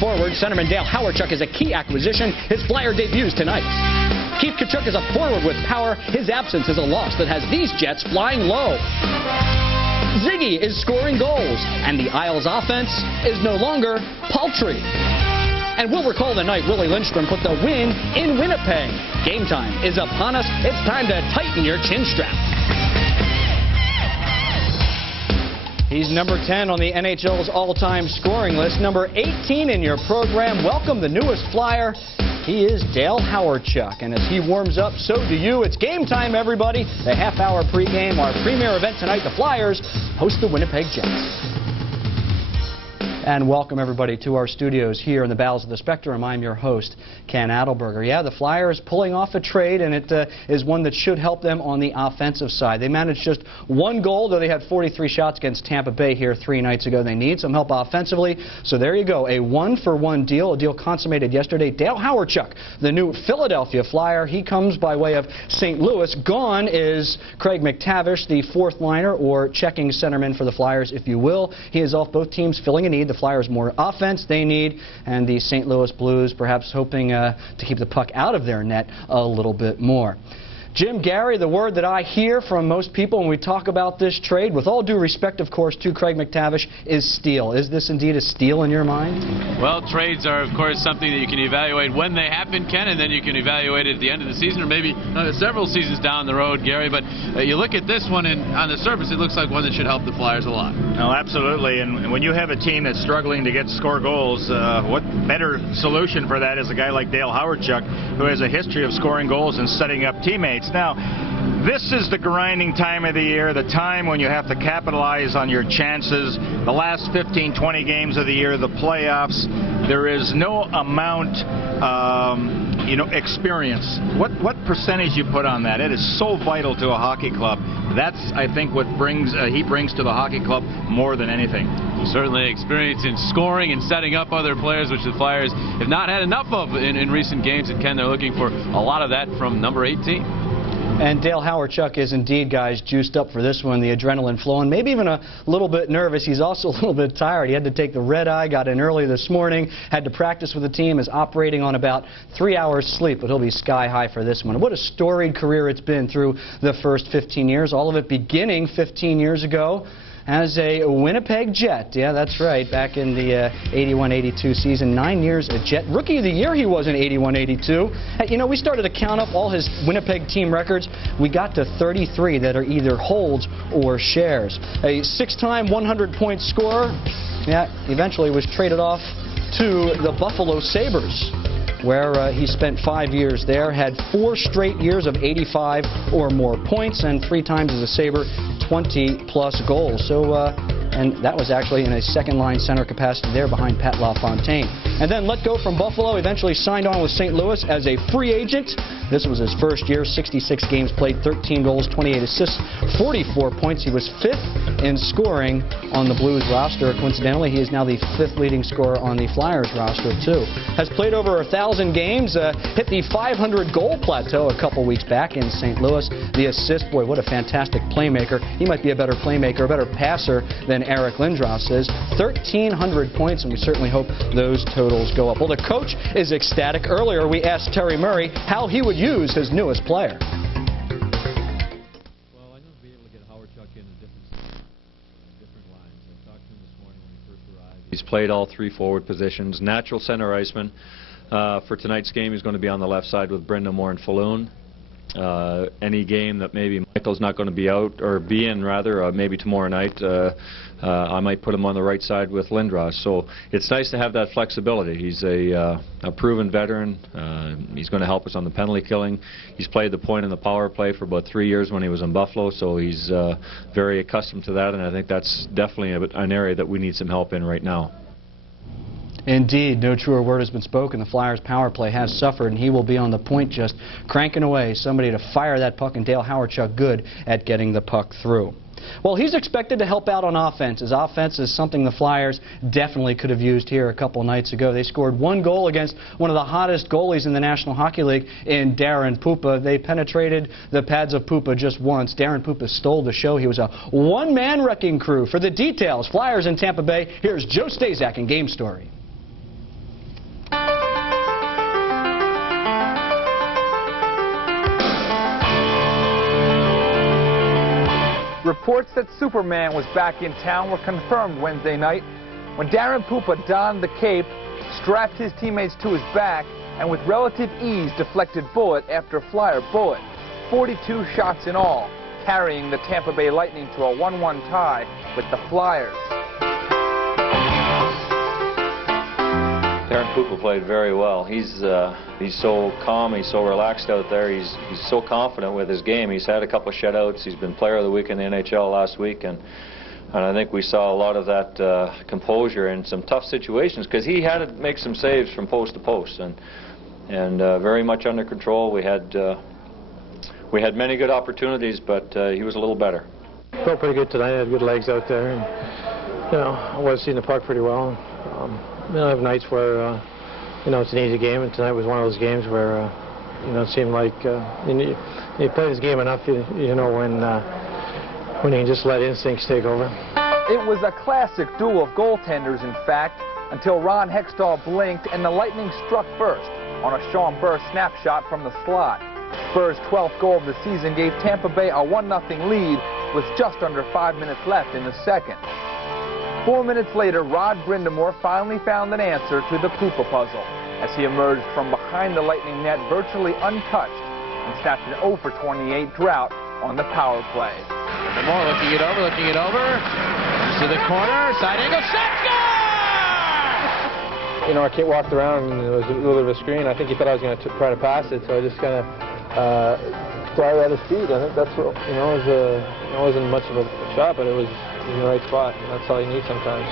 Forward, centerman Dale Hawerchuk is a key acquisition. His Flyer debuts tonight. Keith Tkachuk is a forward with power. His absence is a loss that has these Jets flying low. Ziggy is scoring goals, and the Isles offense is no longer paltry. And we'll recall the night Willie Lindstrom put the win in Winnipeg. Game time is upon us. It's time to tighten your chin strap. He's number 10 on the NHL's all-time scoring list, number 18 in your program. Welcome the newest Flyer. He is Dale Hawerchuk, and as he warms up, so do you. It's game time, everybody. The half-hour pregame, our premier event tonight. The Flyers host the Winnipeg Jets. And welcome, everybody, to our studios here in the bowels of the Spectrum. I'm your host, Ken Adelberger. Yeah, the Flyers pulling off a trade, and it is one that should help them on the offensive side. They managed just one goal, though they had 43 shots against Tampa Bay here 3 nights ago. They need some help offensively. So there you go, a one-for-one deal, a deal consummated yesterday. Dale Hawerchuk, the new Philadelphia Flyer, he comes by way of St. Louis. Gone is Craig McTavish, the fourth liner, or checking centerman for the Flyers, if you will. He is off, both teams filling a need. The Flyers more offense they need, and the St. Louis Blues perhaps hoping to keep the puck out of their net a little bit more. Jim, Gary, the word that I hear from most people when we talk about this trade, with all due respect, of course, to Craig McTavish, is steal. Is this indeed a steal in your mind? Well, trades are, of course, something that you can evaluate when they happen, Ken, and then you can evaluate it at the end of the season, or maybe several seasons down the road, Gary. But you look at this one, and on the surface, it looks like one that should help the Flyers a lot. No, absolutely. And when you have a team that's struggling to score goals, what better solution for that is a guy like Dale Hawerchuk, who has a history of scoring goals and setting up teammates. Now, this is the grinding time of the year, the time when you have to capitalize on your chances. The last 15, 20 games of the year, the playoffs, there is no amount, experience. What percentage you put on that? It is so vital to a hockey club. That's, I think, what he brings to the hockey club more than anything. Certainly experience in scoring and setting up other players, which the Flyers have not had enough of in recent games. And Ken, they're looking for a lot of that from number 18. And Dale Hawerchuk is indeed, guys, juiced up for this one, the adrenaline flowing, maybe even a little bit nervous. He's also a little bit tired. He had to take the red eye, got in early this morning, had to practice with the team, is operating on about 3 hours sleep, but he'll be sky high for this one. What a storied career it's been through the first 15 years, all of it beginning 15 years ago as a Winnipeg Jet. Yeah, that's right, back in the 81-82 season, 9 years a Jet. Rookie of the Year he was in 81-82. You know, we started to count up all his Winnipeg team records. We got to 33 that are either holds or shares. A 6-time 100-point scorer, yeah, eventually was traded off to the Buffalo Sabres, where he spent 5 years there, had 4 straight years of 85 or more points, and 3 times as a Sabre, 20-plus goals. So, and that was actually in a second-line center capacity there behind Pat LaFontaine. And then let go from Buffalo, eventually signed on with St. Louis as a free agent. This was his first year, 66 games played, 13 goals, 28 assists, 44 points. He was 5th in scoring on the Blues roster. Coincidentally, he is now the 5th leading scorer on the Flyers roster, too. Has played over 1,000 games, hit the 500-goal plateau a couple weeks back in St. Louis. The assist, boy, what a fantastic playmaker. He might be a better playmaker, a better passer than Eric Lindros is. 1,300 points, and we certainly hope those totals go up. Well, the coach is ecstatic. Earlier, we asked Terry Murray how he would use his newest player. Well, I'm going to be able to get Hawerchuk in different lines. I talked to him this morning when he first arrived. He's played all 3 forward positions. Natural center iceman. For tonight's game, he's going to be on the left side with Brendan Moore and Falloon. Any game that maybe Michael's not going to be out, or be in rather, maybe tomorrow night, I might put him on the right side with Lindros. So it's nice to have that flexibility. He's a proven veteran. He's going to help us on the penalty killing. He's played the point in the power play for about 3 years when he was in Buffalo, so he's very accustomed to that, and I think that's definitely an area that we need some help in right now. Indeed, no truer word has been spoken. The Flyers' power play has suffered, and he will be on the point just cranking away. Somebody to fire that puck, and Dale Hawerchuk good at getting the puck through. Well, he's expected to help out on offense. His offense is something the Flyers definitely could have used here a couple nights ago. They scored 1 goal against one of the hottest goalies in the National Hockey League in Darren Pupa. They penetrated the pads of Pupa just once. Darren Pupa stole the show. He was a one-man wrecking crew. For the details, Flyers in Tampa Bay, here's Joe Stazak in Game Story. Reports that Superman was back in town were confirmed Wednesday night when Darren Pupa donned the cape, strapped his teammates to his back, and with relative ease deflected bullet after Flyer bullet. 42 shots in all, carrying the Tampa Bay Lightning to a 1-1 tie with the Flyers. Darren Pupa played very well. He's so calm, he's so relaxed out there, he's so confident with his game. He's had a couple of shutouts, he's been player of the week in the NHL last week, and I think we saw a lot of that composure in some tough situations, because he had to make some saves from post to post, and very much under control. We had many good opportunities, but he was a little better. Felt pretty good tonight. I had good legs out there, and I was seeing the puck pretty well. I have nights where it's an easy game, and tonight was one of those games where it seemed like you play this game enough, you know when you can just let instincts take over. It was a classic duel of goaltenders, in fact, until Ron Hextall blinked and the Lightning struck first on a Sean Burr snapshot from the slot. Burr's 12th goal of the season gave Tampa Bay a 1-0 lead with just under 5 minutes left in the second. 4 minutes later, Rod Brindamore finally found an answer to the Pupa puzzle as he emerged from behind the Lightning net virtually untouched and snapped an 0 for 28 drought on the power play. Brindamore looking it over, to the corner, side angle, shot, score! Our kid walked around and it was a little bit of a screen. I think he thought I was going to try to pass it, so I just kind of fired at his feet. I think that's what, it wasn't much of a shot, but it was in the right spot, and that's all you need sometimes.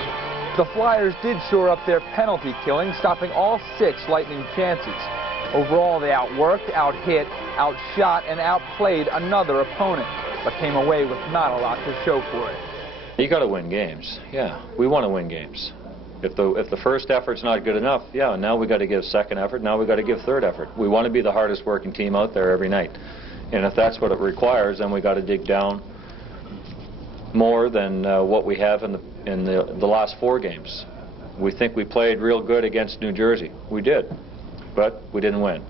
The Flyers did shore up their penalty killing, stopping all 6 Lightning chances. Overall, they outworked, out-hit, outshot, and outplayed another opponent, but came away with not a lot to show for it. You got to win games. Yeah, we want to win games. If the first effort's not good enough, yeah, now we got to give second effort. Now we got to give third effort. We want to be the hardest working team out there every night, and if that's what it requires, then we got to dig down more than what we have in the last 4 games. We think we played real good against New Jersey. We did, but we didn't win.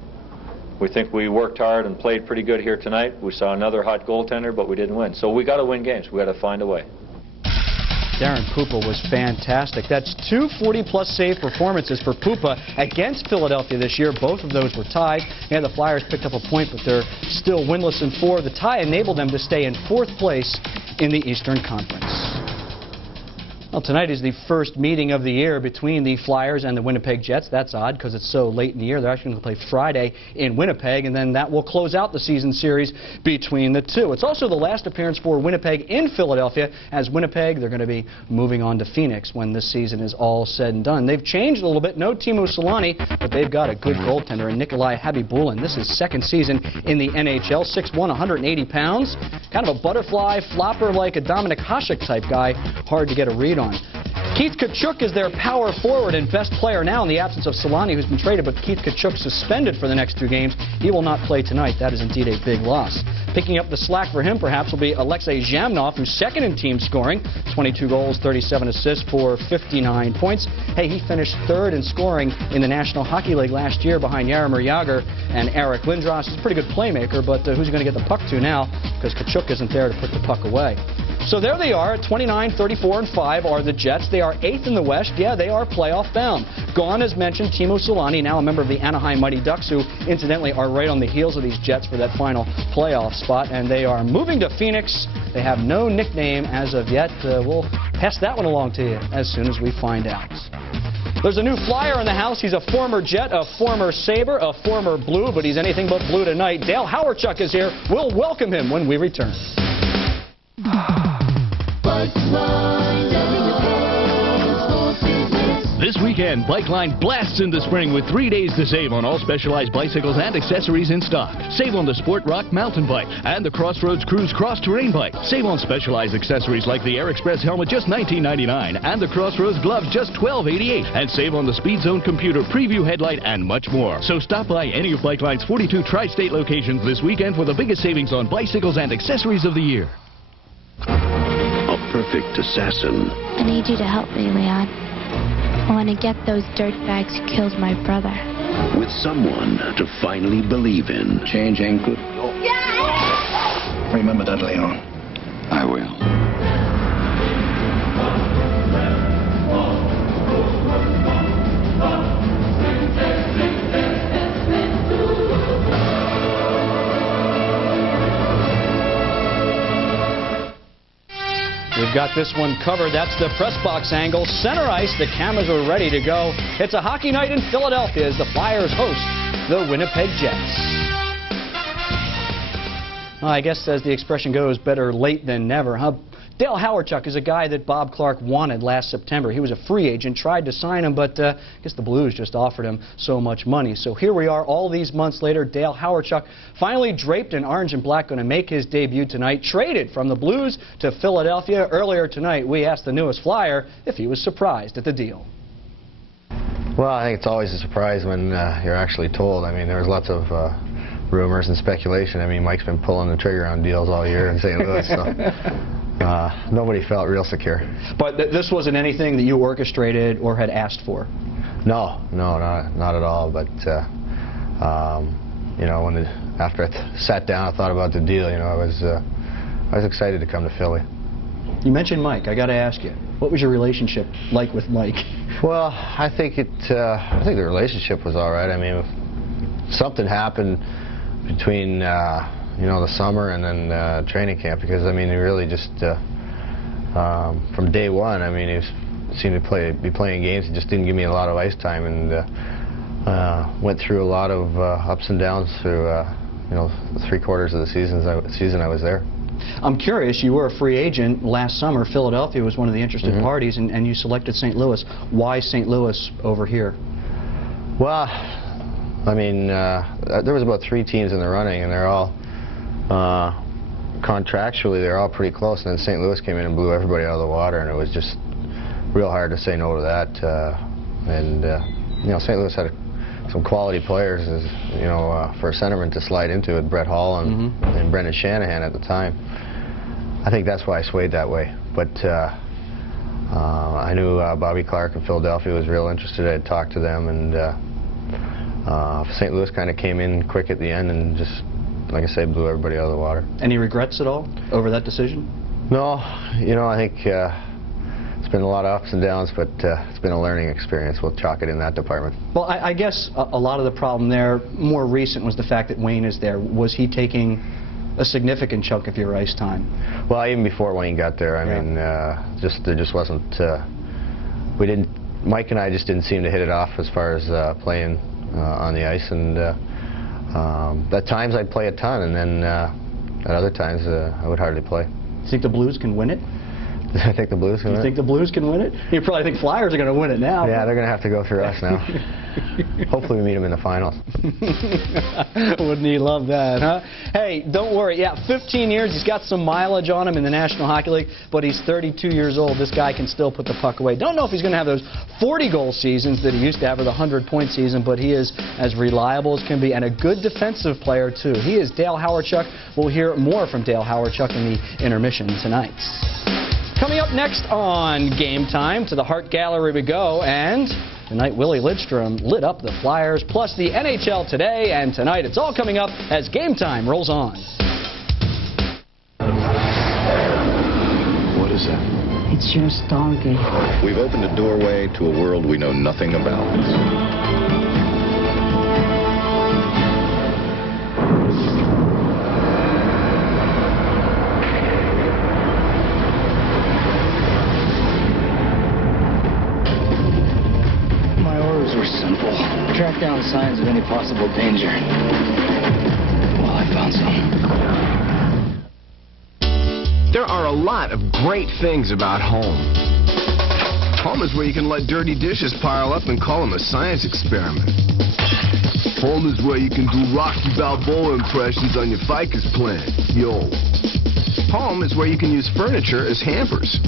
We think we worked hard and played pretty good here tonight. We saw another hot goaltender, but we didn't win. So we got to win games. We got to find a way. Darren Pupa was fantastic. That's 2 40-plus save performances for Pupa against Philadelphia this year. Both of those were tied. And the Flyers picked up a point, but they're still winless in 4. The tie enabled them to stay in 4th place in the Eastern Conference. Well, tonight is the first meeting of the year between the Flyers and the Winnipeg Jets. That's odd because it's so late in the year. They're actually going to play Friday in Winnipeg, and then that will close out the season series between the two. It's also the last appearance for Winnipeg in Philadelphia. As Winnipeg, they're going to be moving on to Phoenix when this season is all said and done. They've changed a little bit. No Timo Solani, but they've got a good goaltender in Nikolai Habibulin. This is 2nd season in the NHL. 6'1", 180 pounds. Kind of a butterfly flopper like a Dominic Hasek type guy. Hard to get a read on. Keith Tkachuk is their power forward and best player now in the absence of Solani, who's been traded, but Keith Tkachuk suspended for the next 2 games. He will not play tonight. That is indeed a big loss. Picking up the slack for him, perhaps, will be Alexei Zhamnov, who's 2nd in team scoring. 22 goals, 37 assists for 59 points. Hey, he finished 3rd in scoring in the National Hockey League last year behind Jaromir Jagr and Eric Lindros. He's a pretty good playmaker, but who's he going to get the puck to now? Because Tkachuk isn't there to put the puck away. So there they are, 29, 34, and 5 are the Jets. They are 8th in the West. Yeah, they are playoff bound. Gone, as mentioned, Timo Solani, now a member of the Anaheim Mighty Ducks, who incidentally are right on the heels of these Jets for that final playoff spot. And they are moving to Phoenix. They have no nickname as of yet. We'll pass that one along to you as soon as we find out. There's a new Flyer in the house. He's a former Jet, a former Sabre, a former Blue, but he's anything but blue tonight. Dale Hawerchuk is here. We'll welcome him when we return. This weekend, Bikeline blasts into spring with 3 days to save on all specialized bicycles and accessories in stock. Save on the Sport Rock mountain bike and the Crossroads Cruise cross-terrain bike. Save on specialized accessories like the Air Express helmet, just $19.99, and the Crossroads gloves, just $12.88. And save on the Speed Zone computer, preview headlight, and much more. So stop by any of Bikeline's 42 tri-state locations this weekend for the biggest savings on bicycles and accessories of the year. A perfect assassin. I need you to help me, Leon. I want to get those dirtbags who killed my brother. With someone to finally believe in. Change ain't good. Yeah! Remember that, Leon. I will. We've got this one covered. That's the press box angle. Center ice, the cameras are ready to go. It's a hockey night in Philadelphia as the Flyers host the Winnipeg Jets. Well, I guess as the expression goes, better late than never, huh? Dale Hawerchuk is a guy that Bob Clark wanted last September. He was a free agent, tried to sign him, but I guess the Blues just offered him so much money. So here we are all these months later. Dale Hawerchuk, finally draped in orange and black, going to make his debut tonight. Traded from the Blues to Philadelphia. Earlier tonight, we asked the newest Flyer if he was surprised at the deal. Well, I think it's always a surprise when you're actually told. I mean, there was lots of rumors and speculation. I mean, Mike's been pulling the trigger on deals all year in St. Louis, so nobody felt real secure. But this wasn't anything that you orchestrated or had asked for? No, not at all. But you know, after I sat down, I thought about the deal. You know, I was excited to come to Philly. You mentioned Mike. I got to ask you, what was your relationship like with Mike? Well, I think the relationship was all right. I mean, something happened between you know, the summer and then training camp, because I mean, he really just from day one, I mean, he seemed to be playing games. He just didn't give me a lot of ice time, and went through a lot of ups and downs through you know, 3/4 of the season I was there. I'm curious, you were a free agent last summer. Philadelphia was one of the interested parties, and you selected St. Louis. Why St. Louis over here? Well, I mean, there was about 3 teams in the running, and they're all contractually, they're all pretty close. And then St. Louis came in and blew everybody out of the water, and it was just real hard to say no to that. You know, St. Louis had some quality players, you know, for a centerman to slide into it, Brett Hall and Brendan Shanahan at the time. I think that's why I swayed that way. But I knew Bobby Clark in Philadelphia was real interested. I had talked to them, and St. Louis kind of came in quick at the end and just, like I say, blew everybody out of the water. Any regrets at all over that decision? No, you know, I think it's been a lot of ups and downs, but it's been a learning experience. We'll chalk it in that department. Well, I guess a lot of the problem there, more recent, was the fact that Wayne is there. Was he taking a significant chunk of your ice time? Well, even before Wayne got there, I mean, there just wasn't. Mike and I just didn't seem to hit it off as far as playing on the ice, and at times I'd play a ton, and then at other times I would hardly play. You think the Blues can win it? I think the Blues can win it. You think the Blues can win it? You probably think Flyers are going to win it now. Yeah, they're going to have to go through us now. Hopefully we meet them in the finals. Wouldn't he love that, huh? Hey, don't worry. Yeah, 15 years. He's got some mileage on him in the National Hockey League, but he's 32 years old. This guy can still put the puck away. Don't know if he's going to have those 40-goal seasons that he used to have, or the 100-point season, but he is as reliable as can be, and a good defensive player, too. He is Dale Hawerchuk. We'll hear more from Dale Hawerchuk in the intermission tonight. Coming up next on Game Time, to the Hart Gallery we go, and tonight Willie Lidstrom lit up the Flyers, plus the NHL today and tonight. It's all coming up as Game Time rolls on. What is that? It's your Stargate. We've opened a doorway to a world we know nothing about. Simple. Track down signs of any possible danger. Well, I found some. There are a lot of great things about home. Home is where you can let dirty dishes pile up and call them a science experiment. Home is where you can do Rocky Balboa impressions on your ficus plant. Yo. Home is where you can use furniture as hampers.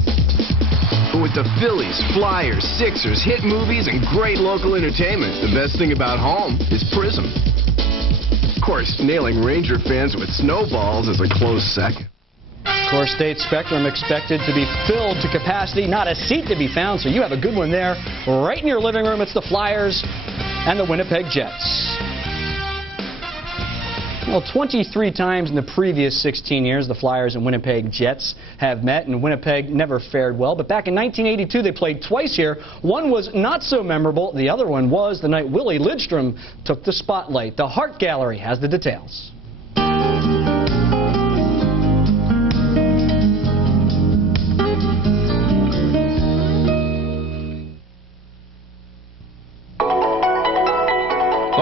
With the Phillies, Flyers, Sixers, hit movies, and great local entertainment, the best thing about home is Prism. Of course, nailing Ranger fans with snowballs is a close second. Core State Spectrum expected to be filled to capacity, not a seat to be found, so you have a good one there right in your living room. It's the Flyers and the Winnipeg Jets. Well, 23 times in the previous 16 years, the Flyers and Winnipeg Jets have met, and Winnipeg never fared well. But back in 1982, they played twice here. One was not so memorable. The other one was the night Willie Lidstrom took the spotlight. The Hart Gallery has the details.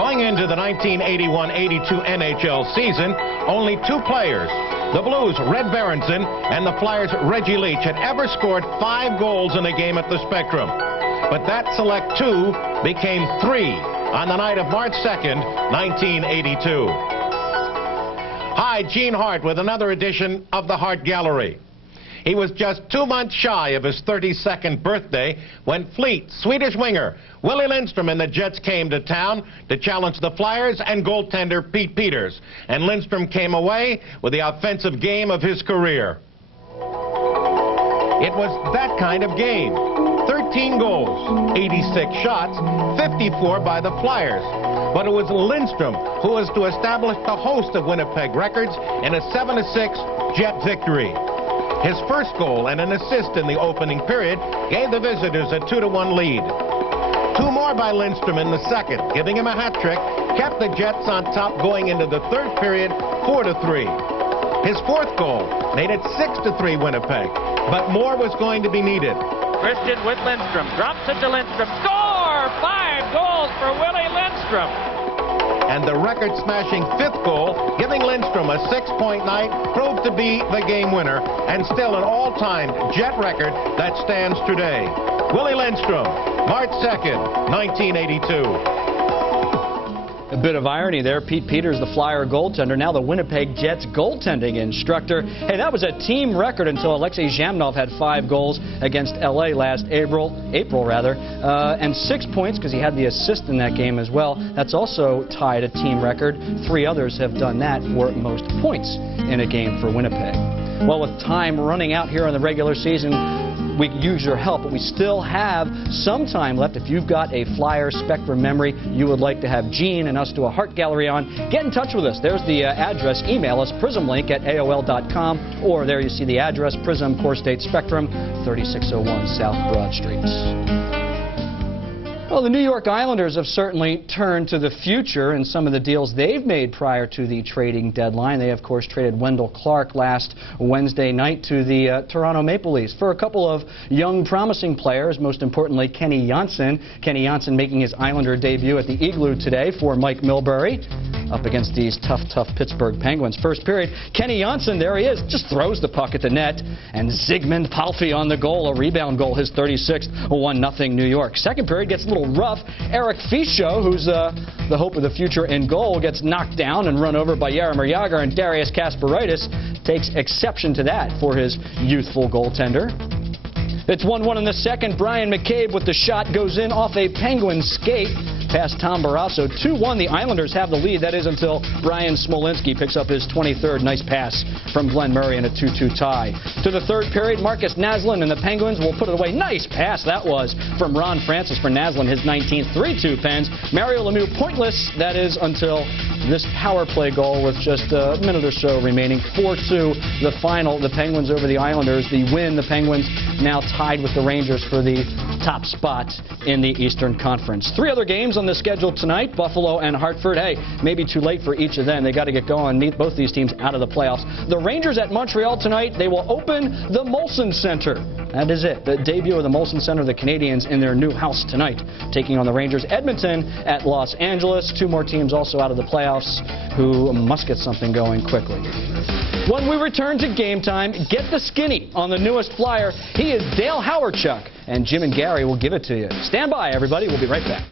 Going into the 1981-82 NHL season, only two players, the Blues' Red Berenson and the Flyers' Reggie Leach, had ever scored 5 goals in a game at the Spectrum. But that select 2 became 3 on the night of March 2nd, 1982. Hi, Gene Hart with another edition of the Hart Gallery. He was just 2 months shy of his 32nd birthday when Fleet Swedish winger Willie Lindstrom and the Jets came to town to challenge the Flyers and goaltender Pete Peters. And Lindstrom came away with the offensive game of his career. It was that kind of game. 13 goals, 86 shots, 54 by the Flyers. But it was Lindstrom who was to establish the host of Winnipeg records in a 7-6 Jet victory. His first goal and an assist in the opening period gave the visitors a 2-1 lead. 2 more by Lindstrom in the second, giving him a hat trick, kept the Jets on top going into the third period, 4-3. His fourth goal made it 6-3 Winnipeg, but more was going to be needed. Christian with Lindstrom, drops it to Lindstrom, score! 5 goals for Willie Lindstrom. And the record-smashing 5th goal, giving Lindstrom a 6-point night, proved to be the game winner, and still an all-time Jet record that stands today. Willie Lindstrom, March 2nd, 1982. A bit of irony there. Pete Peters, the Flyer goaltender, now the Winnipeg Jets goaltending instructor. Hey, that was a team record until Alexei Zhamnov had 5 goals against L.A. last April, and 6 points because he had the assist in that game as well. That's also tied a team record. 3 others have done that for most points in a game for Winnipeg. Well, with time running out here in the regular season, we could use your help, but we still have some time left. If you've got a Flyer Spectrum memory you would like to have Gene and us do a Hart Gallery on, get in touch with us. There's the address. Email us, prismlink@aol.com, or there you see the address, Prism, Core State Spectrum, 3601 South Broad Street. Well, the New York Islanders have certainly turned to the future in some of the deals they've made prior to the trading deadline. They, of course, traded Wendell Clark last Wednesday night to the Toronto Maple Leafs for a couple of young, promising players, most importantly, Kenny Janssen. Kenny Janssen making his Islander debut at the Igloo today for Mike Milbury up against these tough Pittsburgh Penguins. First period, Kenny Janssen, there he is, just throws the puck at the net, and Zygmunt Palffy on the goal, a rebound goal, his 36th, 1-0 New York. Second period gets a little rough. Eric Fischio, who's the hope of the future in goal, gets knocked down and run over by Jaromir Jagr, and Darius Kasparaitis takes exception to that for his youthful goaltender. It's 1-1 in the second. Brian McCabe with the shot goes in off a Penguin skate past Tom Barrasso. 2-1, the Islanders have the lead. That is until Brian Smolinski picks up his 23rd. Nice pass from Glenn Murray in a 2-2 tie. To the third period, Marcus Naslund and the Penguins will put it away. Nice pass that was from Ron Francis for Naslund, his 19th. 3-2 Pens. Mario Lemieux pointless. That is until this power play goal with just a minute or so remaining. 4-2 the final. The Penguins over the Islanders. The win, the Penguins now tied with the Rangers for the top spot in the Eastern Conference. 3 other games on the schedule tonight, Buffalo and Hartford. Hey, maybe too late for each of them. They got to get going, meet both these teams out of the playoffs. The Rangers at Montreal tonight. They will open the Molson Center. That is it. The debut of the Molson Center, the Canadians in their new house tonight, taking on the Rangers. Edmonton at Los Angeles. 2 more teams also out of the playoffs who must get something going quickly. When we return to Game Time, get the skinny on the newest Flyer. He is Dale Hawerchuk, and Jim and Gary will give it to you. Stand by, everybody. We'll be right back.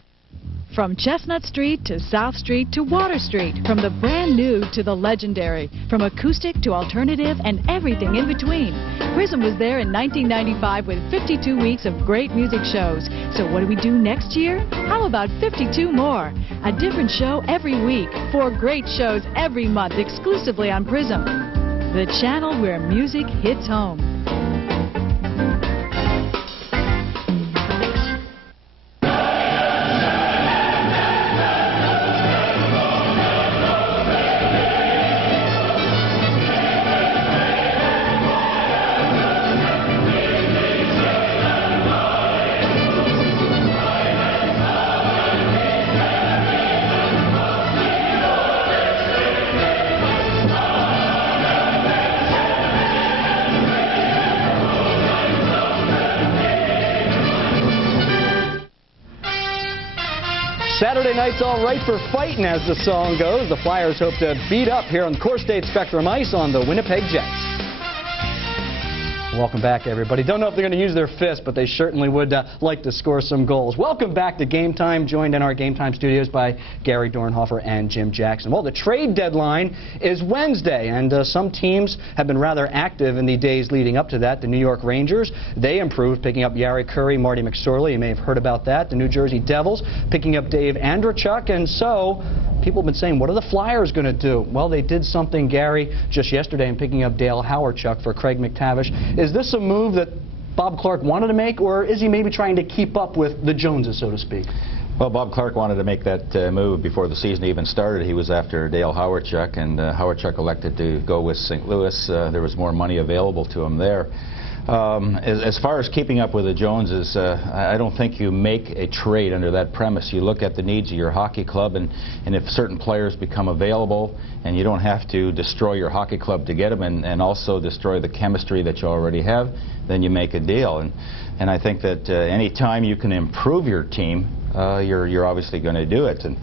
From Chestnut Street to South Street to Water Street, from the brand new to the legendary, from acoustic to alternative and everything in between. Prism was there in 1995 with 52 weeks of great music shows. So what do we do next year? How about 52 more? A different show every week, 4 great shows every month exclusively on Prism, the channel where music hits home. Saturday night's all right for fighting, as the song goes. The Flyers hope to beat up here on Core State Spectrum Ice on the Winnipeg Jets. Welcome back, everybody. Don't know if they're going to use their fists, but they certainly would like to score some goals. Welcome back to Game Time, joined in our Game Time studios by Gary Dornhofer and Jim Jackson. Well, the trade deadline is Wednesday, and some teams have been rather active in the days leading up to that. The New York Rangers, they improved, picking up Yari Curry, Marty McSorley. You may have heard about that. The New Jersey Devils picking up Dave Andreychuk, and so people have been saying, what are the Flyers going to do? Well, they did something, Gary, just yesterday in picking up Dale Hawerchuk for Craig McTavish. Is this a move that Bob Clark wanted to make, or is he maybe trying to keep up with the Joneses, so to speak? Well, Bob Clark wanted to make that move before the season even started. He was after Dale Hawerchuk, and Hawerchuk elected to go with St. Louis. There was more money available to him there. As far as keeping up with the Joneses, I don't think you make a trade under that premise. You look at the needs of your hockey club, and if certain players become available, and you don't have to destroy your hockey club to get them, and also destroy the chemistry that you already have, then you make a deal. And I think that any time you can improve your team, you're obviously going to do it. And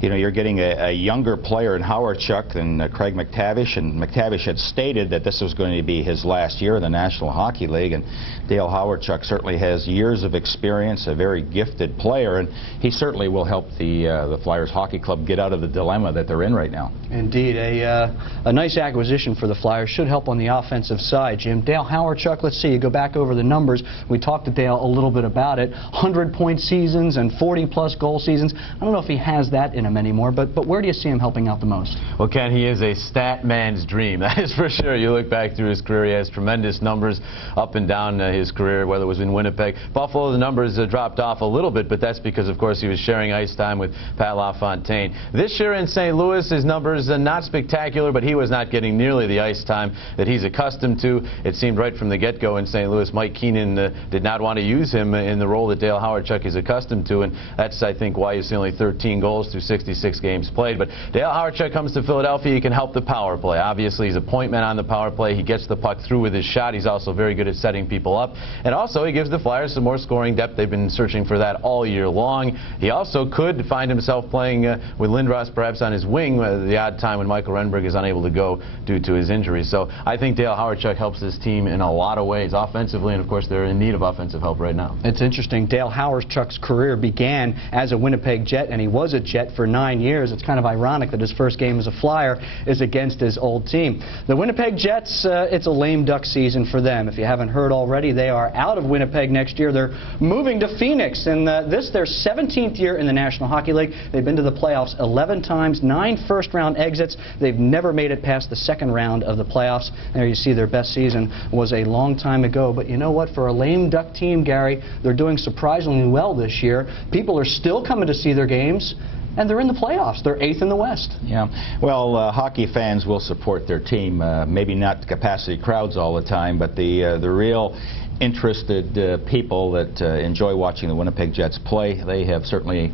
you know, you're getting a younger player in Hawerchuk than Craig McTavish, and McTavish had stated that this was going to be his last year in the National Hockey League, and Dale Hawerchuk certainly has years of experience, a very gifted player, and he certainly will help the Flyers Hockey Club get out of the dilemma that they're in right now. Indeed, a nice acquisition for the Flyers. Should help on the offensive side, Jim. Dale Hawerchuk, let's see, you go back over the numbers. We talked to Dale a little bit about it. 100-point seasons and 40-plus goal seasons. I don't know if he has that in him anymore, but where do you see him helping out the most? Well, Ken, he is a stat man's dream. That is for sure. You look back through his career, he has tremendous numbers up and down his career, whether it was in Winnipeg. Buffalo, the numbers dropped off a little bit, but that's because, of course, he was sharing ice time with Pat LaFontaine. This year in St. Louis, his numbers are not spectacular, but he was not getting nearly the ice time that he's accustomed to. It seemed right from the get-go in St. Louis, Mike Keenan did not want to use him in the role that Dale Hawerchuk is accustomed to, and that's, I think, why you see only 13 goals through 66 games played. But Dale Hawerchuk comes to Philadelphia, he can help the power play. Obviously, he's a point man on the power play. He gets the puck through with his shot. He's also very good at setting people up. And also, he gives the Flyers some more scoring depth. They've been searching for that all year long. He also could find himself playing with Lindros perhaps on his wing the odd time when Michael Renberg is unable to go due to his injury. So I think Dale Hawerchuk helps this team in a lot of ways, offensively, and of course they're in need of offensive help right now. It's interesting. Dale Hawerchuk's career began as a Winnipeg Jet, and he was a Jet for 9 years. It's kind of ironic that his first game as a Flyer is against his old team. The Winnipeg Jets, it's a lame duck season for them. If you haven't heard already, they are out of Winnipeg next year. They're moving to Phoenix, and this their 17th year in the National Hockey League. They've been to the playoffs 11 times, 9 first-round exits. They've never made it past the second round of the playoffs. There you see their best season was a long time ago. But you know what? For a lame duck team, Gary, they're doing surprisingly well this year. People are still coming to see their games, and they're in the playoffs. They're 8th in the West. Yeah. Well, hockey fans will support their team. Maybe not capacity crowds all the time, but the real interested people that enjoy watching the Winnipeg Jets play, they have certainly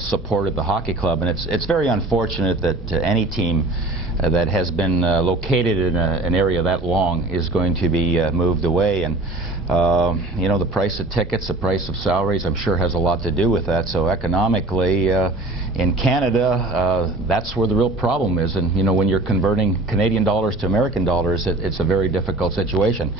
supported the hockey club. And it's very unfortunate that any team that has been located in an area that long is going to be moved away. And you know, the price of tickets, the price of salaries, I'm sure has a lot to do with that. So economically, in Canada, that's where the real problem is. And you know, when you're converting Canadian dollars to American dollars, it's a very difficult situation.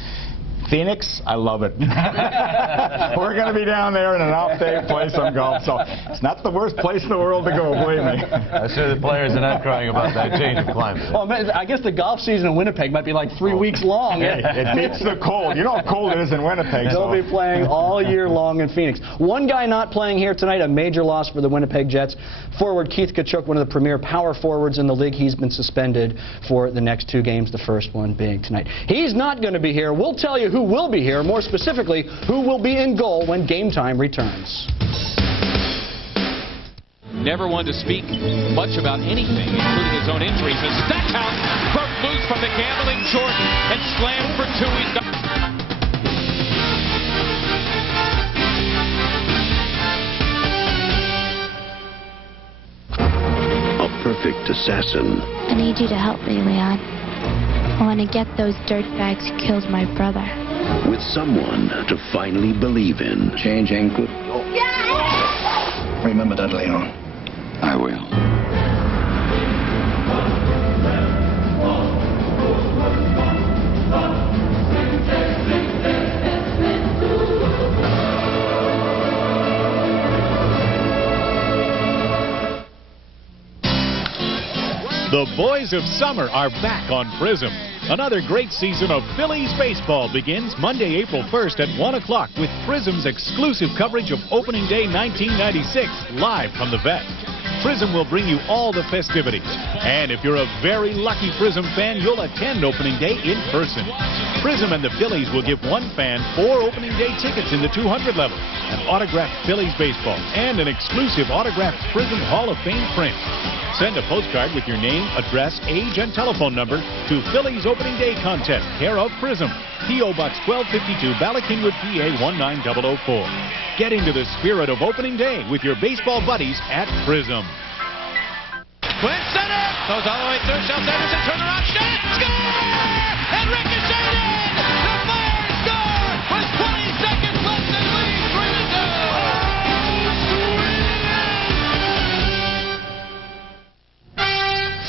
Phoenix, I love it. We're going to be down there in an off-day play some golf, so it's not the worst place in the world to go, believe me. I'm sure the players are not crying about that change of climate. Well, I guess the golf season in Winnipeg might be like 3 weeks long. Hey, it beats the cold. You know how cold it is in Winnipeg. They'll be playing all year long in Phoenix. One guy not playing here tonight, a major loss for the Winnipeg Jets. Forward Keith Tkachuk, one of the premier power forwards in the league. He's been suspended for the next 2 games, the first one being tonight. He's not going to be here. We'll tell you who will be here, more specifically, who will be in goal when Game Time returns. Never one to speak much about anything, including his own injuries. And Stackhouse broke loose from the gambling Jordan and slammed for 2. He's got a perfect assassin. I need you to help me, Leon. I want to get those dirtbags who killed my brother. With someone to finally believe in. Change ain't good. Remember that, Leon. I will. The boys of summer are back on Prism. Another great season of Phillies baseball begins Monday, April 1st at 1 o'clock with Prism's exclusive coverage of Opening Day 1996 live from the vet. Prism will bring you all the festivities. And if you're a very lucky Prism fan, you'll attend Opening Day in person. Prism and the Phillies will give one fan 4 Opening Day tickets in the 200 level, an autographed Phillies baseball, and an exclusive autographed Prism Hall of Fame print. Send a postcard with your name, address, age, and telephone number to Phillies Opening Day Contest, care of Prism, P.O. Box 1252, Bala Kingwood, PA 19004. Get into the spirit of Opening Day with your baseball buddies at Prism. Twin center, goes all the way through, Shell Sanderson, turnaround shot, score! And ricocheted! The Flyers score with 20 seconds left in lead, 3-2.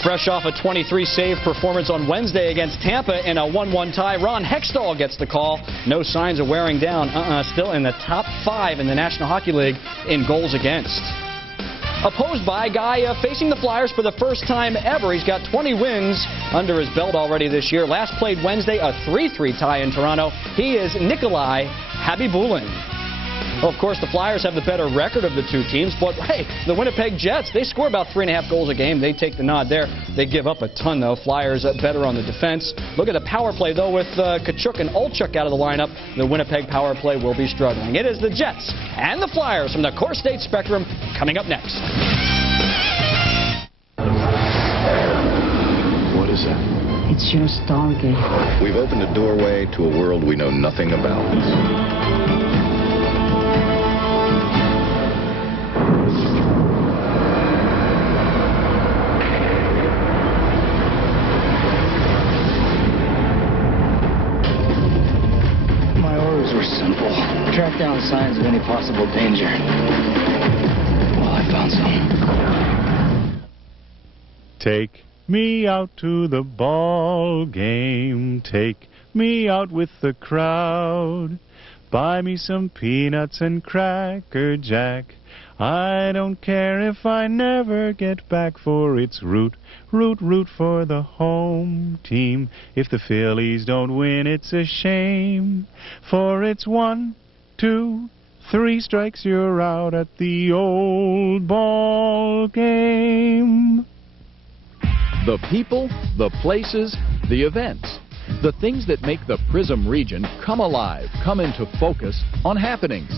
Fresh off a 23-save performance on Wednesday against Tampa in a 1-1 tie, Ron Hextall gets the call. No signs of wearing down. Still in the top 5 in the National Hockey League in goals against. Opposed by a guy facing the Flyers for the first time ever. He's got 20 wins under his belt already this year. Last played Wednesday, a 3-3 tie in Toronto. He is Nikolai Habibulin. Well, of course, the Flyers have the better record of the two teams, but hey, the Winnipeg Jets, they score about 3.5 goals a game. They take the nod there. They give up a ton, though. Flyers better on the defense. Look at the power play, though, with Tkachuk and Olchuk out of the lineup. The Winnipeg power play will be struggling. It is the Jets and the Flyers from the Core State Spectrum coming up next. What is that? It's your Stargate. We've opened a doorway to a world we know nothing about. Simple. Track down signs of any possible danger. Well, I found some. Take me out to the ball game. Take me out with the crowd. Buy me some peanuts and Cracker Jack. I don't care if I never get back, for it's root for the home team. If the Phillies don't win, it's a shame, for it's 1, 2, 3 strikes, you're out at the old ball game. The people, the places, the events. The things that make the Prism region come alive, come into focus on happenings.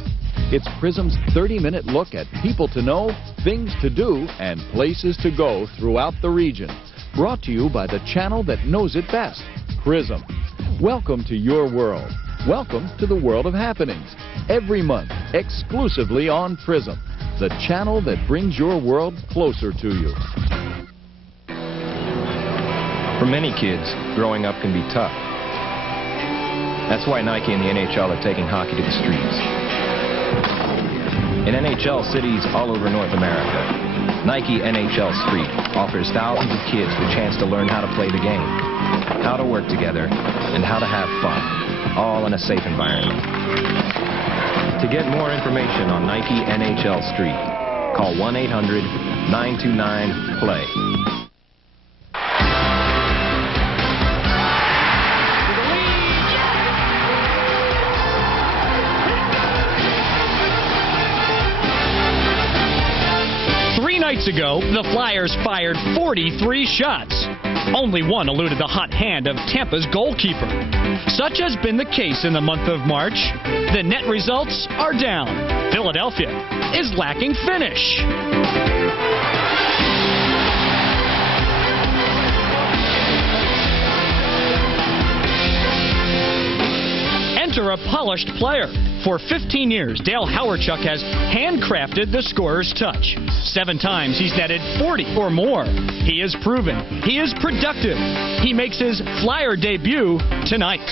It's Prism's 30-minute look at people to know, things to do, and places to go throughout the region. Brought to you by the channel that knows it best, Prism. Welcome to your world. Welcome to the world of happenings. Every month, exclusively on Prism, the channel that brings your world closer to you. For many kids, growing up can be tough. That's why Nike and the NHL are taking hockey to the streets. In NHL cities all over North America, Nike NHL Street offers thousands of kids the chance to learn how to play the game, how to work together, and how to have fun, all in a safe environment. To get more information on Nike NHL Street, call 1-800-929-PLAY. 3 nights ago, the Flyers fired 43 shots. Only one eluded the hot hand of Tampa's goalkeeper. Such has been the case in the month of March. The net results are down. Philadelphia is lacking finish. Enter a polished player. For 15 years, Dale Hawerchuk has handcrafted the scorer's touch. 7 times he's netted 40 or more. He is proven. He is productive. He makes his Flyer debut tonight.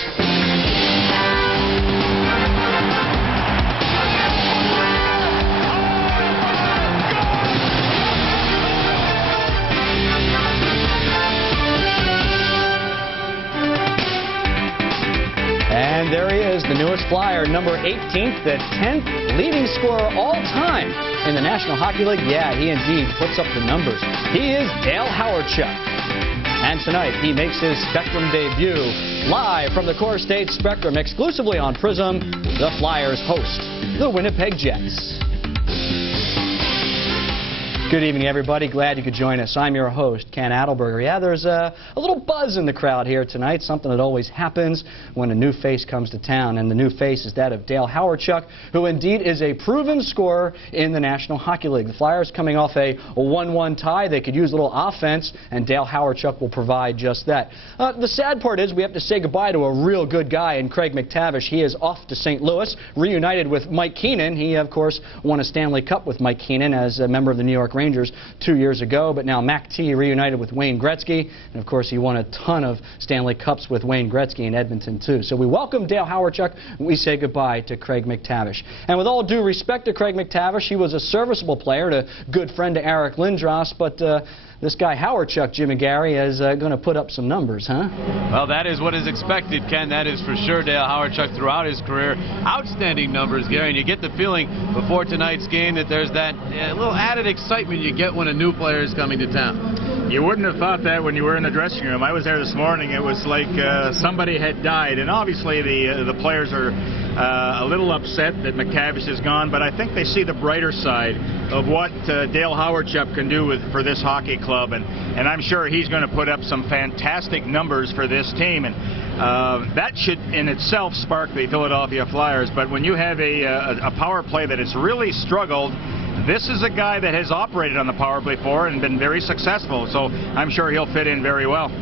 Louis Flyer, number 18th, the 10th leading scorer all time in the National Hockey League. Yeah, he indeed puts up the numbers. He is Dale Hawerchuk. And tonight, he makes his Spectrum debut. Live from the Core State Spectrum, exclusively on Prism, the Flyers host the Winnipeg Jets. Good evening, everybody. Glad you could join us. I'm your host, Ken Adelberger. Yeah, there's a little buzz in the crowd here tonight, something that always happens when a new face comes to town, and the new face is that of Dale Hawerchuk, who indeed is a proven scorer in the National Hockey League. The Flyers coming off a 1-1 tie. They could use a little offense, and Dale Hawerchuk will provide just that. The sad part is we have to say goodbye to a real good guy in Craig McTavish. He is off to St. Louis, reunited with Mike Keenan. He, of course, won a Stanley Cup with Mike Keenan as a member of the New York Rangers 2 years ago, but now Mac T reunited with Wayne Gretzky, and of course he won a ton of Stanley Cups with Wayne Gretzky in Edmonton too. So we welcome Dale Hawerchuk, and we say goodbye to Craig McTavish. And with all due respect to Craig McTavish, he was a serviceable player and a good friend to Eric Lindros, but this guy Hawerchuk, Jimmy Gary, is going to put up some numbers, huh? Well, that is what is expected, Ken. That is for sure. Dale Hawerchuk throughout his career. Outstanding numbers, Gary, and you get the feeling before tonight's game that there's that little added excitement you get when a new player is coming to town. You wouldn't have thought that when you were in the dressing room. I was there this morning. It was like somebody had died, and obviously the players are a little upset that McTavish is gone, but I think they see the brighter side of what Dale Hawerchuk can do for this hockey club, and I'm sure he's going to put up some fantastic numbers for this team, and that should in itself spark the Philadelphia Flyers. But when you have a power play that has really struggled, this is a guy that has operated on the power play before and been very successful, so I'm sure he'll fit in very well.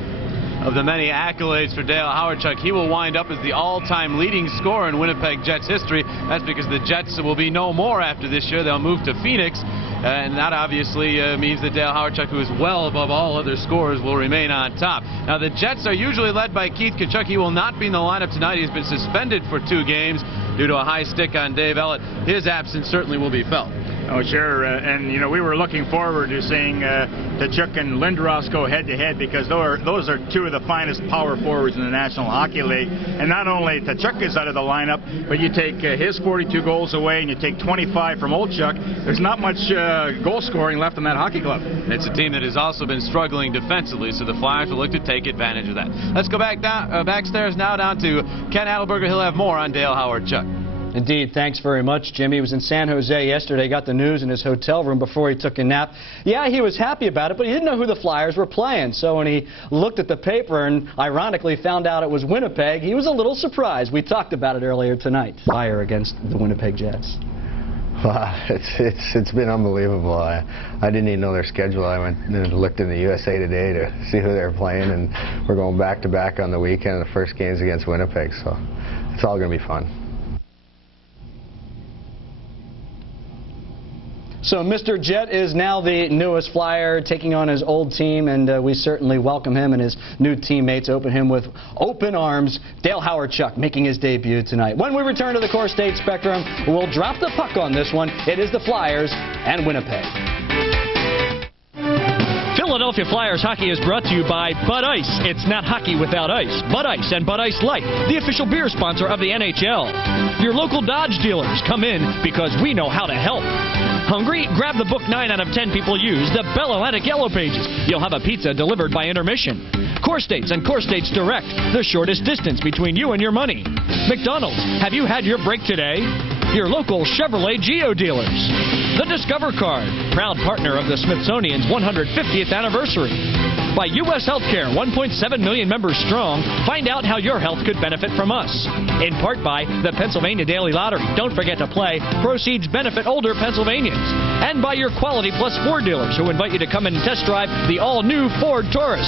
Of the many accolades for Dale Hawerchuk, he will wind up as the all-time leading scorer in Winnipeg Jets history. That's because the Jets will be no more after this year. They'll move to Phoenix, and that obviously means that Dale Hawerchuk, who is well above all other scorers, will remain on top. Now, the Jets are usually led by Keith Tkachuk. He will not be in the lineup tonight. He's been suspended for 2 games due to a high stick on Dave Ellett. His absence certainly will be felt. Oh, sure, and you know, we were looking forward to seeing Tkachuk and Lindros go head-to-head, because those are 2 of the finest power forwards in the National Hockey League. And not only Tkachuk is out of the lineup, but you take his 42 goals away and you take 25 from Olchuk, there's not much goal scoring left in that hockey club. It's a team that has also been struggling defensively, so the Flyers will look to take advantage of that. Let's go back backstairs now down to Ken Adelberger. He'll have more on Dale Hawerchuk. Indeed, thanks very much, Jimmy. He was in San Jose yesterday, got the news in his hotel room before he took a nap. Yeah, he was happy about it, but he didn't know who the Flyers were playing. So when he looked at the paper and ironically found out it was Winnipeg, he was a little surprised. We talked about it earlier tonight. Fire against the Winnipeg Jets. Wow, it's been unbelievable. I didn't even know their schedule. I went and looked in the USA Today to see who they were playing, and we're going back-to-back on the weekend. The first game's against Winnipeg, so it's all going to be fun. So Mr. Jet is now the newest Flyer, taking on his old team, and we certainly welcome him and his new teammates, open him with open arms. Dale Hawerchuk making his debut tonight. When we return to the Core State Spectrum, we'll drop the puck on this one. It is the Flyers and Winnipeg. Philadelphia Flyers hockey is brought to you by Bud Ice. It's not hockey without ice. Bud Ice and Bud Ice Light, the official beer sponsor of the NHL. Your local Dodge dealers, come in because we know how to help. Hungry? Grab the book 9 out of 10 people use, the Bell Atlantic Yellow Pages. You'll have a pizza delivered by intermission. Core States and Core States Direct, the shortest distance between you and your money. McDonald's, have you had your break today? Your local Chevrolet Geo dealers. The Discover Card, proud partner of the Smithsonian's 150th anniversary. By U.S. Healthcare, 1.7 million members strong. Find out how your health could benefit from us. In part by the Pennsylvania Daily Lottery. Don't forget to play. Proceeds benefit older Pennsylvanians. And by your Quality Plus Ford dealers, who invite you to come and test drive the all-new Ford Taurus.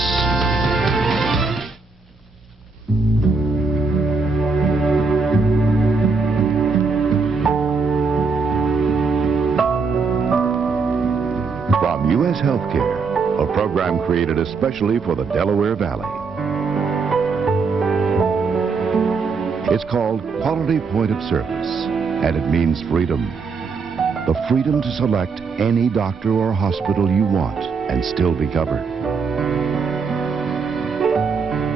From U.S. Healthcare, a program created especially for the Delaware Valley. It's called Quality Point of Service, and it means freedom. The freedom to select any doctor or hospital you want and still be covered.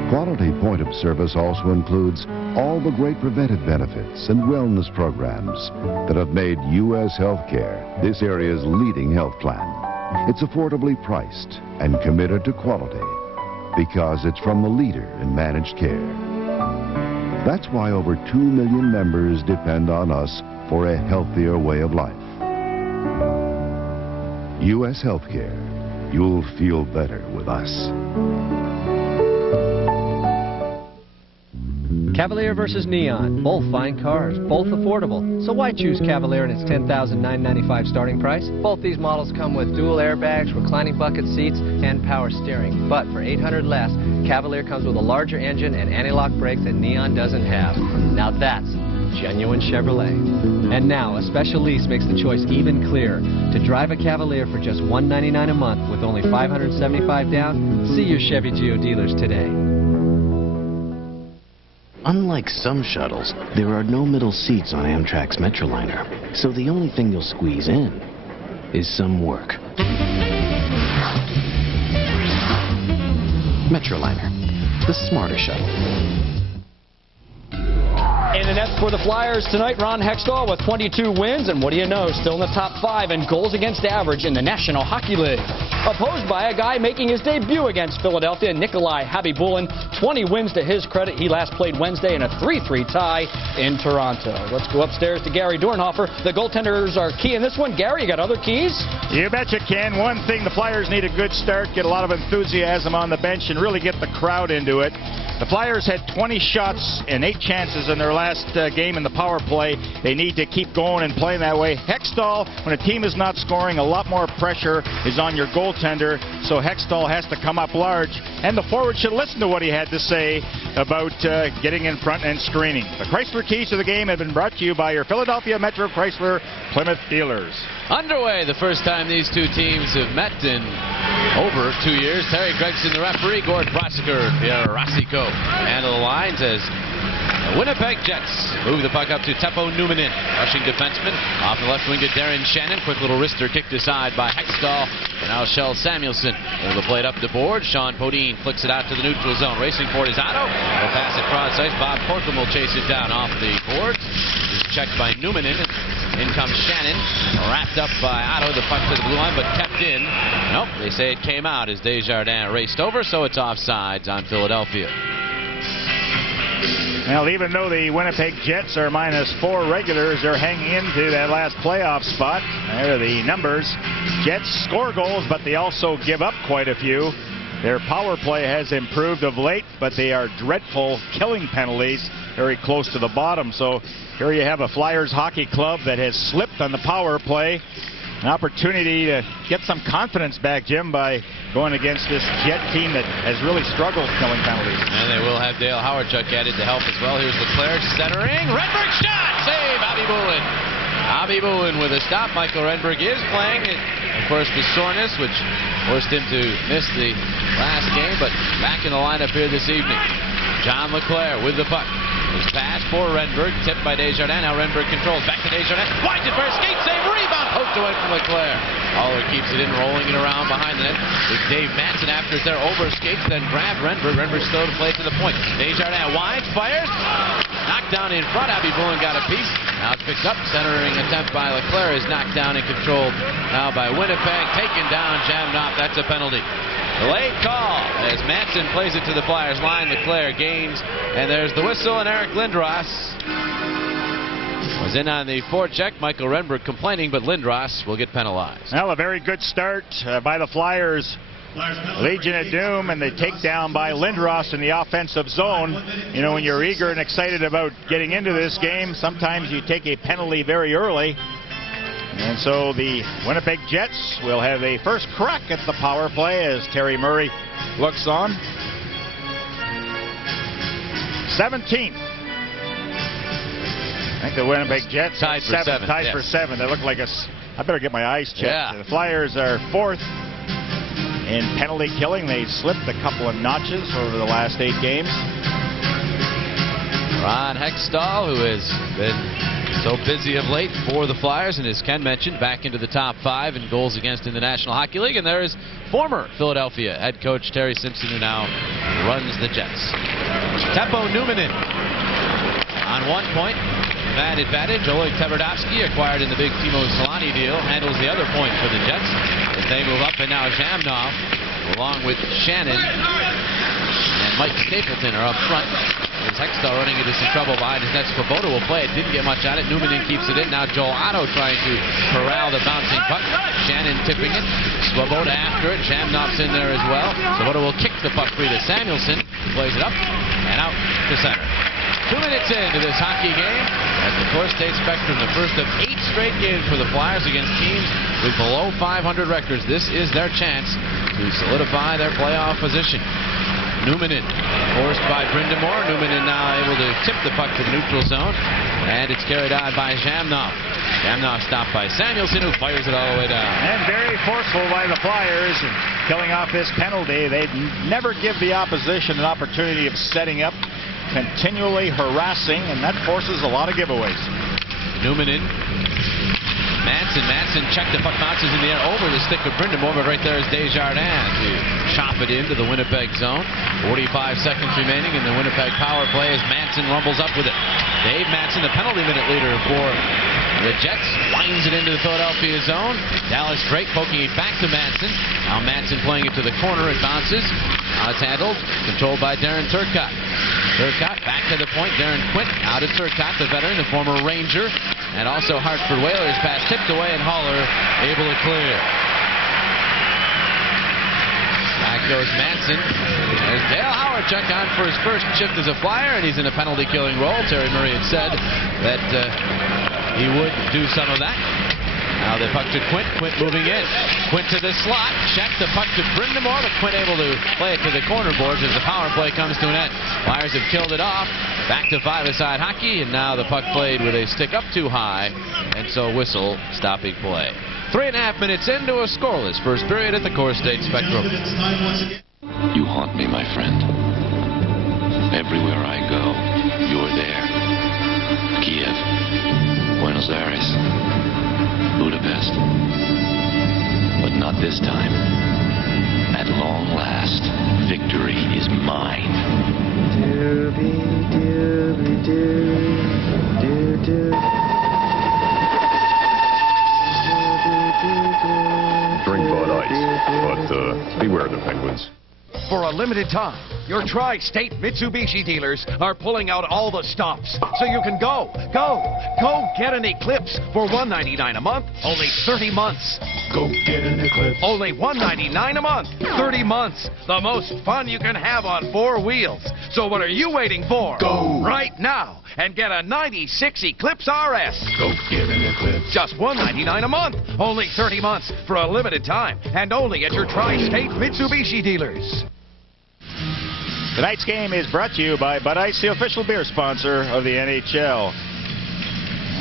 Quality point of service also includes all the great preventive benefits and wellness programs that have made U.S. Healthcare this area's leading health plan. It's affordably priced and committed to quality because it's from the leader in managed care. That's why over 2 million members depend on us for a healthier way of life. U.S. Healthcare. You'll feel better with us. Cavalier versus Neon, both fine cars, both affordable. So why choose Cavalier and its $10,995 starting price? Both these models come with dual airbags, reclining bucket seats, and power steering. But for $800 less, Cavalier comes with a larger engine and anti-lock brakes that Neon doesn't have. Now that's genuine Chevrolet. And now, a special lease makes the choice even clearer. To drive a Cavalier for just $199 a month with only $575 down, see your Chevy Geo dealers today. Unlike some shuttles, there are no middle seats on Amtrak's Metroliner, so the only thing you'll squeeze in is some work. Metroliner, the smarter shuttle. In the net for the Flyers tonight, Ron Hextall with 22 wins, and what do you know, still in the top 5 in goals against average in the National Hockey League. Opposed by a guy making his debut against Philadelphia, Nikolai Hawerchuk. 20 wins to his credit. He last played Wednesday in a 3-3 tie in Toronto. Let's go upstairs to Gary Dornhofer. The goaltenders are key in this one. Gary, you got other keys? You betcha, Ken. One thing, the Flyers need a good start, get a lot of enthusiasm on the bench, and really get the crowd into it. The Flyers had 20 shots and 8 chances in their last game in the power play. They need to keep going and playing that way. Hextall, when a team is not scoring, a lot more pressure is on your goaltender, so Hextall has to come up large. And the forward should listen to what he had to say about getting in front and screening. The Chrysler Keys to the game have been brought to you by your Philadelphia Metro Chrysler Plymouth dealers. Underway, the first time these two teams have met in over 2 years. Terry Gregson, the referee, Gord Brosiker, Pierre Rossico handle the lines as the Winnipeg Jets move the puck up to Teppo Numminen, rushing defenseman. Off the left wing to Darren Shannon. Quick little wrister kicked aside by Hextall. And now Kjell Samuelsson. Able to play it up the board. Shawn Podin flicks it out to the neutral zone. Racing for it is Otto. He'll pass it cross ice. Bob Corkum will chase it down off the boards. It's checked by Numminen. In comes Shannon. Wrapped up by Otto. The puck to the blue line, but kept in. Nope, they say it came out as Desjardins raced over, so it's offsides on Philadelphia. Well, even though the Winnipeg Jets are -4 regulars, they're hanging into that last playoff spot. There are the numbers. Jets score goals, but they also give up quite a few. Their power play has improved of late, but they are dreadful killing penalties, very close to the bottom. So here you have a Flyers hockey club that has slipped on the power play. An opportunity to get some confidence back, Jim, by going against this Jet team that has really struggled killing penalties. And they will have Dale Hawerchuk added to help as well. Here's Leclerc centering. Renberg shot! Save! Avi Boulin. Avi Boulin with a stop. Michael Renberg is playing. Of course, the soreness, which forced him to miss the last game, but back in the lineup here this evening. John Leclerc with the puck. His pass for Renberg, tipped by Desjardins. Now Renberg controls. Back to Desjardins. Winds it for a skate save. Rebound. Poked away from Leclerc. Haller keeps it in, rolling it around behind the net. Big Dave Manson after it's there. Over skates, then grabbed Renberg. Renberg still to play to the point. Desjardins winds, fires. Knocked down in front. Avi Boulin got a piece. Now it's picked up. Centering attempt by Leclerc is knocked down and controlled now by Winnipeg. Taken down, jammed off. That's a penalty. Late call as Manson plays it to the Flyers line. Leclerc gains, and there's the whistle, and Eric Lindros was in on the forecheck. Michael Renberg complaining, but Lindros will get penalized. Well, a very good start by the Flyers. Legion of Doom, and the takedown by Lindros in the offensive zone. You know, when you're eager and excited about getting into this game, sometimes you take a penalty very early. And so the Winnipeg Jets will have a first crack at the power play as Terry Murray looks on. 17th. I think the Winnipeg Jets tied for seven. Tied for 7. They look like a... I better get my eyes checked. Yeah. The Flyers are 4th in penalty killing. They slipped a couple of notches over the last 8 games. Ron Hextall, who has been so busy of late for the Flyers, and as Ken mentioned, back into the top 5 in goals against in the National Hockey League. And there is former Philadelphia head coach Terry Simpson, who now runs the Jets. Teppo Numminen on 1 point. Bad advantage. Oleg Tverdovsky, acquired in the big Timo Solani deal, handles the other point for the Jets as they move up, and now Zhamnov, along with Shannon and Mike Stapleton, are up front. As Hextall running into some trouble behind his net. Svoboda will play it. Didn't get much at it. Numminen keeps it in. Now Joel Otto trying to corral the bouncing puck. Shannon tipping it. Svoboda after it. Zhamnov's in there as well. Svoboda will kick the puck free to Samuelson. Plays it up and out to center. 2 minutes into this hockey game at the Core State Spectrum, the first of 8 straight games for the Flyers against teams with below 500 records. This is their chance to solidify their playoff position. Numminen forced by Brindamore. Numminen now able to tip the puck to the neutral zone, and it's carried on by Zhamnov. Zhamnov stopped by Samuelson, who fires it all the way down. And very forceful by the Flyers, killing off this penalty. They never give the opposition an opportunity of setting up, continually harassing, and that forces a lot of giveaways. Numminen. Manson checked the puck, bounces in the air over the stick of Brindamore, but right there is Desjardins to chop it into the Winnipeg zone. 45 seconds remaining in the Winnipeg power play as Manson rumbles up with it. Dave Manson, the penalty minute leader for the Jets, winds it into the Philadelphia zone. Dallas Drake poking it back to Manson. Now Manson playing it to the corner. It bounces. Now it's handled, controlled by Darren Turcotte. Turcotte back to the point. Darren Quint out at Turcotte, the veteran, the former Ranger, and also Hartford Whalers pass tipped away, and Haller able to clear. Back goes Manson. There's Dale Hawerchuk on for his first shift as a Flyer, and he's in a penalty-killing role. Terry Murray had said that he would do some of that. Now the puck to Quint. Quint moving in. Quint to the slot. Check the puck to Brindamore, but Quint able to play it to the corner boards as the power play comes to an end. Flyers have killed it off. Back to five-a-side hockey, and now the puck played with a stick up too high, and so whistle stopping play. 3.5 minutes into a scoreless first period at the Core State Spectrum. You haunt me, my friend. Everywhere I go, you're there. Kiev, Buenos Aires, Budapest. But not this time. At long last, victory is mine. Drink Bud Ice, but beware the penguins. For a limited time, your Tri-State Mitsubishi dealers are pulling out all the stops, so you can go get an Eclipse for $199 a month, only 30 months. Go get an Eclipse. Only $199 a month, 30 months. The most fun you can have on 4 wheels. So what are you waiting for? Go right now and get a 96 Eclipse RS. Go get an Eclipse. Just $199 a month, only 30 months for a limited time, and only at your Tri-State Mitsubishi dealers. Tonight's game is brought to you by Bud Ice, the official beer sponsor of the NHL.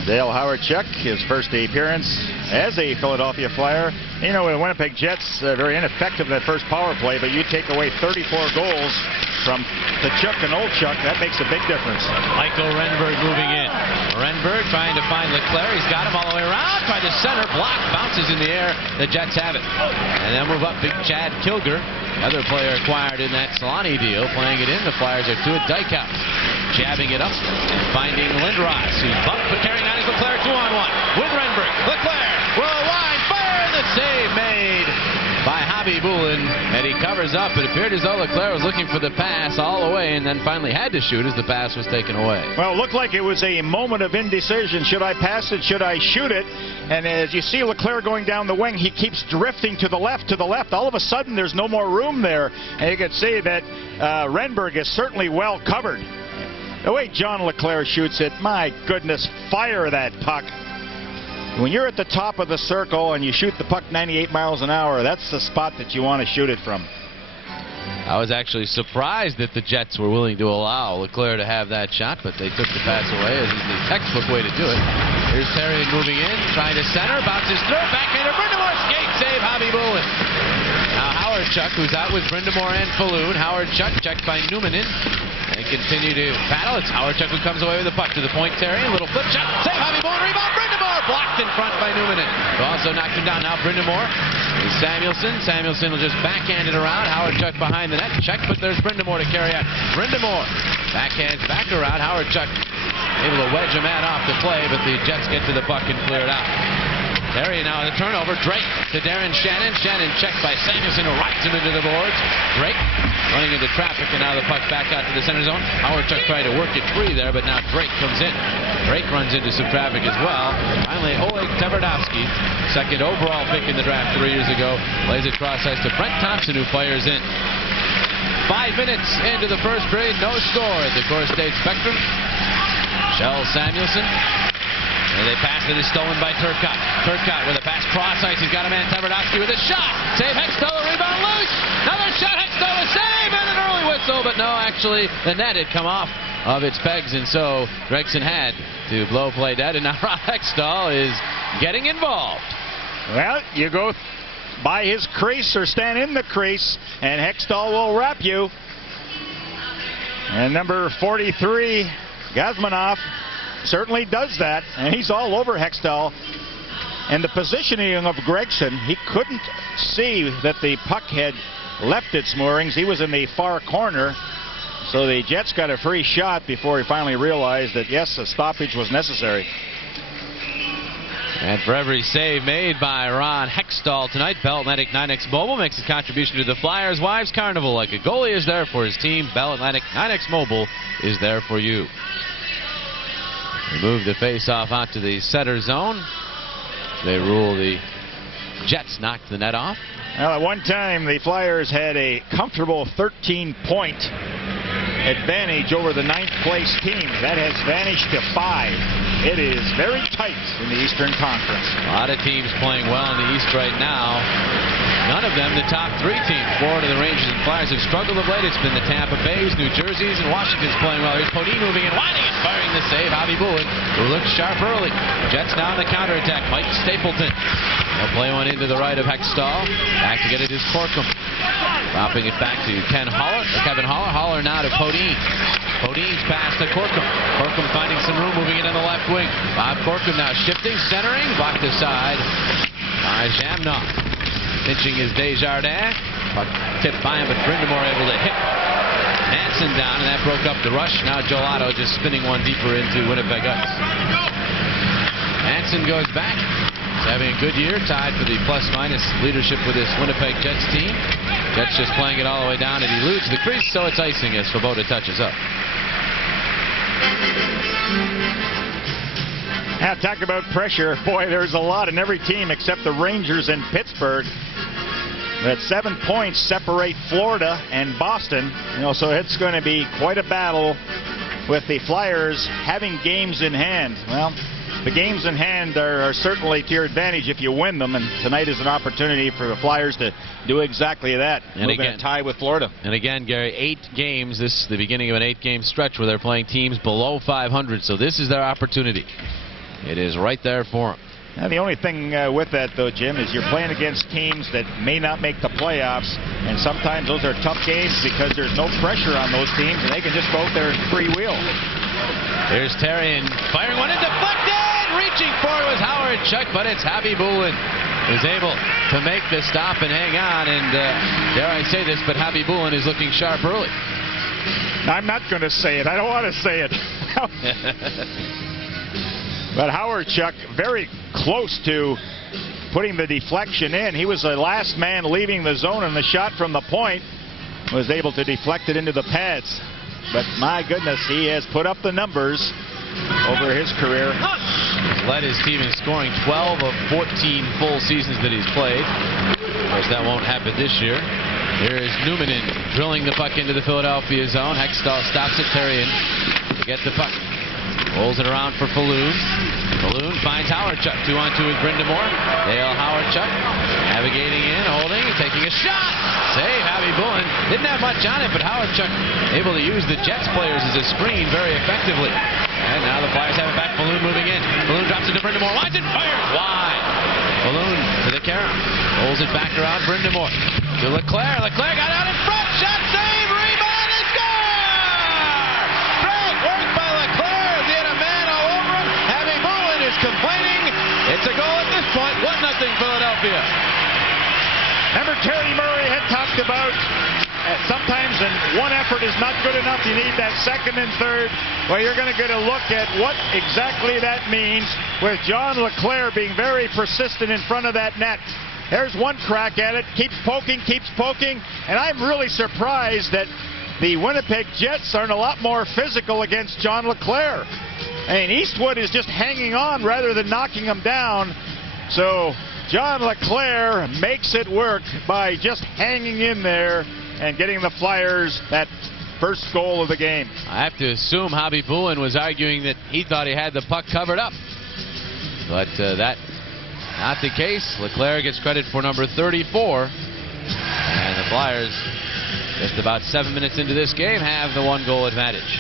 Dale Hawerchuk, his first appearance as a Philadelphia Flyer. You know, the Winnipeg Jets, very ineffective in that first power play, but you take away 34 goals from Tkachuk and Olchuk, that makes a big difference. Michael Renberg moving in. Renberg trying to find Leclerc. He's got him all the way around. Trying to center. Block. Bounces in the air. The Jets have it. And then move up. Big Chad Kilger, another player acquired in that Solani deal, playing it in. The Flyers are to it. Dykhouse jabbing it up and finding Lindros, who's bumped but carrying on his Leclerc 2-on-1 with Renberg. Leclerc will line. Fire, and the save made by Javi Bulin, and he covers up. It appeared as though Leclerc was looking for the pass all the way and then finally had to shoot as the pass was taken away. Well, it looked like it was a moment of indecision. Should I pass it? Should I shoot it? And as you see Leclerc going down the wing, he keeps drifting to the left, All of a sudden, there's no more room there. And you can see that Renberg is certainly well covered. The way John Leclerc shoots it, my goodness, fire that puck. When you're at the top of the circle and you shoot the puck 98 miles an hour, that's the spot that you want to shoot it from. I was actually surprised that the Jets were willing to allow Leclerc to have that shot, but they took the pass away as is the textbook way to do it. Here's Perry moving in, trying to center, bounces through, backhander, Brindamore, skate, save, Javi Bulin. Now Hawerchuk, who's out with Brindamore and Falloon. Hawerchuk checked by Numminen. They continue to battle. It's Hawerchuk who comes away with the puck to the point. Terry, a little flip shot, save, Javi Bulin, rebound, Brindamore, blocked in front by Numminen, who also knocked him down. Now Brindamore Samuelson. Samuelson will just backhand it around. Hawerchuk behind the net. Check, but there's Brindamore to carry out. Brindamore backhands back around. Hawerchuk able to wedge a man off the play, but the Jets get to the puck and clear it out. Terry now the turnover. Drake to Darren Shannon. Shannon checked by Samuelson, who rides him into the boards. Drake running into traffic, and now the puck back out to the center zone. Hawerchuk tried to work it free there, but now Drake comes in. Drake runs into some traffic as well. Finally, Oleg Tverdovsky, second overall pick in the draft 3 years ago, lays it cross ice to Brent Thompson, who fires in. 5 minutes into the first period, no score at the Core State Spectrum. Shell Samuelson. And they pass that is stolen by Turcotte. Turcotte with a pass cross ice. He's got a man, Tverdovsky, with a shot. Save Hextall, a rebound loose. Another shot, Hextall, a save, and an early whistle. But no, actually, the net had come off of its pegs, and so Gregson had to blow play dead. And now Ron Hextall is getting involved. Well, you go by his crease or stand in the crease, and Hextall will wrap you. And number 43, Gazmanov, certainly does that, and he's all over Hextall. And the positioning of Gregson, he couldn't see that the puck had left its moorings. He was in the far corner, so the Jets got a free shot before he finally realized that, yes, a stoppage was necessary. And for every save made by Ron Hextall tonight, Bell Atlantic 9X Mobile makes a contribution to the Flyers Wives Carnival. Like a goalie is there for his team, Bell Atlantic 9X Mobile is there for you. They move the face-off out to the center zone. They rule the Jets knocked the net off. Well, at one time, the Flyers had a comfortable 13-point advantage over the 9th-place team. That has vanished to 5. It is very tight in the Eastern Conference. A lot of teams playing well in the East right now. None of them the top 3 teams. Florida, the Rangers, and Flyers have struggled of late. It's been the Tampa Bays, New Jerseys, and Washington's playing well. Here's Podin moving in, winding and firing the save. Javi Bullen, who looked sharp early. Jets now on the counterattack. Mike Stapleton. They'll play one into the right of Hextall. Back to get it is Corkum. Dropping it back to Kevin Haller. Haller now to Podin. Podin's pass to Corkum. Corkum finding some room, moving it in the left wing. Bob Corkum now shifting, centering, blocked aside by Jamnov. Pinching is Desjardins. Puck tipped by him, but Brindamore able to hit Hansen down, and that broke up the rush. Now Joel Otto just spinning one deeper into Winnipeg ice. Hansen goes back. He's having a good year, tied for the plus-minus leadership with this Winnipeg Jets team. Jets just playing it all the way down, and he eludes the crease, so it's icing as Svoboda touches up. Now, talk about pressure. Boy, there's a lot in every team except the Rangers and Pittsburgh. That 7 points separate Florida and Boston. So it's going to be quite a battle with the Flyers having games in hand. Well, the games in hand are certainly to your advantage if you win them, and tonight is an opportunity for the Flyers to do exactly that. And again, tie with Florida. And again, Gary, 8 games. This is the beginning of an 8-game stretch where they're playing teams below 500. So this is their opportunity. It is right there for them. Now, the only thing with that, though, Jim, is you're playing against teams that may not make the playoffs, and sometimes those are tough games because there's no pressure on those teams, and they can just go out there and freewheel. Here's Terry and firing one in, deflected! Reaching forward was Hawerchuk, but it's Javi Bullen who's able to make the stop and hang on, and dare I say this, but Javi Bullen is looking sharp early. I'm not going to say it. I don't want to say it. But Hawerchuk very close to putting the deflection in. He was the last man leaving the zone, and the shot from the point was able to deflect it into the pads. But my goodness, he has put up the numbers over his career. He's led his team in scoring 12 of 14 full seasons that he's played. Of course, that won't happen this year. Here is Newman drilling the puck into the Philadelphia zone. Hextall stops it. Terrian to get the puck. Rolls it around for Falloon. Falloon finds Hawerchuk. 2-on-2 with Brindamore. Dale Hawerchuk navigating in, holding, taking a shot. Save, Javi Bullen. Didn't have much on it, but Hawerchuk able to use the Jets players as a screen very effectively. And now the Flyers have it back. Falloon moving in. Falloon drops it to Brindamore. Wines it, fires wide. Falloon to the Caron. Rolls it back around Brindamore. To Leclerc. Leclerc got out in front. Shot, save, rebound, and score! Great work by Leclerc. He had a man all over him. Javi Bullen is complaining. It's a goal at this point. 1-0 Philadelphia. Remember, Terry Murray had talked about sometimes one effort is not good enough. You need that second and third. Well, you're going to get a look at what exactly that means with John LeClair being very persistent in front of that net. There's one crack at it. Keeps poking. And I'm really surprised that the Winnipeg Jets aren't a lot more physical against John LeClair. And Eastwood is just hanging on rather than knocking him down. So John LeClair makes it work by just hanging in there and getting the Flyers that first goal of the game. I have to assume Hobby Bowen was arguing that he thought he had the puck covered up. But that not the case. LeClair gets credit for number 34. And the Flyers, just about 7 minutes into this game, have the 1-goal advantage.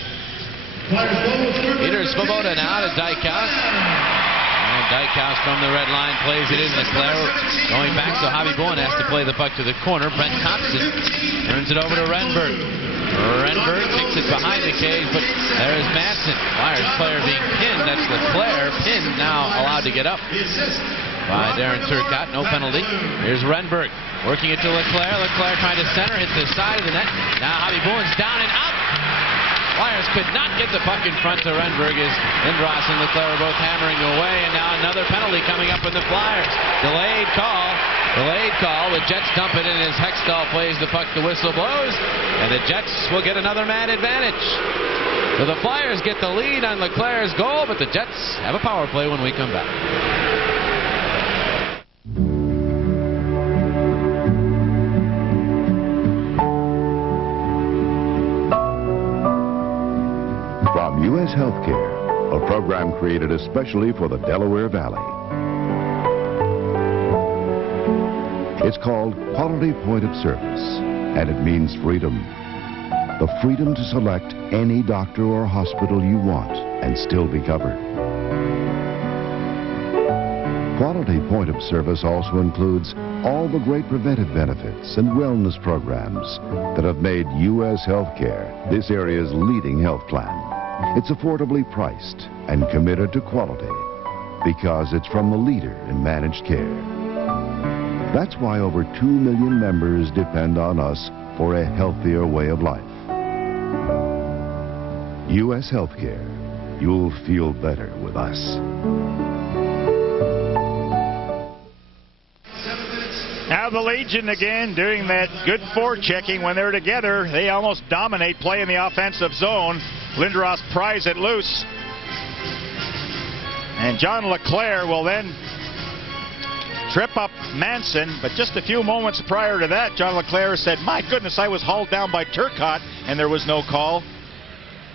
Peter Svoboda now to Dykhouse. And Dykhouse from the red line plays it in. LeClair going back, so Hobby Bowen has to play the puck to the corner. Brent Thompson turns it over to Renberg. Renberg kicks it behind the cage, but there is Manson. Flyers player being pinned. That's LeClair. Pinned, now allowed to get up by Darren Turcotte. No penalty. Here's Renberg working it to LeClair. LeClair trying to center, hits the side of the net. Now Hobby Bowen's down and out. Flyers could not get the puck in front to Renberg as Lindros and LeClair are both hammering away, and now another penalty coming up with the Flyers. Delayed call. The Jets dump it in as Hextall plays the puck, the whistle blows, and the Jets will get another man advantage. So the Flyers get the lead on LeClair's goal, but the Jets have a power play when we come back. U.S. Healthcare, a program created especially for the Delaware Valley. It's called Quality Point of Service, and it means freedom. The freedom to select any doctor or hospital you want and still be covered. Quality Point of Service also includes all the great preventive benefits and wellness programs that have made U.S. Healthcare this area's leading health plan. It's affordably priced and committed to quality because it's from the leader in managed care. That's why over 2 million members depend on us for a healthier way of life. U.S. Healthcare. You'll feel better with us. Now the Legion again doing that good forechecking. When they're together, they almost dominate play in the offensive zone. Lindros pries it loose. And John LeClair will then trip up Manson, but just a few moments prior to that, John LeClair said, "My goodness, I was hauled down by Turcotte," and there was no call.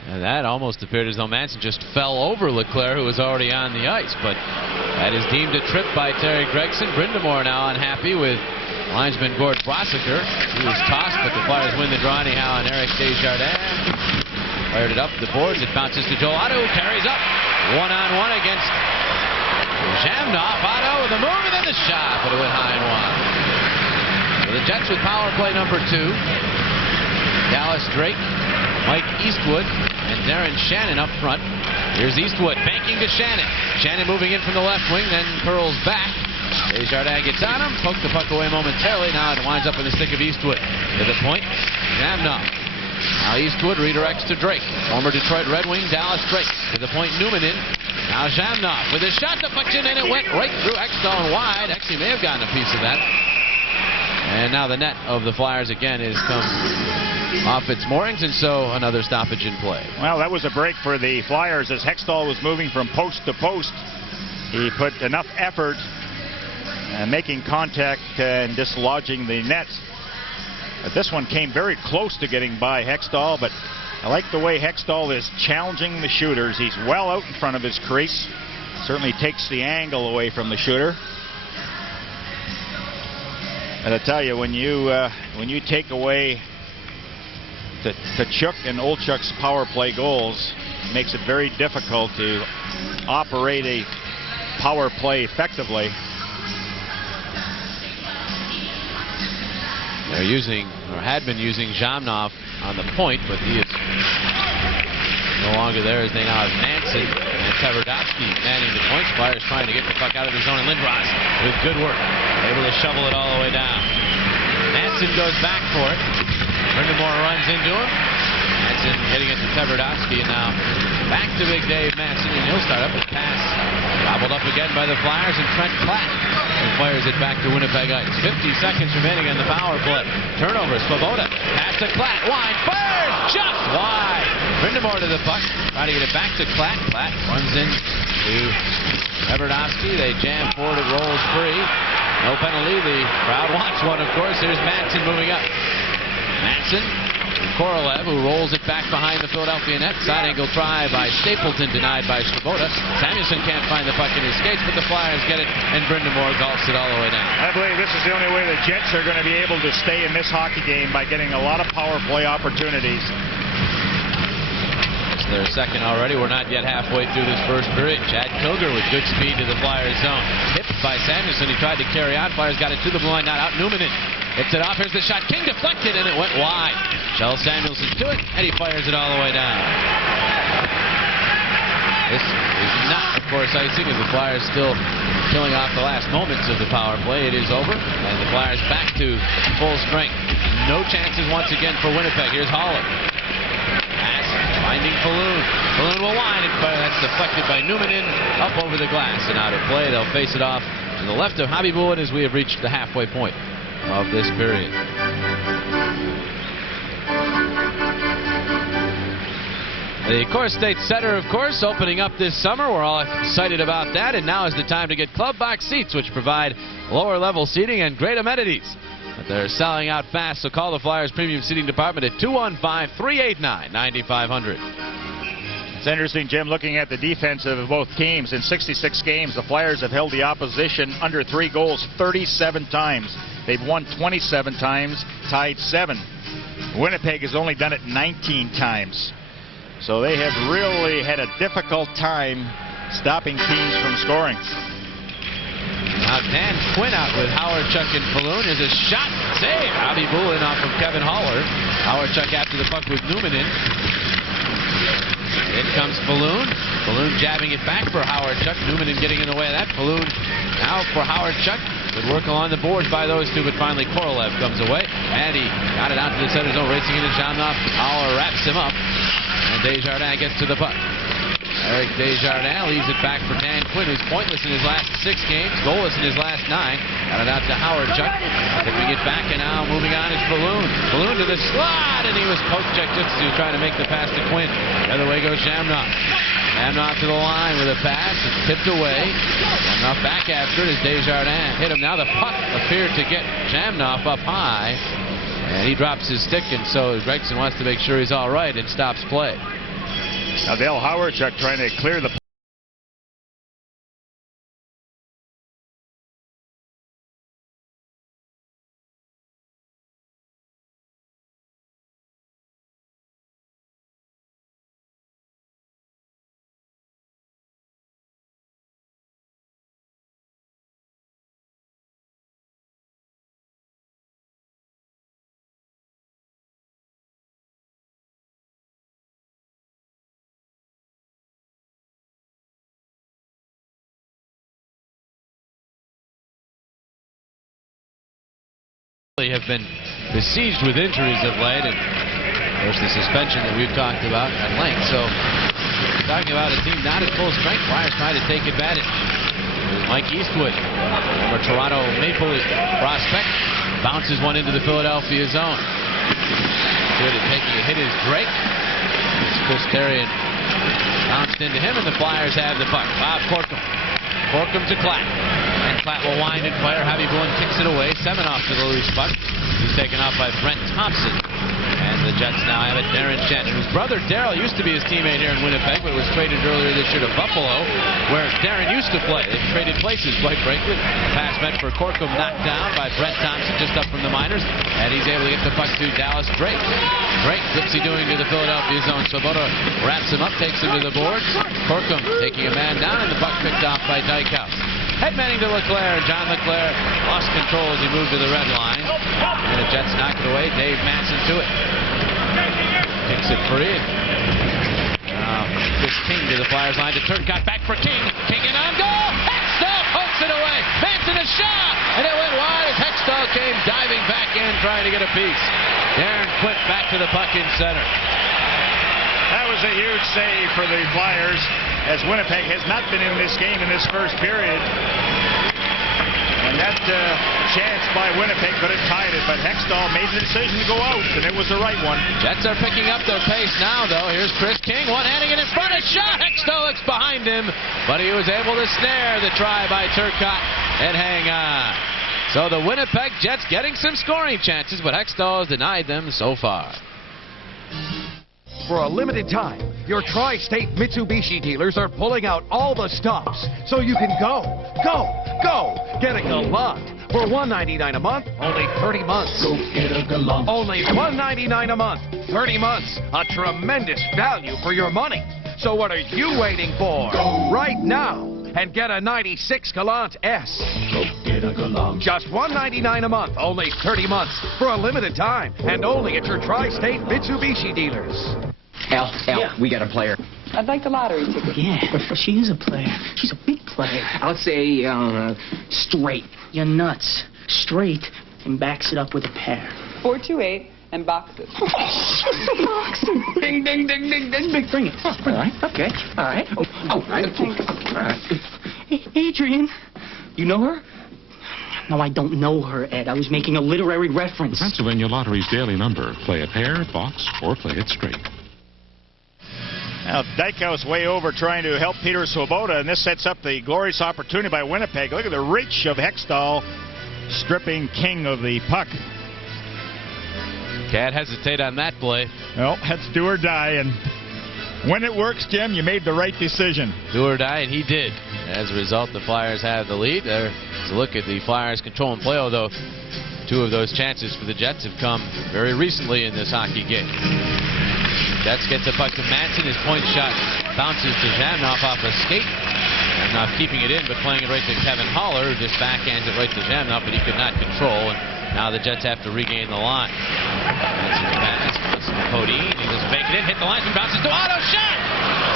And that almost appeared as though Manson just fell over LeClair, who was already on the ice, but that is deemed a trip by Terry Gregson. Brindamore now unhappy with linesman Gord Brossiker. He was tossed, but the Flyers win the draw anyhow, and Eric Desjardins fired it up the boards. It bounces to Joe Otto, who carries up. One-on-one against Shamnoff. Otto with a move and then the shot, but it went high and wide. So the Jets with power play number 2. Dallas Drake, Mike Eastwood, and Darren Shannon up front. Here's Eastwood banking to Shannon. Shannon moving in from the left wing, then curls back. Desjardins gets on him, poked the puck away momentarily. Now it winds up in the stick of Eastwood. To the point, Shamnoff. Now Eastwood redirects to Drake. Former Detroit Red Wing, Dallas Drake. To the point, Newman in. Now Shamnoff with a shot deflection, and it went right through Hextall and wide. Actually may have gotten a piece of that. And now the net of the Flyers again is come off its moorings, and so another stoppage in play. Well, that was a break for the Flyers as Hextall was moving from post to post. He put enough effort making contact and dislodging the net. But this one came very close to getting by Hextall, but I like the way Hextall is challenging the shooters. He's well out in front of his crease. Certainly takes the angle away from the shooter. And I tell you, when you take away Tkachuk and Olchuk's power play goals, it makes it very difficult to operate a power play effectively. They're using, or had been using, Zhamnov on the point, but he is no longer there as they now have Manson and Tverdovsky manning the point. Flyers trying to get the puck out of the zone, and Lindros with good work, able to shovel it all the way down. Manson goes back for it. Brindamore runs into him. Manson hitting it to Teverdowski, and now back to big Dave Manson, and he'll start up a pass. Gobbled up again by the Flyers, and Trent Platt fires it back to Winnipeg Ice. 50 seconds remaining on the power play. Turnover, Svoboda. Pass to Platt. Wide. Fires! Just wide. Brindamore to the puck. Trying to get it back to Platt. Platt runs in to Teverdowski. They jam forward. It rolls free. No penalty. The crowd wants one, of course. Here's Manson moving up. Manson. Korolev, who rolls it back behind the Philadelphia net. Side angle try by Stapleton, denied by Svoboda. Samuelson can't find the puck in his skates, but the Flyers get it, and Brindamore golfs it all the way down. I believe this is the only way the Jets are going to be able to stay in this hockey game, by getting a lot of power play opportunities. It's their second already. We're not yet halfway through this first period. Chad Kilger with good speed to the Flyers zone. Hipped by Samuelson. He tried to carry on. Flyers got it to the blue line, not out. Newmanen hits it off. Here's the shot. King deflected, and it went wide. Shell Samuelson to it, and he fires it all the way down. This is not, of course, icing, as the Flyers still killing off the last moments of the power play. It is over, and the Flyers back to full strength. No chances once again for Winnipeg. Here's Haller. Pass, finding Falloon. Falloon will wind and fire. That's deflected by Newmanen, up over the glass and out of play. They'll face it off to the left of Hobby Bullen as we have reached the halfway point of this period. The Core State Center, of course, opening up this summer. We're all excited about that, and now is the time to get club box seats, which provide lower level seating and great amenities. But they're selling out fast, so call the Flyers Premium Seating Department at 215-389-9500. It's interesting, Jim, looking at the defense of both teams. In 66 games, the Flyers have held the opposition under 3 goals 37 times. They've won 27 times, tied 7. Winnipeg has only done it 19 times. So they have really had a difficult time stopping teams from scoring. Now Dan Quinn out with Hawerchuk and Falloon. Is a shot. Save. Hobby Bullen off of Kevin Haller. Hawerchuk after the puck with Newmanen. In comes Falloon. Falloon jabbing it back for Hawerchuk. Newmanen getting in the way of that. Falloon now for Hawerchuk. Good work along the boards by those two, but finally Korolev comes away. And he got it out to the center zone, racing into Jamnov. Haller wraps him up. And Desjardins gets to the puck. Eric Desjardins leaves it back for Dan Quinn, who's pointless in his last 6 games, goalless in his last 9. Got it out to Hawerchuk. Tipping it back, and now moving on is Falloon. Falloon to the slot, and he was poke checked just to try to make the pass to Quinn. The other way goes Jamnov. Jamnov to the line with a pass. It's tipped away. Jamnov back after it as Desjardins hit him. Now the puck appeared to get Jamnov up high. And he drops his stick, and so Gregson wants to make sure he's all right and stops play. Now Dale Hawerchuk trying to clear the have been besieged with injuries of late, and of course the suspension that we've talked about at length. So talking about a team not at full strength, Flyers trying to take advantage. Here's Mike Eastwood, former Toronto Maple Leaf prospect, bounces one into the Philadelphia zone. Good at taking a hit is Drake. It's Chris Therien bounced into him, and the Flyers have the puck. Bob Corkum. Corkum to Klatt. And Klatt will wind and fire. Hobby Bullen kicks it away. Semenoff to the loose puck. He's taken off by Brent Thompson. And the Jets now have it. Darren Shannon, whose brother Darryl used to be his teammate here in Winnipeg, but was traded earlier this year to Buffalo, where Darren used to play. They traded places, quite frankly. Pass meant for Corkum, knocked down by Brent Thompson, just up from the minors. And he's able to get the puck to Dallas Drake. Drake, what's he doing to the Philadelphia zone? Svoboda wraps him up, takes him to the boards. Corkum taking a man down, and the puck picked off by Dykhouse. Headmanning to Leclerc, and John Leclerc lost control as he moved to the red line. And the Jets knock it away. Dave Manson to it. Kicks it free. Chris King to the Flyers line to Turcotte. Back for King. King in on goal. Hextall pokes it away. Manson a shot, and it went wide as Hextall came diving back in trying to get a piece. Darren Quint back to the puck in center. That was a huge save for the Flyers, as Winnipeg has not been in this game in this first period. And that chance by Winnipeg could have tied it, but Hextall made the decision to go out, and it was the right one. Jets are picking up their pace now, though. Here's Chris King, one-handing it in front, a shot! Hextall looks behind him, but he was able to snare the try by Turcotte and hang on. So the Winnipeg Jets getting some scoring chances, but Hextall has denied them so far. For a limited time, your Tri-State Mitsubishi dealers are pulling out all the stops so you can go, get a Galant. For $199 a month, only 30 months. Go get a Galant. Only $199 a month, 30 months. A tremendous value for your money. So what are you waiting for? Go right now and get a 96 Galant S. Go get a Galant. Just $199 a month, only 30 months. For a limited time, and only at your Tri-State Mitsubishi dealers. Al, we got a player. I'd like the lottery ticket. Yeah, she is a player. She's a big player. I'll say straight. You're nuts. Straight, and backs it up with a pair. 428 and boxes. Boxes. Ding, ding, ding, ding, ding, ding. Bring it. All right. Okay. All right. All right. Hey, Adrian, you know her? No, I don't know her, Ed. I was making a literary reference. Pennsylvania Lottery's daily number. Play a pair, box, or play it straight. Now, Dykhouse way over trying to help Peter Swoboda, and this sets up the glorious opportunity by Winnipeg. Look at the reach of Hextall stripping King of the puck. Can't hesitate on that play. Well, that's do or die, and when it works, Jim, you made the right decision. Do or die, and he did. As a result, the Flyers have the lead. There's a look at the Flyers' control and play, although two of those chances for the Jets have come very recently in this hockey game. Jets gets a puck to Manson. His point shot bounces to Zhamnov off a skate. Zhamnov keeping it in, but playing it right to Kevin Haller, who just backhands it right to Zhamnov, but he could not control. And now the Jets have to regain the line. Manson to pass, bounces to Podin. He just make it in, hit the line, and bounces to Otto. Shot!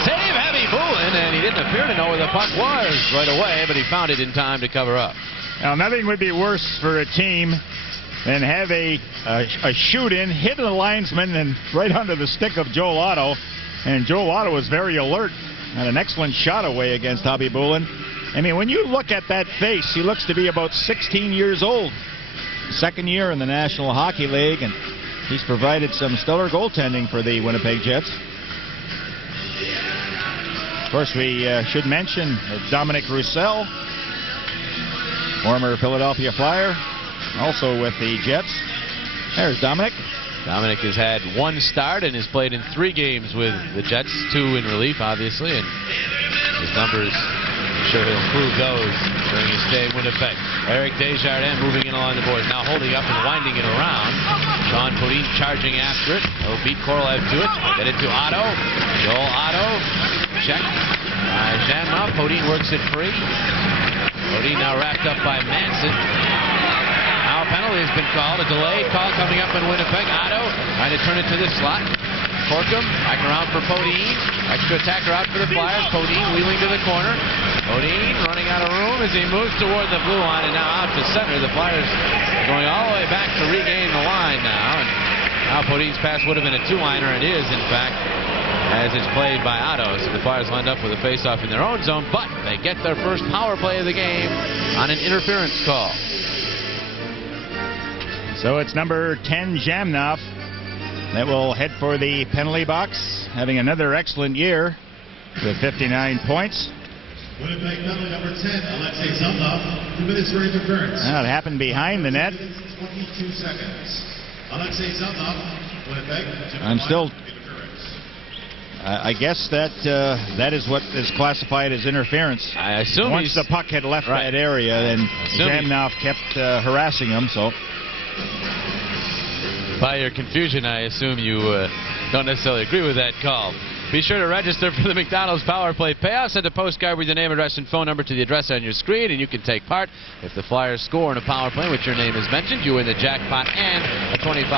Save Heavy Bullen, and he didn't appear to know where the puck was right away, but he found it in time to cover up. Now, nothing would be worse for a team than have a shoot-in, hit the linesman, and right under the stick of Joel Otto. And Joel Otto was very alert. Had an excellent shot away against Hobby Bullen. I mean, when you look at that face, he looks to be about 16 years old. Second year in the National Hockey League, and he's provided some stellar goaltending for the Winnipeg Jets. Of course, we should mention Dominic Roussel, former Philadelphia Flyer, also with the Jets. There's Dominic. Dominic has had one start and has played in 3 games with the Jets, 2 in relief, obviously, and his numbers, I'm sure he'll improve those during his stay in Winnipeg. Eric Desjardins moving in along the boards, now holding up and winding it around. Shawn Podin charging after it. He'll beat Korolev to it. Get it to Otto. Joel Otto. Check. Zhamnov. Podin works it free. Podin now wrapped up by Manson. Now a penalty has been called. A delayed call coming up in Winnipeg. Otto trying to turn it to the slot. Corkum back around for Podin. Extra attacker out for the Flyers. Podin wheeling to the corner. Podin running out of room as he moves toward the blue line and now out to center. The Flyers going all the way back to regain the line now. And now Podin's pass would have been a 2-liner and is, in fact, as it's played by Otto. So the Flyers lined up with a face-off in their own zone, but they get their first power play of the game on an interference call. So it's number 10, Zhamnov, that will head for the penalty box, having another excellent year with 59 points. Winnipeg penalty number 10, Alexei Zhamnov, 2 minutes for interference. Now it happened behind the net. 22 seconds. Alexei Zhamnov, Winnipeg. I'm still... I guess that that is what is classified as interference. I assume once the puck had left that area, then Zhamnov kept harassing him. So, by your confusion, I assume you don't necessarily agree with that call. Be sure to register for the McDonald's Power Play Payoff. Send a postcard with your name, address, and phone number to the address on your screen, and you can take part. If the Flyers score in a power play, which your name is mentioned, you win the jackpot and a $25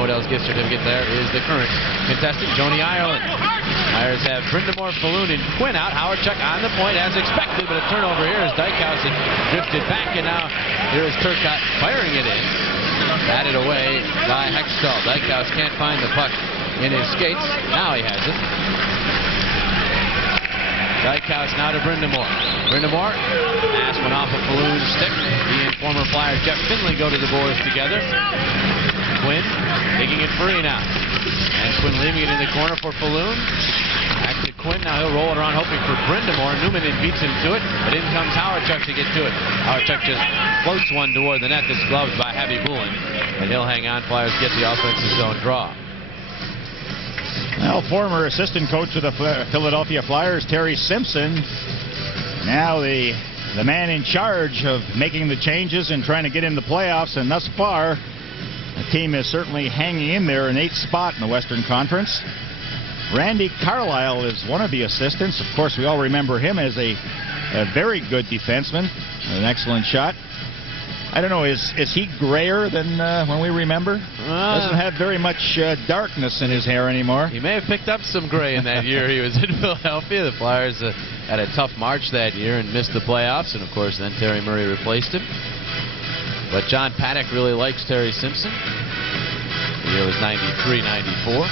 Modell's gift certificate. There is the current contestant, Joni Ireland. Flyers have Brindamore, Falloon, and Quinn out. Hawerchuk on the point as expected, but a turnover here as Dykhouse had drifted back, and now here is Turcotte firing it in. Batted away by Hextall. Dykhouse can't find the puck in his skates. Now he has it. Dykhouse now to Brindamore. Brindamore, pass went off of Falloon's stick. He and former Flyer Jeff Finley go to the boards together. Quinn taking it free now. And Quinn leaving it in the corner for Falloon. Back to Quinn. Now he'll roll it around hoping for Brindamore. Newman beats him to it, but in comes Hawerchuk to get to it. Hawerchuk just floats one toward the net. This gloved by Hawerchuk, and he'll hang on. Flyers get the offensive zone draw. Well, former assistant coach of the Philadelphia Flyers, Terry Simpson, now the man in charge of making the changes and trying to get in the playoffs, and thus far, the team is certainly hanging in there in 8th spot in the Western Conference. Randy Carlyle is one of the assistants. Of course, we all remember him as a very good defenseman, an excellent shot. I don't know, is he grayer than when we remember? Doesn't have very much darkness in his hair anymore. He may have picked up some gray in that year he was in Philadelphia. The Flyers had a tough March that year and missed the playoffs, and of course then Terry Murray replaced him. But John Paddock really likes Terry Simpson. The year was 93-94.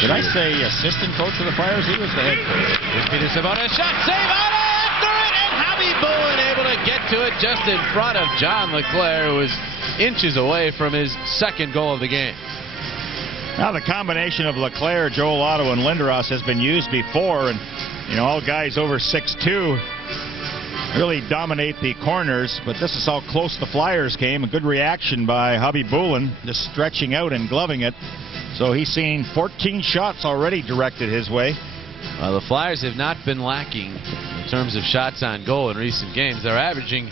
Did I say assistant coach of the Flyers? He was the head coach. Peter Sabota, shot, save, out after it, and Hawerchuk able to get to it just in front of John LeClair, who was inches away from his second goal of the game. Now the combination of LeClair, Joel Otto, and Lindros has been used before, and all guys over 6'2" really dominate the corners, but this is how close the Flyers came. A good reaction by Hawerchuk, just stretching out and gloving it. So he's seen 14 shots already directed his way. Well, the Flyers have not been lacking in terms of shots on goal in recent games. They're averaging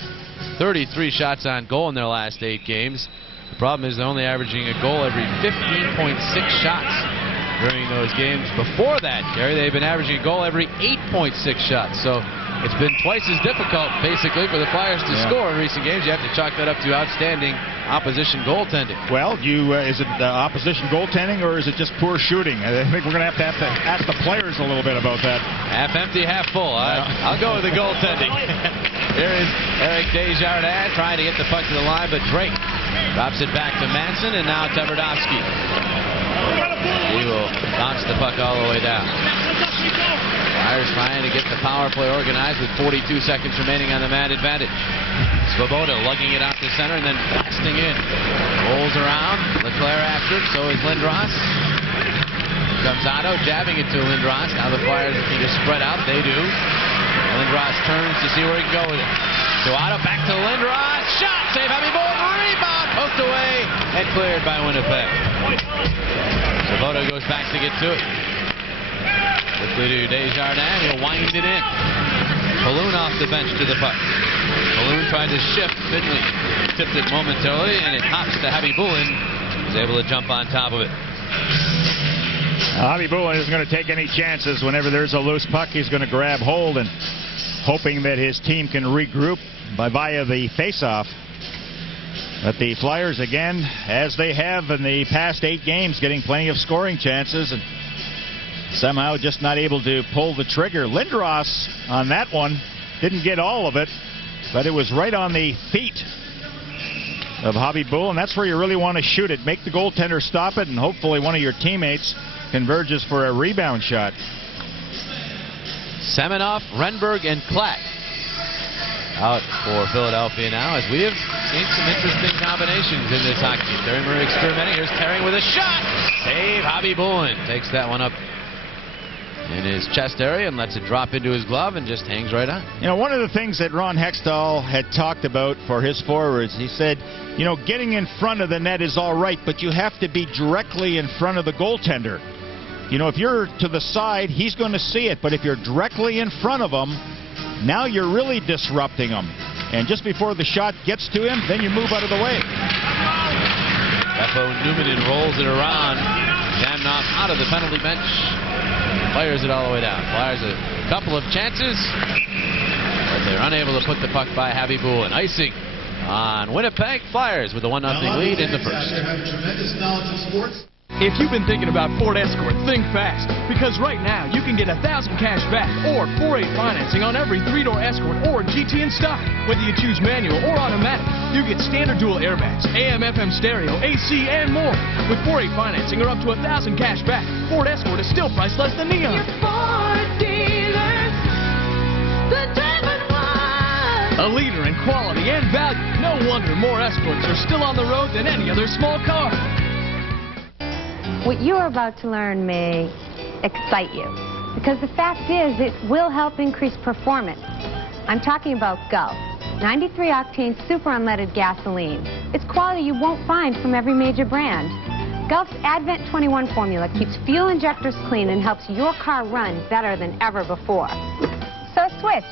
33 shots on goal in their last 8 games. The problem is they're only averaging a goal every 15.6 shots during those games. Before that, Gary, they've been averaging a goal every 8.6 shots. So it's been twice as difficult, basically, for the Flyers to score in recent games. You have to chalk that up to outstanding opposition goaltending. Well, is it opposition goaltending, or is it just poor shooting? I think we're going to have to ask the players a little bit about that. Half empty, half full. I'll go with the goaltending. Here is Eric Desjardins trying to get the puck to the line, but Drake drops it back to Manson, and now Tverdovsky. He will bounce the puck all the way down. Flyers trying to get the power play organized with 42 seconds remaining on the man advantage. Svoboda lugging it out to center and then blasting in. Rolls around. Leclair after him. So is Lindros. Here comes Otto jabbing it to Lindros. Now the Flyers need to spread out. They do. Lindros turns to see where he can go with it. So Otto back to Lindros. Shot. Save. Hawerchuk. Rebound. Poked away and cleared by Winnipeg. Svoboda goes back to get to it. Quickly to Desjardins. He'll wind it in. Falloon off the bench to the puck. Falloon tried to shift. Finley tipped it momentarily, and it hops to Hawerchuk. He's able to jump on top of it. Hawerchuk isn't going to take any chances. Whenever there's a loose puck, he's going to grab hold, and hoping that his team can regroup via the faceoff. But the Flyers, again, as they have in the past 8 games, getting plenty of scoring chances, and somehow just not able to pull the trigger. Lindros on that one didn't get all of it, but it was right on the feet of Hawerchuk, and that's where you really want to shoot it. Make the goaltender stop it, and hopefully one of your teammates converges for a rebound shot. Semenoff, Renberg, and Klatt out for Philadelphia now, as we have seen some interesting combinations in this hockey game. Terry Murray experimenting. Here's Terry with a shot. Save. Hawerchuk takes that one up in his chest area and lets it drop into his glove and just hangs right on. One of the things that Ron Hextall had talked about for his forwards, he said, getting in front of the net is all right, but you have to be directly in front of the goaltender. If you're to the side, he's going to see it, but if you're directly in front of him, now you're really disrupting him. And just before the shot gets to him, then you move out of the way. Beppo Newman rolls it around. Damnoff out of the penalty bench. Fires it all the way down. Flyers a couple of chances, but they're unable to put the puck by Hawerchuk. Icing on Winnipeg. Flyers with a 1-0 lead in the first. If you've been thinking about Ford Escort, think fast. Because right now, you can get $1,000 cash back or 4-8 financing on every 3-door Escort or GT in stock. Whether you choose manual or automatic, you get standard dual airbags, AM/FM stereo, AC, and more. With 4-8 financing or up to $1,000 cash back, Ford Escort is still priced less than Neon. Your Ford dealers, the diamond one. A leader in quality and value. No wonder more Escorts are still on the road than any other small car. What you're about to learn may excite you, because the fact is it will help increase performance. I'm talking about Gulf, 93-octane super unleaded gasoline. It's quality you won't find from every major brand. Gulf's Advent 21 formula keeps fuel injectors clean and helps your car run better than ever before. So switch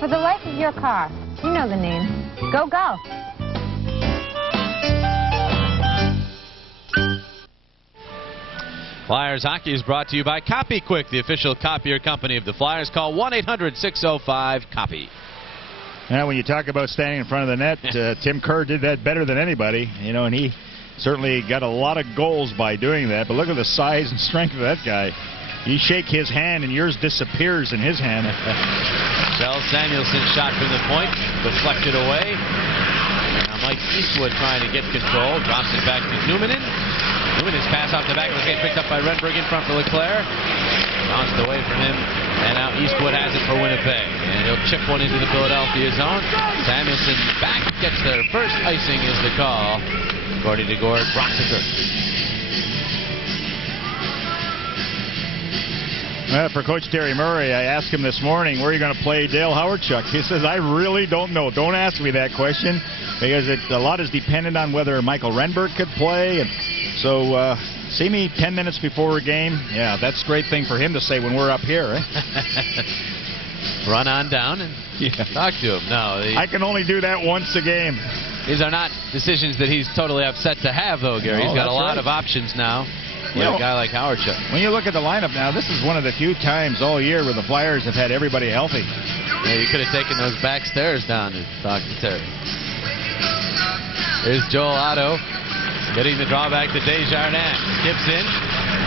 for the life of your car. You know the name. Go Gulf. Flyers hockey is brought to you by Copy Quick, the official copier company of the Flyers. Call 1-800-605-COPY. Now, when you talk about standing in front of the net, Tim Kerr did that better than anybody, you know, and he certainly got a lot of goals by doing that. But look at the size and strength of that guy. You shake his hand, and yours disappears in his hand. Kjell Samuelsson shot from the point, deflected away. Now Mike Eastwood trying to get control, drops it back to Numminen. Numminen's pass off the back of the skate, picked up by Renberg in front for Leclerc. Bounced away from him, and now Eastwood has it for Winnipeg. And he'll chip one into the Philadelphia zone. Samuelsson back, gets there first. Icing is the call, according to Gord Brosiker. For Coach Terry Murray, I asked him this morning, where are you going to play Dale Hawerchuk? He says, I really don't know. Don't ask me that question, because a lot is dependent on whether Michael Renberg could play. And so, see me 10 minutes before a game? Yeah, that's a great thing for him to say when we're up here, eh? Run on down and talk to him. No, I can only do that once a game. These are not decisions that he's totally upset to have, though, Gary. He's got a lot of options now. With a guy like Hawerchuk. When you look at the lineup now, this is one of the few times all year where the Flyers have had everybody healthy. Yeah, you could have taken those back stairs down and talked to Terry. Here's Joel Otto getting the drawback to Desjardins. Skips in.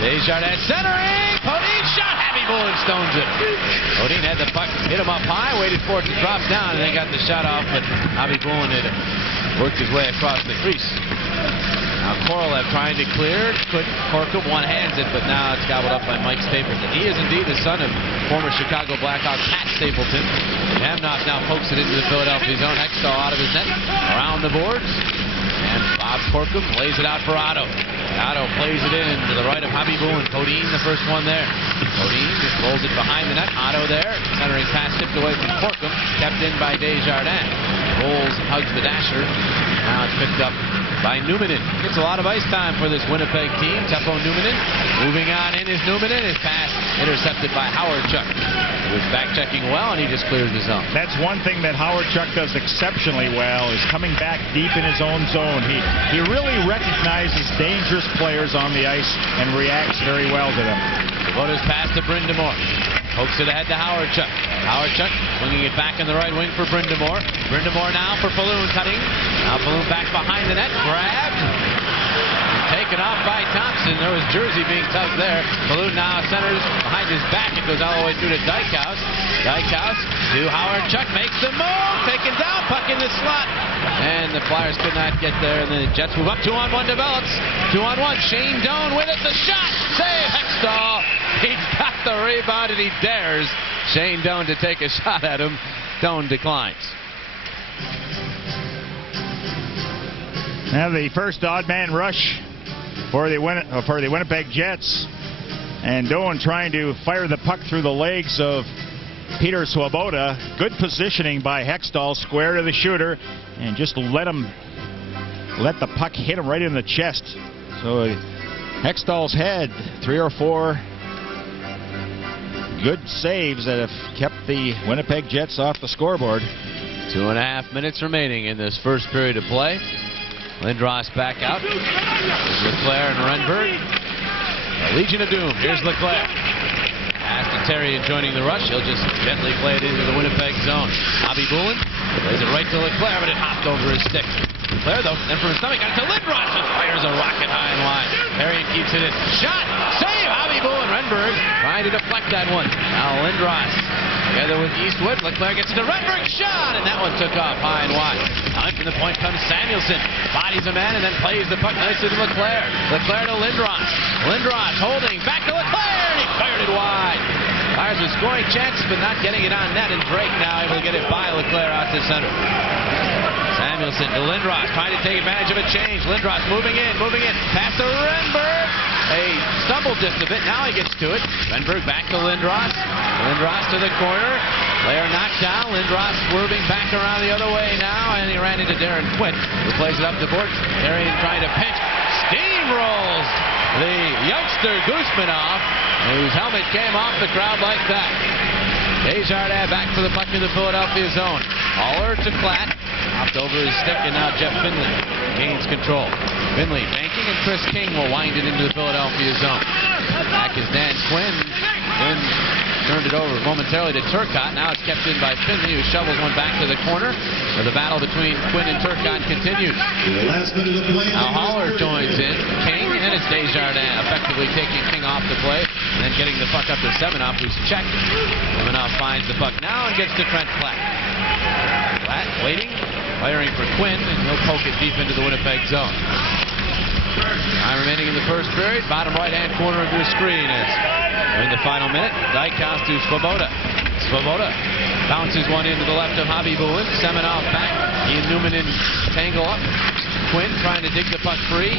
Desjardins centering. Podin shot. Hawerchuk stones it. Podin had the puck, hit him up high, waited for it to drop down, and then got the shot off, but Hawerchuk had worked his way across the crease. Now Korolev trying to clear, couldn't. Corkum one-hands it, but now it's gobbled up by Mike Stapleton. He is indeed the son of former Chicago Blackhawks Pat Stapleton. Damnoff now pokes it into the Philadelphia zone. Hextall out of his net, around the boards. And Bob Corkum lays it out for Otto. Otto plays it in to the right of Hawerchuk, and Podin the first one there. Podin just rolls it behind the net. Otto there. Centering pass tipped away from Corkum, kept in by Desjardins. Rolls, hugs the dasher. Now it's picked up by Numminen. Gets a lot of ice time for this Winnipeg team. Teppo Numminen moving on in is Numminen. His pass intercepted by Hawerchuk. He was back-checking well, and he just clears the zone. That's one thing that Hawerchuk does exceptionally well, is coming back deep in his own zone. He really recognizes dangerous players on the ice and reacts very well to them. Vota's pass to Brind'Amour. Pokes it ahead to Hawerchuk. Hawerchuk swinging it back in the right wing for Brind'Amour. Brind'Amour now for Falloon cutting. Now Falloon back behind the net. Grabbed. Taken off by Thompson. There was jersey being tugged there. Falloon now centers behind his back. It goes all the way through to Dykhouse. Dykhouse to Hawerchuk. Makes the move. Taken down. Puck in the slot. And the Flyers could not get there. And then the Jets move up. 2-on-1 develops. 2-on-1. Shane Doan with it. The shot. Save. Hextall. He's got the rebound and he dares Shane Doan to take a shot at him. Doan declines. Now the first odd man rush for the Winnipeg Jets. And Doan trying to fire the puck through the legs of Peter Swoboda. Good positioning by Hextall, square to the shooter, and just let the puck hit him right in the chest. So Hextall's had 3 or 4 good saves that have kept the Winnipeg Jets off the scoreboard. 2.5 minutes remaining in this first period of play. Lindros back out. There's Leclerc and Renberg. The Legion of Doom. Here's Leclerc. Pass to Terry and joining the rush. He'll just gently play it into the Winnipeg zone. Bobby Boulin plays it right to Leclerc, but it hopped over his stick. Leclerc, though, then from his stomach, got it to Lindros, and fires a rocket high and wide. Perry keeps it in. Shot! Save! Bobby Boulin. Renberg trying to deflect that one. Now Lindros together with Eastwood. Leclerc gets to Renberg. Shot! And that one took off high and wide. Time from the point comes Samuelson. Bodies a man and then plays the puck nicely to Leclerc. Leclerc to Lindros. Lindros holding. Back to Leclerc! And he fired it wide. Fires with scoring chances, but not getting it on net. And Drake now able to get it by Leclerc out to center. Samuelson to Lindros, trying to take advantage of a change. Lindros moving in. Pass to Renberg. He stumbled just a bit. Now he gets to it. Renberg back to Lindros. Lindros to the corner. Player knocked down. Lindros swerving back around the other way now, and he ran into Darren Quinn, who plays it up the board. Darren trying to pinch. Steamrolls the youngster Guzmanov, whose helmet came off the crowd like that. Desjardins back for the puck in the Philadelphia zone. Haller to Klatt. Hopped over his stick, and now Jeff Finley gains control. Finley banking, and Chris King will wind it into the Philadelphia zone. Back is Dan Quinn. Quinn turned it over momentarily to Turcotte. Now it's kept in by Finley, who shovels one back to the corner. So the battle between Quinn and Turcotte continues. Now Haller joins in. King, and it's Desjardins effectively taking King off the play, and then getting the puck up to Semenoff, who's checked. Semenoff finds the puck now and gets to Trent Klatt. Klatt waiting. Firing for Quinn, and he'll poke it deep into the Winnipeg zone. Time remaining in the first period. Bottom right-hand corner of your screen is in the final minute. Dykhouse to Svoboda. Svoboda bounces one into the left of Bobby Boulin. Semenoff back. He and Newman in tangle up. Quinn trying to dig the puck free.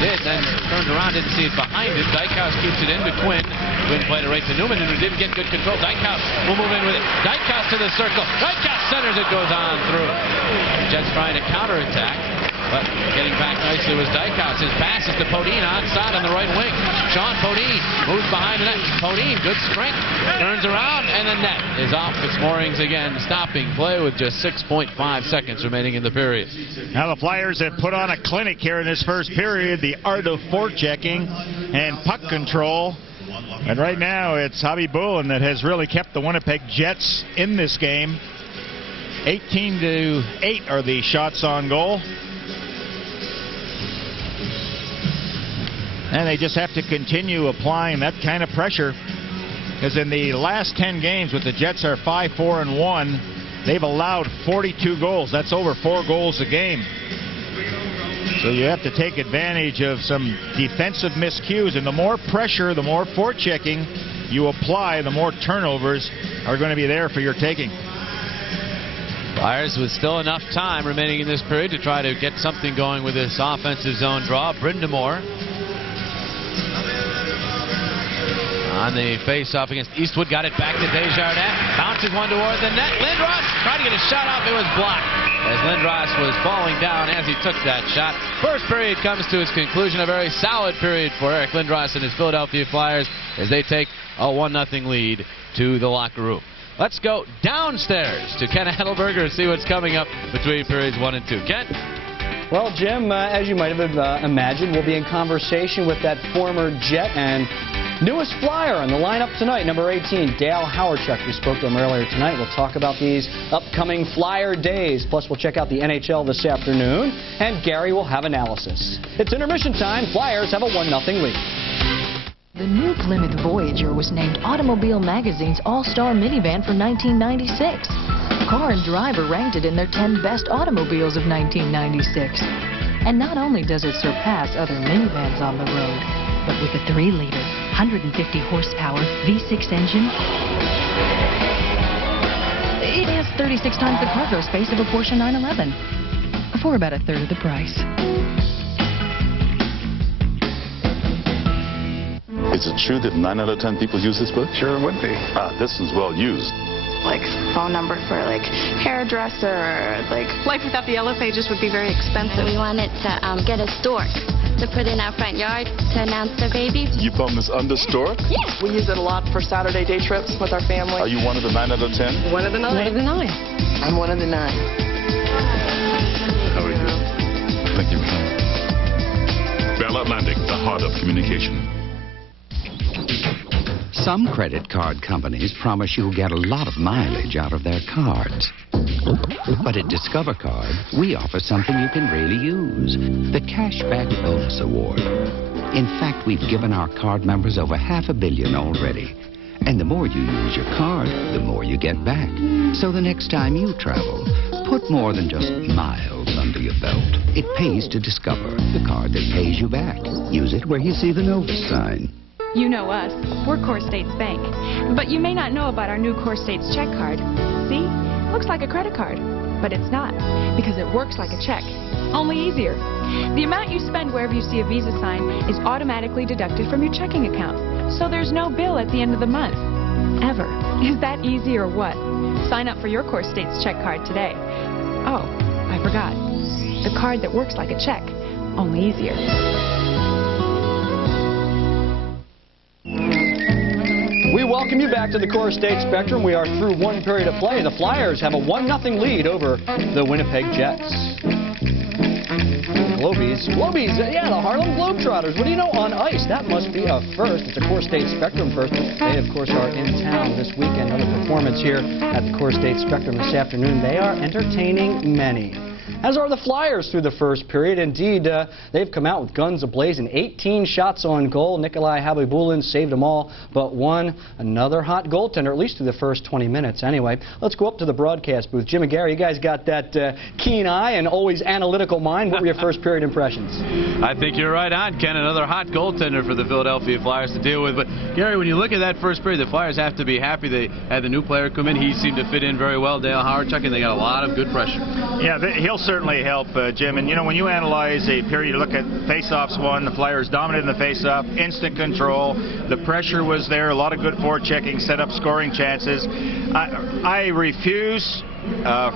Did, then turned around, didn't see it behind him. Dykhouse keeps it into Quinn. Quinn played it right to Newman, and who didn't get good control. Dykhouse will move in with it. Dykhouse to the circle. Dykhouse centers it, goes on through. Jets trying to counterattack, but getting back nicely was Dykhouse. His pass is to Podin outside on the right wing. Shawn Podin moves behind the net. Podin, good strength, turns around, and the net is off its moorings again, stopping play with just 6.5 seconds remaining in the period. Now the Flyers have put on a clinic here in this first period, the art of forechecking and puck control. And right now it's Bobby Boulin that has really kept the Winnipeg Jets in this game. 18-8 are the shots on goal. And they just have to continue applying that kind of pressure, because in the last 10 games, with the Jets are 5-4-1, they've allowed 42 goals. That's over 4 goals a game. So you have to take advantage of some defensive miscues, and the more pressure, the more forechecking you apply, the more turnovers are going to be there for your taking. Flyers with still enough time remaining in this period to try to get something going with this offensive zone draw. Brindamore on the face-off against Eastwood, got it back to Desjardins, bounces one toward the net. Lindros tried to get a shot off, it was blocked as Lindros was falling down as he took that shot. First period comes to its conclusion, a very solid period for Eric Lindros and his Philadelphia Flyers as they take a 1-0 lead to the locker room. Let's go downstairs to Ken Adelberger and see what's coming up between periods 1 and 2. Ken? Well, Jim, as you might have imagined, we'll be in conversation with that former Jet and newest Flyer on the lineup tonight, number 18, Dale Hawerchuk. We spoke to him earlier tonight. We'll talk about these upcoming Flyer days. Plus, we'll check out the NHL this afternoon, and Gary will have analysis. It's intermission time. Flyers have a 1-0 lead. The new Plymouth Voyager was named Automobile Magazine's All-Star Minivan for 1996. Car and Driver ranked it in their 10 best automobiles of 1996. And not only does it surpass other minivans on the road, but with a 3-liter, 150 horsepower V6 engine, it has 36 times the cargo space of a Porsche 911 for about 1/3 of the price. Is it true that 9 out of 10 people use this book? Sure would be. This one's well used. Like phone number for like hairdresser, like Life Without the Yellow Pages would be very expensive. We wanted to get a stork to put in our front yard to announce the baby. You found this under stork? Yeah. We use it a lot for Saturday day trips with our family. Are you one of the 9 out of 10? One of the 9. One of the 9. I'm one of the 9. How are you? Thank you for coming. Bell Atlantic, the heart of communication. Some credit card companies promise you'll get a lot of mileage out of their cards. But at Discover Card, we offer something you can really use. The Cashback Bonus Award. In fact, we've given our card members over $500 million already. And the more you use your card, the more you get back. So the next time you travel, put more than just miles under your belt. It pays to Discover, the card that pays you back. Use it where you see the Novus sign. You know us. We're Core States Bank. But you may not know about our new Core States check card. See? Looks like a credit card. But it's not, because it works like a check, only easier. The amount you spend wherever you see a Visa sign is automatically deducted from your checking account. So there's no bill at the end of the month. Ever. Is that easy or what? Sign up for your Core States check card today. Oh, I forgot. The card that works like a check, only easier. We welcome you back to the Core State Spectrum. We are through one period of play. The Flyers have a 1-0 lead over the Winnipeg Jets. Globies, yeah, the Harlem Globetrotters. What do you know, on ice? That must be a first. It's a Core State Spectrum first. They, of course, are in town this weekend. Another performance here at the Core State Spectrum this afternoon. They are entertaining many. As are the Flyers through the first period. Indeed, they've come out with guns ablazing. 18 shots on goal. Nikolai Habibulin saved them all but one. Another hot goaltender, at least through the first 20 minutes. Anyway, let's go up to the broadcast booth. Jim and Gary, you guys got that keen eye and always analytical mind. What were your first period impressions? I think you're right on, Ken. Another hot goaltender for the Philadelphia Flyers to deal with. But, Gary, when you look at that first period, the Flyers have to be happy they had the new player come in. He seemed to fit in very well, Dale Hawerchuk, and they got a lot of good pressure. Yeah, he'll certainly help, Jim. And, you know, when you analyze a period, you look at face-offs won, the Flyers dominated the face-off, instant control, the pressure was there, a lot of good forechecking, set up scoring chances. I refuse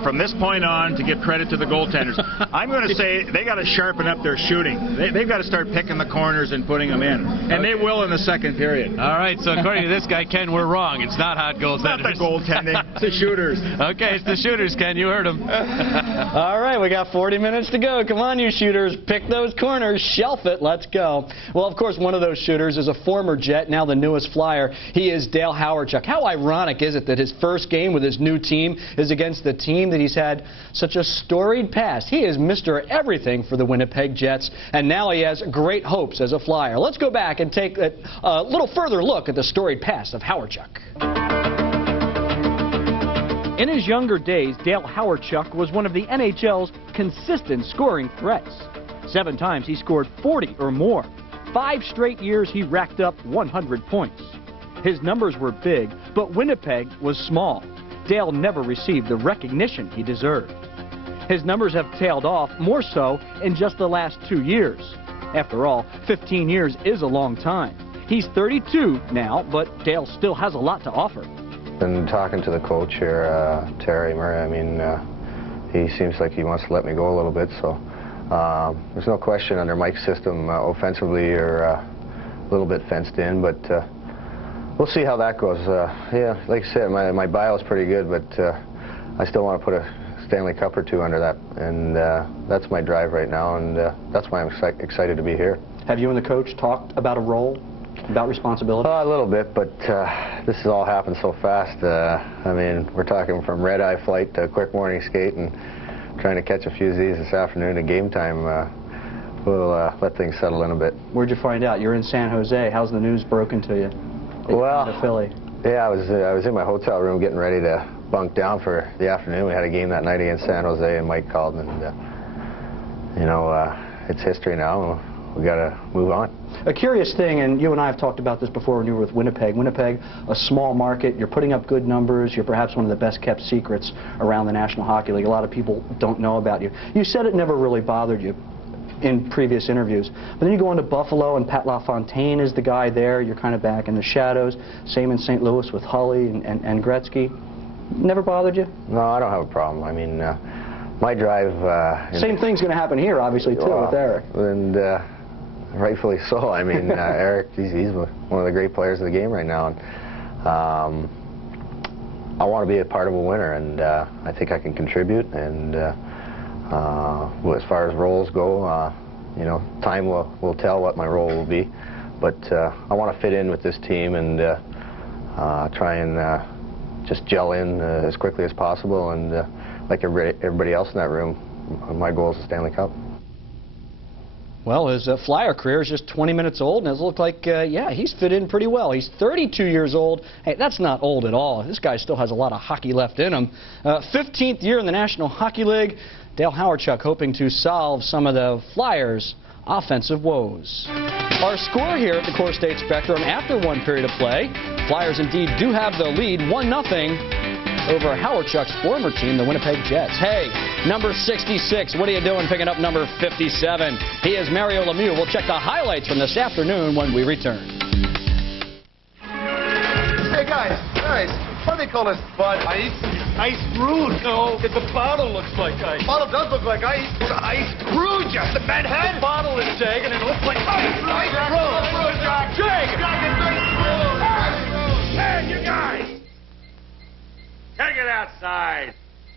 from this point on to give credit to the goaltenders. I'm going to say they got to sharpen up their shooting. They've got to start picking the corners and putting them in. And they will in the second period. All right, so according to this guy, Ken, we're wrong. It's not hot goaltenders. It's not the goaltending. It's the shooters. Okay, it's the shooters, Ken. You heard him. All right, we got 40 minutes to go. Come on, you shooters. Pick those corners. Shelf it. Let's go. Well, of course, one of those shooters is a former Jet, now the newest Flyer. He is Dale Hawerchuk. How ironic is it that his first game with his new team is against the team that he's had such a storied past? He is Mr. Everything for the Winnipeg Jets, and now he has great hopes as a Flyer. Let's go back and take a little further look at the storied past of Hawerchuk. In his younger days, Dale Hawerchuk was one of the NHL's consistent scoring threats. 7 times he scored 40 or more. 5 straight years he racked up 100 points. His numbers were big, but Winnipeg was small. Dale never received the recognition he deserved. His numbers have tailed off, more so in just the last 2 years. After all, 15 years is a long time. He's 32 now, but Dale still has a lot to offer. Been talking to the coach here, Terry Murray. I mean, he seems like he wants to let me go a little bit, so there's no question under Mike's system, offensively, you're a little bit fenced in, but we'll see how that goes. Yeah, like I said, my bio is pretty good, but I still want to put a Stanley Cup or 2 under that, and that's my drive right now, and that's why I'm excited to be here. Have you and the coach talked about a role, about responsibility? A little bit, but this has all happened so fast. I mean, we're talking from red-eye flight to quick morning skate and trying to catch a few Z's this afternoon at game time. We'll let things settle in a bit. Where'd you find out? You're in San Jose. How's the news broken to you? Well, Philly. Yeah, I was in my hotel room getting ready to bunk down for the afternoon. We had a game that night against San Jose, and Mike called, and you know, it's history now. We got to move on. A curious thing, and you and I have talked about this before when you were with Winnipeg. Winnipeg, a small market. You're putting up good numbers. You're perhaps one of the best-kept secrets around the National Hockey League. A lot of people don't know about you. You said it never really bothered you in previous interviews. But then you go into Buffalo, and Pat LaFontaine is the guy there. You're kind of back in the shadows. Same in St. Louis with Hully and Gretzky. Never bothered you? No, I don't have a problem. I mean, my drive... Same thing's going to happen here, obviously, too, with Eric. And rightfully so. I mean, Eric, he's one of the great players of the game right now. And I want to be a part of a winner, and I think I can contribute. And as far as roles go, you know, time will tell what my role will be. But I want to fit in with this team, and try and just gel in as quickly as possible, and like everybody else in that room, my goal is the Stanley Cup. Well, his Flyer career is just 20 minutes old, and it looks like, yeah, he's fit in pretty well. He's 32 years old. Hey, that's not old at all. This guy still has a lot of hockey left in him. 15th year in the National Hockey League. Dale Hawerchuk hoping to solve some of the Flyers' offensive woes. Our score here at the Core State Spectrum after one period of play. Flyers indeed do have the lead, 1-0. Over Hawerchuk's former team, the Winnipeg Jets. Hey, number 66, what are you doing picking up number 57? He is Mario Lemieux. We'll check the highlights from this afternoon when we return. Hey, guys, what do they call this, Bud? Ice? Ice brewed. No, the bottle looks like ice. The bottle does look like ice. It's ice brewed, just the bedhead. The bottle is jagged and it looks like ice. Ice brewed. Jagged. Hey, you guys! Take it outside.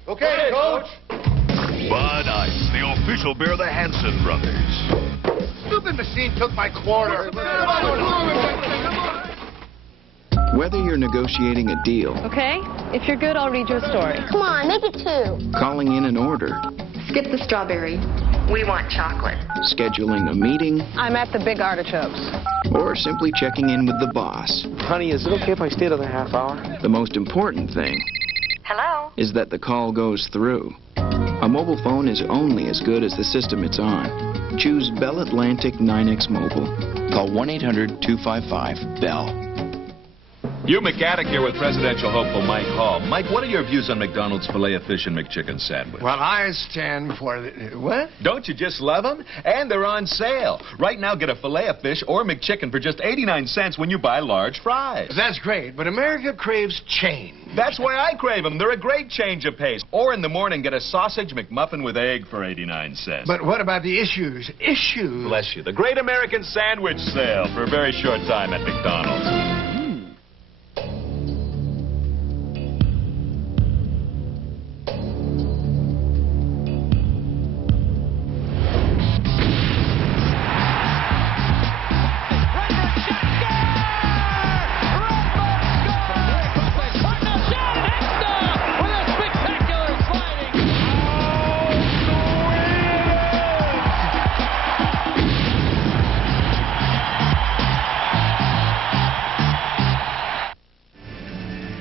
Okay, Coach. Bud Ice, the official beer of the Hanson brothers. Stupid machine took my quarter. Whether you're negotiating a deal, Okay, if you're good, I'll read you a story. Come on, make it 2. calling in an order, Skip the strawberry. We want chocolate. scheduling a meeting, I'm at the Big Artichokes. or simply checking in with the boss, Honey, is it okay if I stay another half hour? the most important thing Hello? is that the call goes through. A mobile phone is only as good as the system it's on. Choose Bell Atlantic 9X Mobile. Call 1-800-255-BELL. Hugh McAddick here with presidential hopeful Mike Hall. Mike, what are your views on McDonald's Filet-O-Fish and McChicken sandwich? Well, I stand for the... What? Don't you just love them? And they're on sale. Right now, get a Filet-O-Fish or McChicken for just 89 cents when you buy large fries. That's great, but America craves change. That's why I crave them. They're a great change of pace. Or in the morning, get a sausage McMuffin with egg for 89 cents. But what about the issues? Issues? Bless you. The Great American Sandwich Sale for a very short time at McDonald's.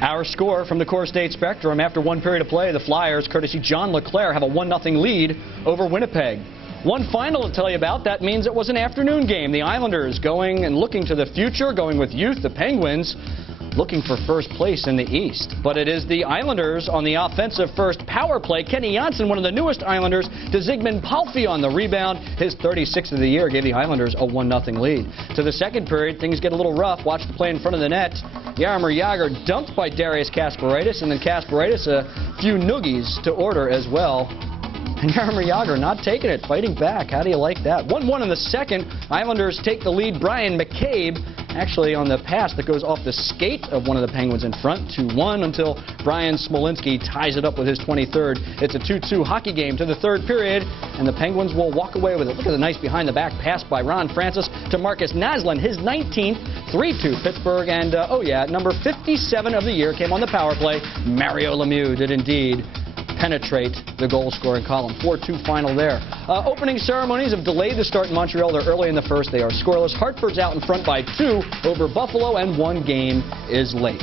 Our score from the Core State Spectrum after one period of play, the Flyers, courtesy John LeClaire, have a 1-0 lead over Winnipeg. One final to tell you about, that means it was an afternoon game. The Islanders going and looking to the future, going with youth. The Penguins looking for first place in the East. But it is the Islanders on the offensive first power play. Kenny Janssen, one of the newest Islanders, to Zygmunt Palffy on the rebound. His 36th of the year gave the Islanders a 1-0 lead. To the second period, things get a little rough. Watch the play in front of the net. Jaromir Jagr dumped by Darius Kasparaitis, and then Kasparaitis a few noogies to order as well. And Jaromir Jagr not taking it, fighting back. How do you like that? 1-1 in the second. Islanders take the lead. Brian McCabe actually on the pass that goes off the skate of one of the Penguins in front. 2-1 until Brian Smolinski ties it up with his 23rd. It's a 2-2 hockey game to the third period, and the Penguins will walk away with it. Look at the nice behind-the-back pass by Ron Francis to Marcus Naslund, his 19th, 3-2 Pittsburgh. And, oh yeah, number 57 of the year came on the power play. Mario Lemieux did indeed penetrate the goal-scoring column. 4-2 final there. Opening ceremonies have delayed the start in Montreal. They're early in the first. They are scoreless. Hartford's out in front by 2 over Buffalo, and one game is late.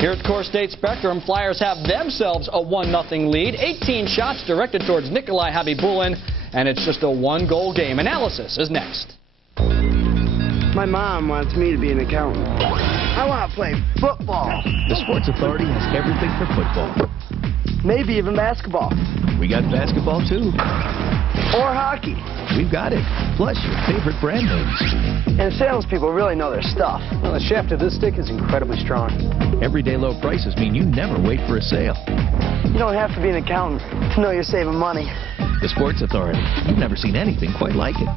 Here at Core State Spectrum, Flyers have themselves a 1-0 lead. 18 shots directed towards Nikolai Habibulin, and it's just a one-goal game. Analysis is next. My mom wants me to be an accountant. I want to play football. The Sports Authority has everything for football. Maybe even basketball. We got basketball, too. Or hockey. We've got it. Plus your favorite brand names. And salespeople really know their stuff. Well, the shaft of this stick is incredibly strong. Everyday low prices mean you never wait for a sale. You don't have to be an accountant to know you're saving money. The Sports Authority. You've never seen anything quite like it.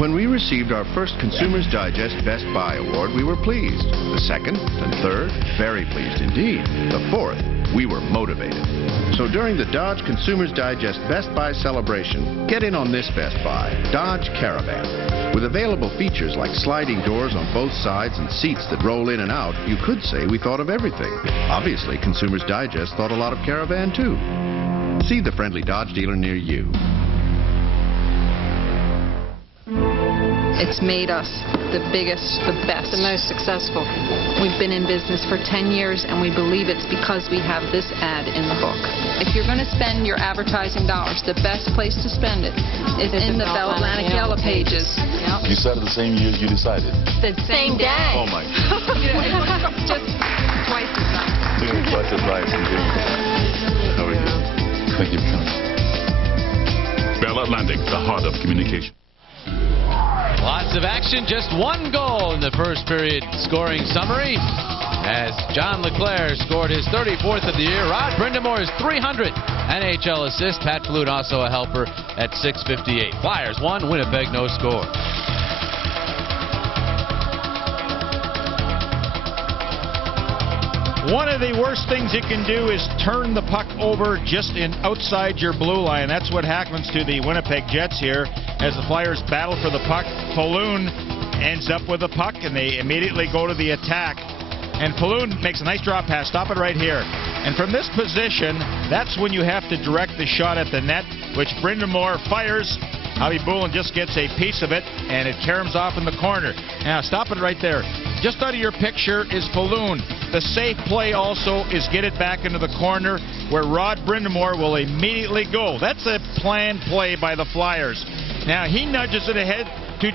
When we received our first Consumer's Digest Best Buy Award, we were pleased. The second and third, very pleased indeed. The fourth, we were motivated. So during the Dodge Consumers Digest Best Buy celebration, get in on this Best Buy, Dodge Caravan. With available features like sliding doors on both sides and seats that roll in and out, you could say we thought of everything. Obviously, Consumers Digest thought a lot of Caravan too. See the friendly Dodge dealer near you. It's made us the biggest, the best, the most successful. We've been in business for 10 years, and we believe it's because we have this ad in the book. If you're going to spend your advertising dollars, the best place to spend it is in the Bell Atlantic Yellow Pages. Yep. You started the same year you decided? The same day. Oh, my. Just twice as nice. Twice as nice, indeed. How are you? Thank you for coming. Bell Atlantic, the heart of communication. Lots of action, just one goal in the first period scoring summary as John LeClair scored his 34th of the year. Rod Brindamore's 300th NHL assist. Pat Flute also a helper at 658. Flyers 1, Winnipeg no score. One of the worst things you can do is turn the puck over just outside your blue line. That's what happens to the Winnipeg Jets here as the Flyers battle for the puck. Falloon ends up with the puck, and they immediately go to the attack. And Falloon makes a nice drop pass. Stop it right here. And from this position, that's when you have to direct the shot at the net, which Brindamore fires. Hobby Bullen just gets a piece of it, and it caroms off in the corner. Now, stop it right there. Just out of your picture is Falloon. The safe play also is get it back into the corner where Rod Brindamore will immediately go. That's a planned play by the Flyers. Now, he nudges it ahead to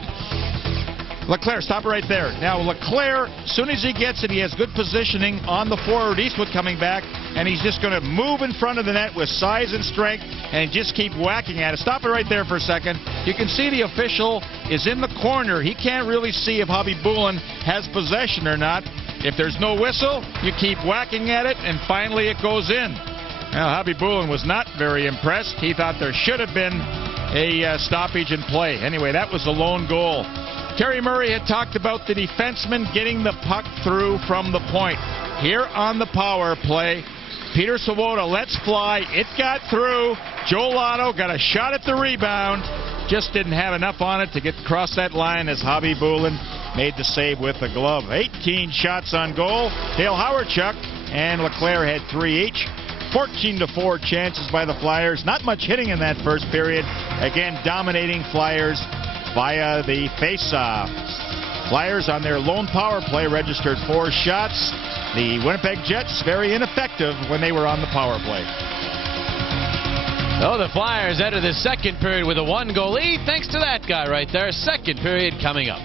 LeClair. Stop it right there. Now, LeClair, as soon as he gets it, he has good positioning on the forward. Eastwood coming back, and he's just going to move in front of the net with size and strength and just keep whacking at it. Stop it right there for a second. You can see the official is in the corner. He can't really see if Hobby Bullen has possession or not. If there's no whistle, you keep whacking at it, and finally it goes in. Now, Hobby Bullen was not very impressed. He thought there should have been a stoppage in play. Anyway, that was the lone goal. Terry Murray had talked about the defenseman getting the puck through from the point. Here on the power play, Peter Swoboda lets fly. It got through. Joe Lotto got a shot at the rebound. Just didn't have enough on it to get across that line as Hobby Bullen made the save with the glove. 18 shots on goal. Dale Hawerchuk and LeClair had 3 each. 14-4 chances by the Flyers. Not much hitting in that first period. Again, dominating Flyers via the face-off. Flyers on their lone power play registered 4 shots. The Winnipeg Jets very ineffective when they were on the power play. Oh, the Flyers enter the second period with a 1-goal lead. Thanks to that guy right there. Second period coming up.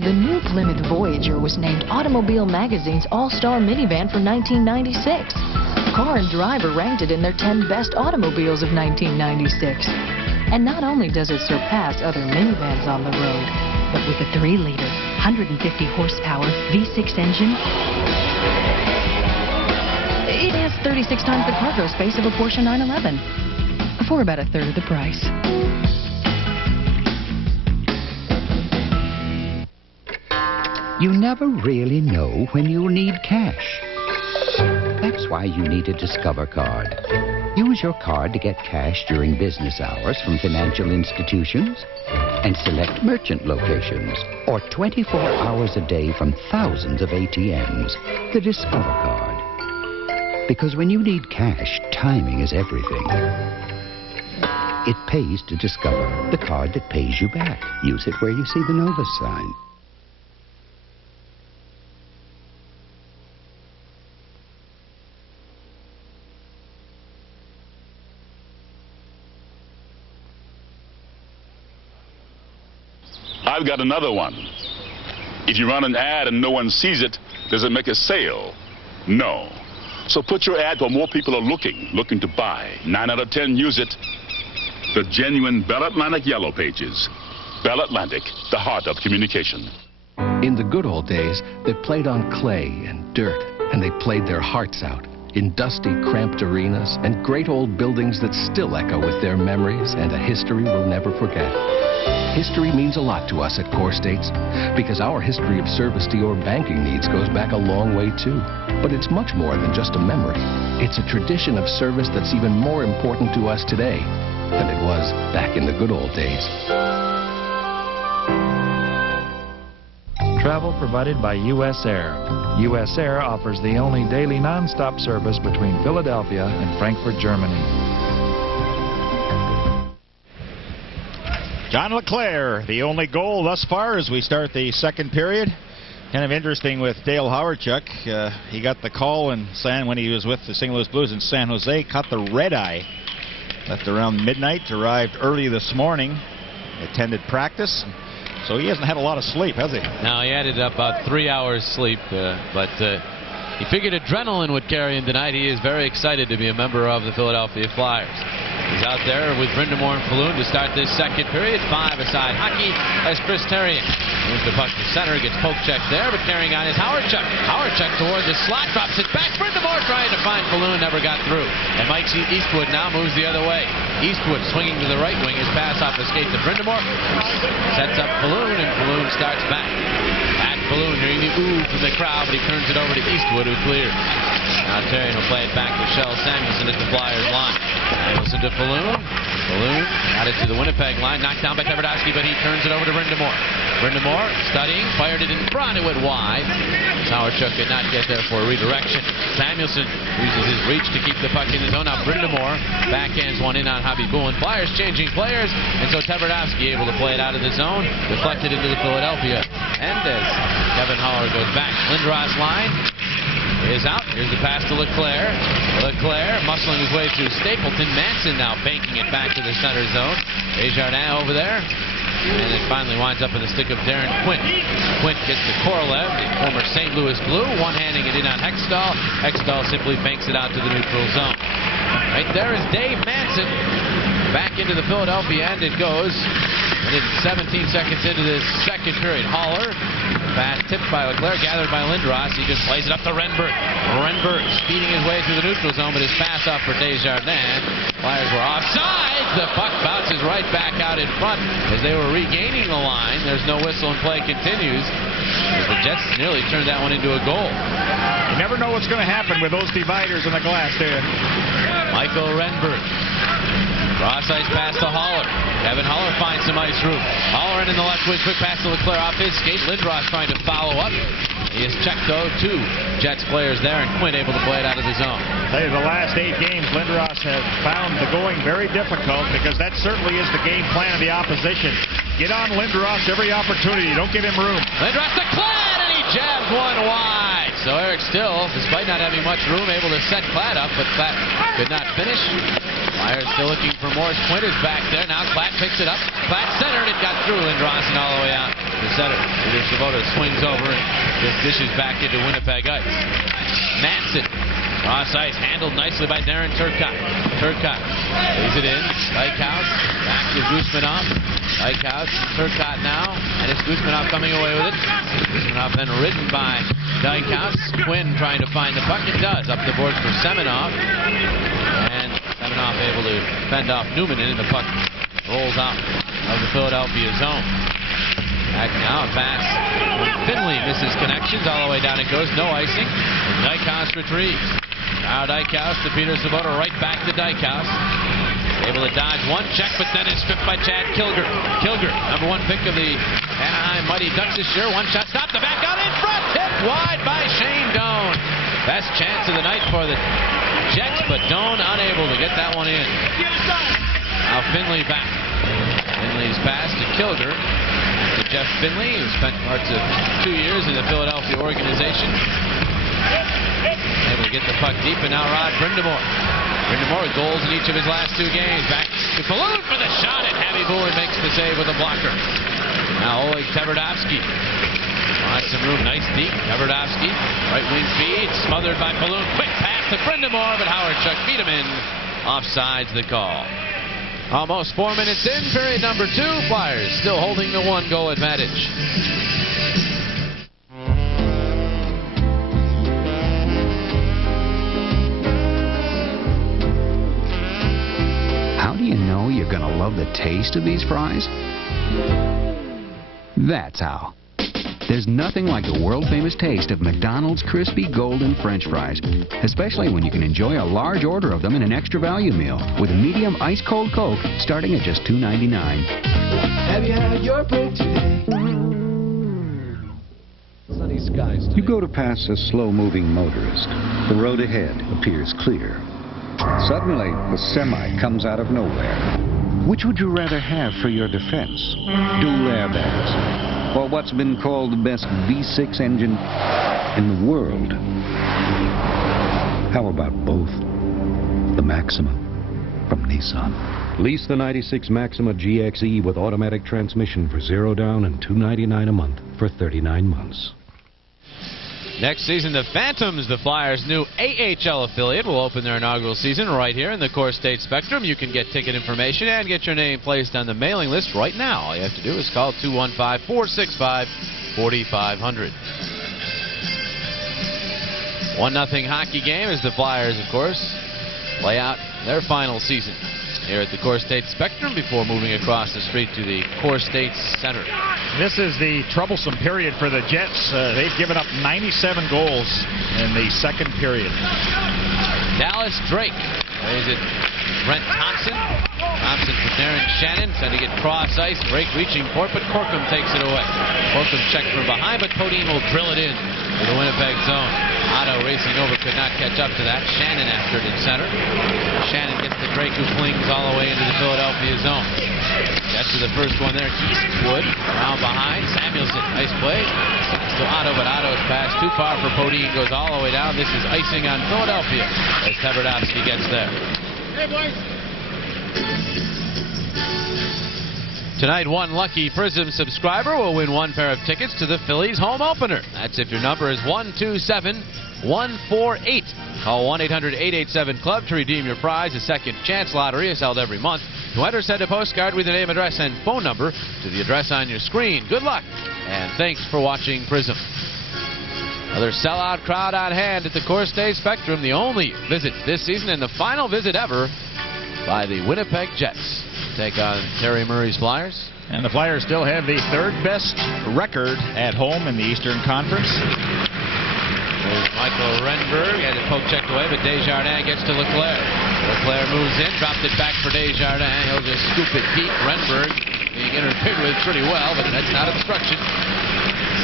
The new Plymouth Voyager was named Automobile Magazine's All-Star Minivan for 1996. Car and Driver ranked it in their 10 best automobiles of 1996. And not only does it surpass other minivans on the road, but with a 3-liter, 150-horsepower V6 engine, it has 36 times the cargo space of a Porsche 911 for about a third of the price. You never really know when you'll need cash. That's why you need a Discover card. Use your card to get cash during business hours from financial institutions and select merchant locations, or 24 hours a day from thousands of ATMs. The Discover card. Because when you need cash, timing is everything. It pays to Discover, the card that pays you back. Use it where you see the Novus sign. I've got another one. If you run an ad and no one sees it, does it make a sale? No. So put your ad where more people are looking to buy. 9 out of 10 use it. The genuine Bell Atlantic Yellow Pages. Bell Atlantic, the heart of communication. In the good old days, they played on clay and dirt, and they played their hearts out. in dusty, cramped arenas, and great old buildings that still echo with their memories and a history we'll never forget. History means a lot to us at Core States because our history of service to your banking needs goes back a long way too. But it's much more than just a memory. It's a tradition of service that's even more important to us today than it was back in the good old days. Travel provided by U.S. Air. U.S. Air offers the only daily non-stop service between Philadelphia and Frankfurt, Germany. John LeClair, the only goal thus far as we start the second period. Kind of interesting with Dale Hawerchuk. He got the call when he was with the St. Louis Blues in San Jose, caught the red eye. Left around midnight, arrived early this morning, attended practice. So he hasn't had a lot of sleep, has he? No, he added up about 3 hours sleep, but he figured adrenaline would carry him tonight. He is very excited to be a member of the Philadelphia Flyers. He's out there with Brindamore and Falloon to start this second period. 5-a-side hockey as Chris Therrien moves the puck to center. Gets poke checked there, but carrying on is Hawerchuk. Hawerchuk toward the slot, drops it back. Brindamore trying to find Falloon, never got through. And Mike Eastwood now moves the other way. Eastwood swinging to the right wing. His pass off the skate to Brindamore. Sets up Falloon, and Falloon starts back. At Falloon, hearing the ooh from the crowd, but he turns it over to Eastwood, who clears. Now Therrien will play it back to Shell Samuelson at the Flyers line. Samuelson to Falloon. Falloon got it to the Winnipeg line. Knocked down by Tverdovsky, but he turns it over to Brindamore. Brindamore studying, fired it in front. It went wide. Hawerchuk could not get there for a redirection. Samuelson uses his reach to keep the puck in his zone. Now Brindamore backhands one in on Hobby Bowen. Flyers changing players, and so Tverdovsky able to play it out of the zone. Deflected into the Philadelphia end as Kevin Haller goes back. Lindros line is out. Here's the pass to LeClair. LeClair muscling his way through Stapleton. Manson now banking it back to the center zone. Desjardins over there. And it finally winds up in the stick of Darren Quint. Quint gets to Korolev, the former St. Louis Blue, one-handing it in on Hextall. Hextall simply banks it out to the neutral zone. Right there is Dave Manson. Back into the Philadelphia end it goes. And it's 17 seconds into this second period. Haller, pass tipped by LeClair, gathered by Lindros. He just plays it up to Renberg. Renberg speeding his way through the neutral zone, but his pass off for Desjardins. Flyers were offside. The puck bounces right back out in front as they were regaining the line. There's no whistle and play continues. The Jets nearly turned that one into a goal. You never know what's going to happen with those dividers in the glass there. Michael Renberg. Cross ice pass to Haller. Kevin Haller finds some ice room. Haller in the left wing. Quick pass to LeClair off his skate. Lindros trying to follow up. He is checked, though, two Jets players there, and Quint able to play it out of the zone. Tell you, the last 8 games, Lindros has found the going very difficult because that certainly is the game plan of the opposition. Get on Lindros every opportunity. Don't give him room. Lindros to Klatt, and he jabs one wide. So Eric Still, despite not having much room, able to set Klatt up, but Klatt could not finish. Flyers still looking for more. Quint is back there. Now Klatt picks it up. Klatt centered. It got through Lindros and all the way out to center. Peter Sabota swings over and just dishes back into Winnipeg ice. Manson. Cross ice handled nicely by Darren Turcotte. Turcotte lays it in. Dykhouse back to Guzmanov. Dykhouse, Turcotte now, and it's Guzmanov coming away with it. Guzmanov then ridden by Dykhouse. Quinn trying to find the puck. It does. Up the boards for Semenov. And Semenov able to fend off Newman, and the puck rolls out of the Philadelphia zone. Back now, a pass. Finley misses connections. All the way down it goes. No icing. Dykhouse retrieves. Now Dykhouse to Peter Sabota. Right back to Dykhouse. Able to dodge one check, but then it's stripped by Chad Kilger. Kilger, number 1 pick of the Anaheim Mighty Ducks this year. One shot, stop the back out in front. Tipped wide by Shane Doan. Best chance of the night for the Jets, but Doan unable to get that one in. Now Finley back. Finley's pass to Kilger. To Jeff Finley, who spent parts of 2 years in the Philadelphia organization. Able to get the puck deep, and now Rod Brindamore. Brindamore with goals in each of his last 2 games. Back to Falloon for the shot, and Hobby Bowen makes the save with a blocker. Now Oleg Tverdovsky. Lots some room, nice deep. Tverdovsky, right wing feed, smothered by Falloon. Quick pass to Brindamore, but Hawerchuk beat him in. Offsides the call. Almost 4 minutes in, period number 2. Flyers still holding the 1-goal advantage. love the taste of these fries? That's how. There's nothing like the world-famous taste of McDonald's crispy golden French fries, especially when you can enjoy a large order of them in an extra value meal with a medium ice-cold Coke starting at just $2.99. Have you had your break today? Sunny skies. You go to pass a slow-moving motorist. The road ahead appears clear. Suddenly, the semi comes out of nowhere. Which would you rather have for your defense? Dual airbags, or what's been called the best V6 engine in the world? How about both? The Maxima from Nissan. Lease the 96 Maxima GXE with automatic transmission for $0 down and $299 a month for 39 months. Next season, the Phantoms, the Flyers' new AHL affiliate, will open their inaugural season right here in the Core State Spectrum. You can get ticket information and get your name placed on the mailing list right now. All you have to do is call 215-465-4500. 1-0 hockey game as the Flyers, of course, play out their final season here at the Core State Spectrum before moving across the street to the Core State Center. This is the troublesome period for the Jets. They've given up 97 goals in the second period. Dallas Drake plays it. Brent Thompson. Thompson for Darren Shannon, sending it cross ice. Drake reaching for it, but Corkum takes it away. Corkum checked from behind, but Podin will drill it in to the Winnipeg zone. Otto racing over, could not catch up to that. Shannon after it in center. Shannon gets to Drake, who flings all the way into the Philadelphia zone. Gets to the first one there. Eastwood around behind. Samuelson, nice play. To Otto, but Otto's pass too far for Podin. Goes all the way down. This is icing on Philadelphia as Tverdovsky gets there. Hey, boys. Tonight, one lucky Prism subscriber will win one pair of tickets to the Phillies home opener. That's if your number is 127148. Call 1-800-887-CLUB to redeem your prize. A second chance lottery is held every month. To enter, send a postcard with your name, address, and phone number to the address on your screen. Good luck, and thanks for watching Prism. Another sellout crowd on hand at the Core State Spectrum. The only visit this season and the final visit ever by the Winnipeg Jets. Take on Terry Murray's Flyers. And the Flyers still have the third best record at home in the Eastern Conference. There's Michael Renberg, had it poke checked away, but Desjardins gets to Leclerc. Leclerc moves in, dropped it back for Desjardins. He'll just scoop it deep. Renberg being interfered with pretty well, but that's not obstruction,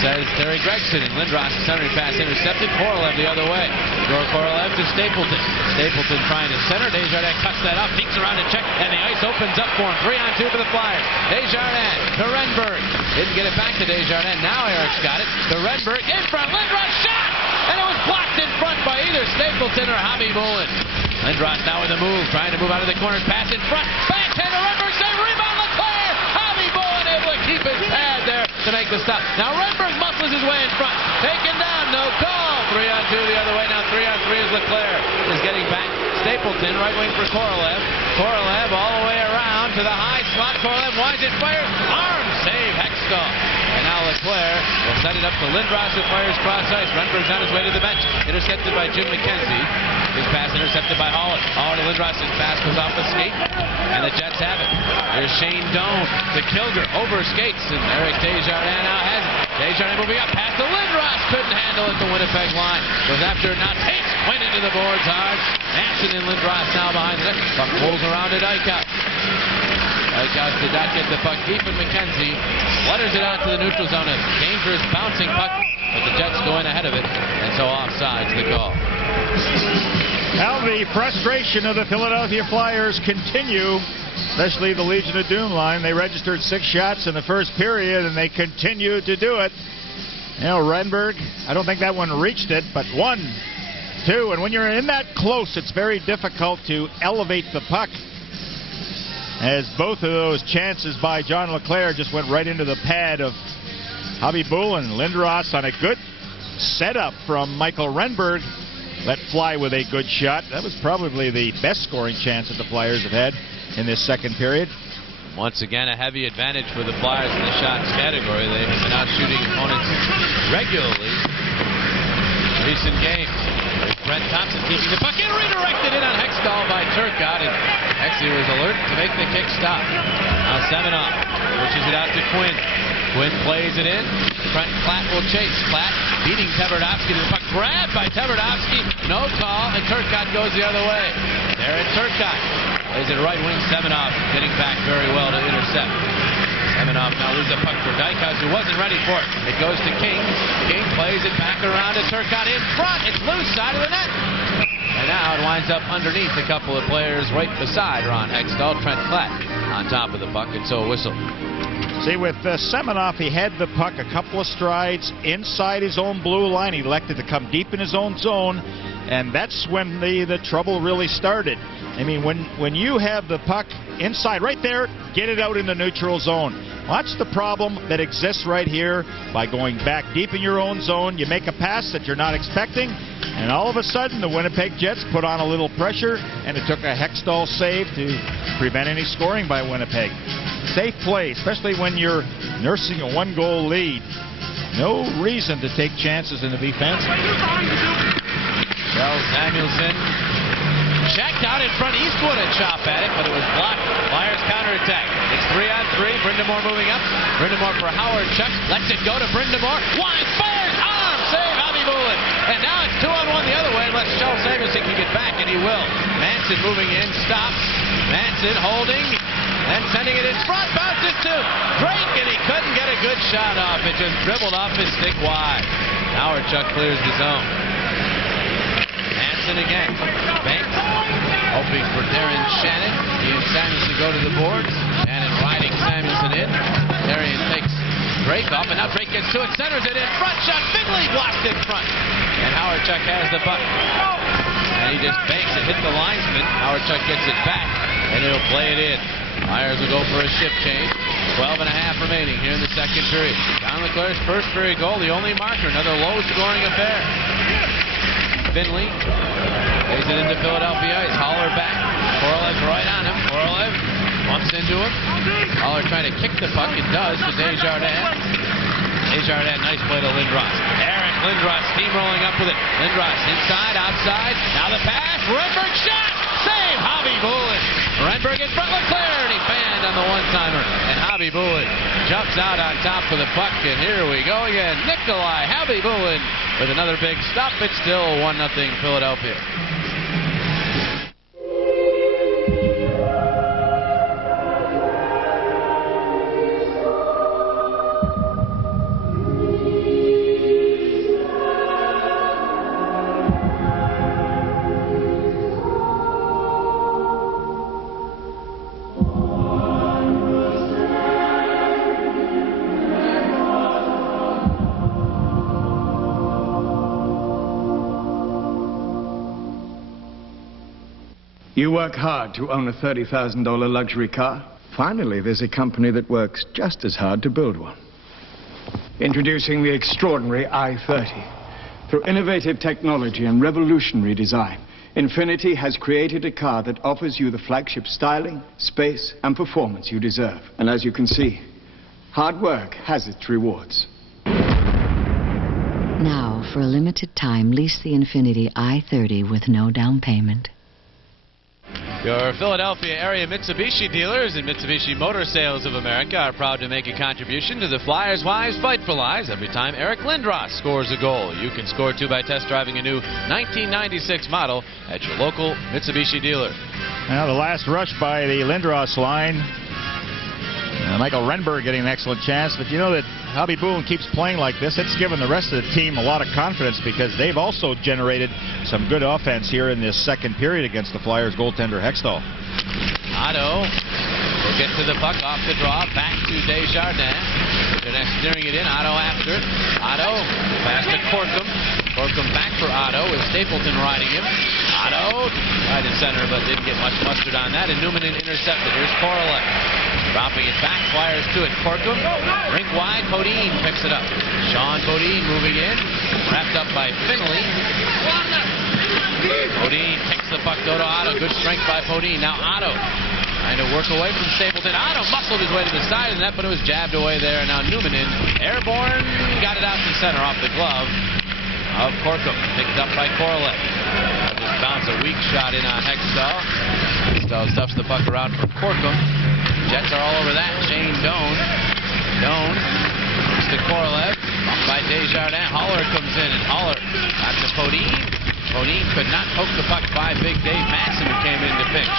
says Terry Gregson. And Lindros, centering pass intercepted. Korolev the other way. Throw Korolev to Stapleton. Stapleton trying to center. Desjardins cuts that up, peeks around to check, and the ice opens up for him. 3-on-2 for the Flyers. Desjardins to Renberg. Didn't get it back to Desjardins. Now Eric's got it. To Renberg in front. Lindros shot! And it was blocked in front by either Stapleton or Hobby Bolin. Lindros now with a move, trying to move out of the corner. Pass in front. Backhand to Renberg. Save. Rebound Leclerc. Hobby Bolin able to keep his pad there to make the stop. Now Renberg muscles his way in front. Taken down. No call. 3-on-2 the other way. Now 3-on-3 as Leclerc is getting back. Stapleton right wing for Korolev. Korolev all the way around to the high slot. Korolev winds it. Fires. Arm save. Hextall. And now Leclerc will set it up to Lindros, who fires cross ice. Renberg's on his way to the bench. Intercepted by Jim McKenzie. His pass intercepted by Holland. Holland to Lindros. His pass goes off the skate. And the Jets have it. There's Shane Doan to Kilger. Over skates. And Eric Desjardins now has it. Desjardins moving up. Pass to Lindros. Couldn't handle it. The Winnipeg line. Goes after it now. Takes. Went into the boards hard. Manson and Lindros now behind the net. Puck rolls around to Eichhout. Eichhout did not get the puck deep, and McKenzie flutters it out to the neutral zone. A dangerous bouncing puck, but the Jets go in ahead of it, and so offsides the call. Now the frustration of the Philadelphia Flyers continue, especially the Legion of Doom line. They registered 6 shots in the first period, and they continue to do it. You know, Renberg, I don't think that one reached it, but 1, 2, and when you're in that close, it's very difficult to elevate the puck, as both of those chances by John Leclerc just went right into the pad of Hobby Bolin. Lindros on a good setup from Michael Renberg let fly with a good shot. That was probably the best scoring chance that the Flyers have had in this second period. Once again, a heavy advantage for the Flyers in the shots category. They've been out shooting opponents regularly in recent games. Brent Thompson keeping the puck and redirected in on Hextall by Turcotte. And Hexie was alert to make the kick stop. Now Seminoff pushes it out to Quinn. Quinn plays it in. Trent Platt will chase. Platt beating Tverdovsky to the puck. Grabbed by Tverdovsky. No call, and Turcotte goes the other way. Darren Turcotte plays it right wing. Seminoff getting back very well to intercept. Seminoff now loses the puck for Dykhouse, who wasn't ready for it. It goes to King. King plays it back around to Turcotte in front. It's loose side of the net. And now it winds up underneath a couple of players right beside Ron Hextall. Trent Platt on top of the puck, and so a whistle. See, with Seminoff, he had the puck a couple of strides inside his own blue line. He elected to come deep in his own zone, and that's when the trouble really started. I mean, when you have the puck inside right there, get it out in the neutral zone. Watch the problem that exists right here. By going back deep in your own zone, you make a pass that you're not expecting, and all of a sudden the Winnipeg Jets put on a little pressure, and it took a Hextall save to prevent any scoring by Winnipeg. Safe play, especially when you're nursing a one-goal lead. No reason to take chances and to be fancy. Charles Samuelson checked out in front. Eastwood a chop at it, but it was blocked. Flyers counterattack. It's 3-on-3. Brindamore moving up. Brindamore for Hawerchuk. Lets it go to Brindamore. Wide fires. Arm save. Bobby Bullen. And now it's 2-on-1 the other way unless Charles Samuelson can get back, and he will. Manson moving in. Stops. Manson holding. And sending it in front, bounces to Drake, and he couldn't get a good shot off. It just dribbled off his stick wide. Hawerchuk clears the zone. Hansen again. Banks, hoping for Darren Shannon. He and Samuelson go to the boards. Shannon riding Samuelson in. Darren takes Drake off, and now Drake gets to it, centers it in front. Shot, Finley blocked in front. And Hawerchuk has the puck. And he just banks it, hit the linesman. Hawerchuk gets it back, and he'll play it in. Flyers will go for a shift change. 12.5 remaining here in the second period. Don LeClair's first period goal, the only marker. Another low-scoring affair. Finley plays it into Philadelphia. He's Haller back. Korolev's right on him. Korolev bumps into him. Haller trying to kick the puck. It does to Desjardins. Desjardins, nice play to Lindros. Eric Lindros steamrolling up with it. Lindros inside, outside. Now the pass. Renberg shot. Save. Hobby Bullen. Renberg in front. LeClair, and he banned on the one-timer. And Hobby Bullen jumps out on top of the puck. And here we go again. Nikolai Hobby Bullen with another big stop. It's still 1-0 Philadelphia. You work hard to own a $30,000 luxury car. Finally, there's a company that works just as hard to build one. Introducing the extraordinary i30. Through innovative technology and revolutionary design, Infiniti has created a car that offers you the flagship styling, space, and performance you deserve. And as you can see, hard work has its rewards. Now, for a limited time, lease the Infiniti i30 with no down payment. Your Philadelphia area Mitsubishi dealers and Mitsubishi Motor Sales of America are proud to make a contribution to the Flyers' Wives Fight for Lives every time Eric Lindros scores a goal. You can score too by test driving a new 1996 model at your local Mitsubishi dealer. Now the last rush by the Lindros line. Michael Renberg getting an excellent chance, but you know that Hobby Bullen keeps playing like this. It's given the rest of the team a lot of confidence because they've also generated some good offense here in this second period against the Flyers goaltender Hextall. Otto will get to the puck off the draw, back to Desjardins. Desjardins steering it in, Otto after. Otto pass to Corkum. Corkum back for Otto with Stapleton riding him. Otto tried to center but didn't get much mustard on that, and Newman intercepted. Here's Korolev. Dropping it back, Flyers to it. Corkum, rink wide, Podin picks it up. Shawn Podin moving in, wrapped up by Finley. Podin takes the puck, go to Otto. Good strength by Podin. Now Otto trying to work away from Stapleton. Otto muscled his way to the side of the net, but it was jabbed away there. Now Newman in, airborne, got it out to center off the glove of Corkum. Picked up by Korolev. Just bounce a weak shot in on Hextall. Hextall stuffs the puck around for Corkum. Jets are all over that. Shane Doan. Doan moves to Korolev. Bumped by Desjardins. Haller comes in, and Haller got to Podin. Podin could not poke the puck by big Dave Manson, who came in to pinch.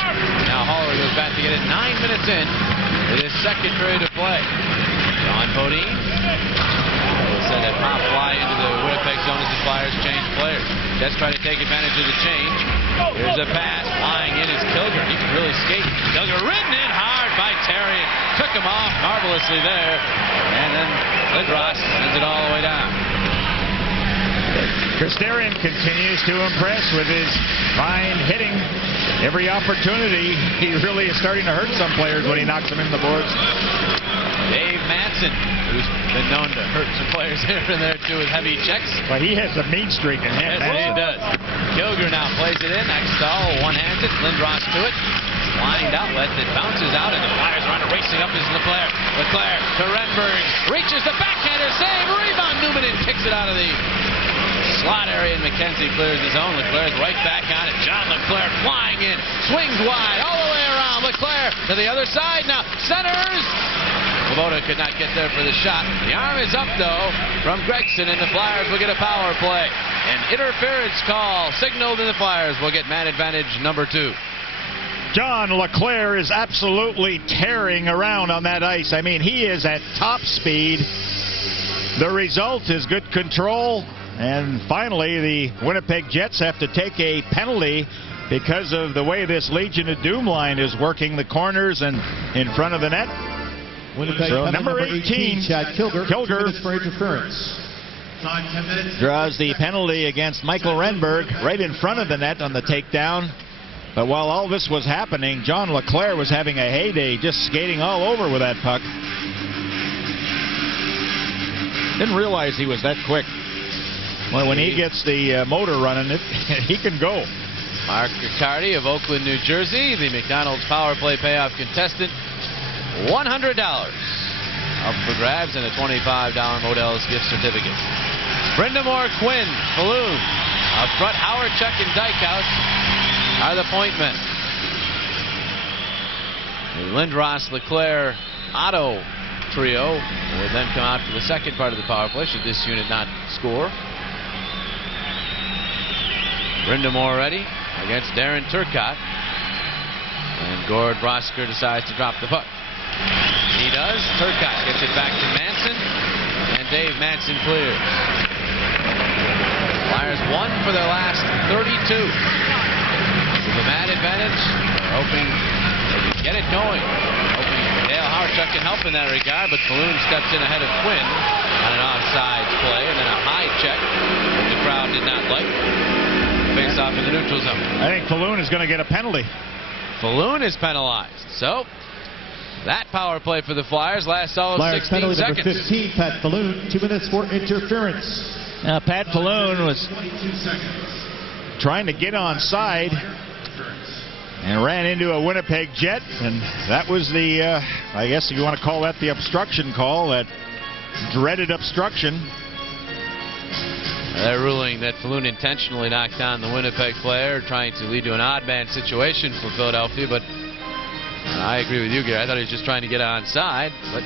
Now Haller goes back to get it 9 minutes in with his second period of play. Shawn Podin will send a pop fly into the Winnipeg zone as the Flyers change players. Jets try to take advantage of the change. Here's a pass. Flying in is Kilger. He can really skate. Kilger ridden in hard by Terry. Took him off marvelously there. And then Lindros sends it all the way down. Kostarian continues to impress with his fine hitting. Every opportunity, he really is starting to hurt some players when he knocks them in the boards. Dave Manson, who's been known to hurt some players here and there too with heavy checks. But he has a mean streak in him. Yes, he does. Kilger now plays it in. Hextall one-handed. Lindros to it. Lined outlet that bounces out, and the Flyers run racing up is Leclerc. Leclerc to Renberg. Reaches the backhander save. Rebound. Newman kicks it out of the slot area, and McKenzie clears his own. Leclerc's right back on it. John Leclerc flying in. Swings wide all the way around. Leclerc to the other side now. Centers. Svoboda could not get there for the shot. The arm is up, though, from Gregson, and the Flyers will get a power play. An interference call signaled, and the Flyers will get man advantage number 2. John Leclerc is absolutely tearing around on that ice. I mean, he is at top speed. The result is good control. And finally, the Winnipeg Jets have to take a penalty because of the way this Legion of Doom line is working the corners and in front of the net. Winnipeg So number 18, Chad Kilger for interference. Draws the penalty against Michael Renberg right in front of the net on the takedown. But while all this was happening, John Leclerc was having a heyday, just skating all over with that puck. Didn't realize he was that quick. Well, when he gets the motor running, he can go. Mark Riccardi of Oakland, New Jersey, the McDonald's Power Play Payoff contestant. $100 up for grabs and a $25 Modell's gift certificate. Brindamore, Quinn, Falloon. Up front, Hawerchuk and Dykhouse are the point men. The Lindros, Leclerc, Otto trio will then come out for the second part of the power play should this unit not score. Brindamore ready against Darren Turcotte. And Gord Brosker decides to drop the puck. He does. Turcotte gets it back to Manson. And Dave Manson clears. Flyers won for their last 32. With the man advantage, they're hoping they can get it going. Hoping Dale Hawerchuk can help in that regard, but Falloon steps in ahead of Quinn on an offsides play, and then a high check that the crowd did not like. Face off in the neutral zone. I think Falloon is going to get a penalty. Falloon is penalized. So that power play for the Flyers lasts all of Flyers 16 penalty seconds. number 15, Pat Falloon, 2 minutes for interference. Now, Pat Falloon was trying to get on side and ran into a Winnipeg Jet, and that was the, I guess if you want to call that the obstruction call, that dreaded obstruction. They're ruling that Falloon intentionally knocked down the Winnipeg player, trying to lead to an odd man situation for Philadelphia, but I agree with you, Gary. I thought he was just trying to get onside, but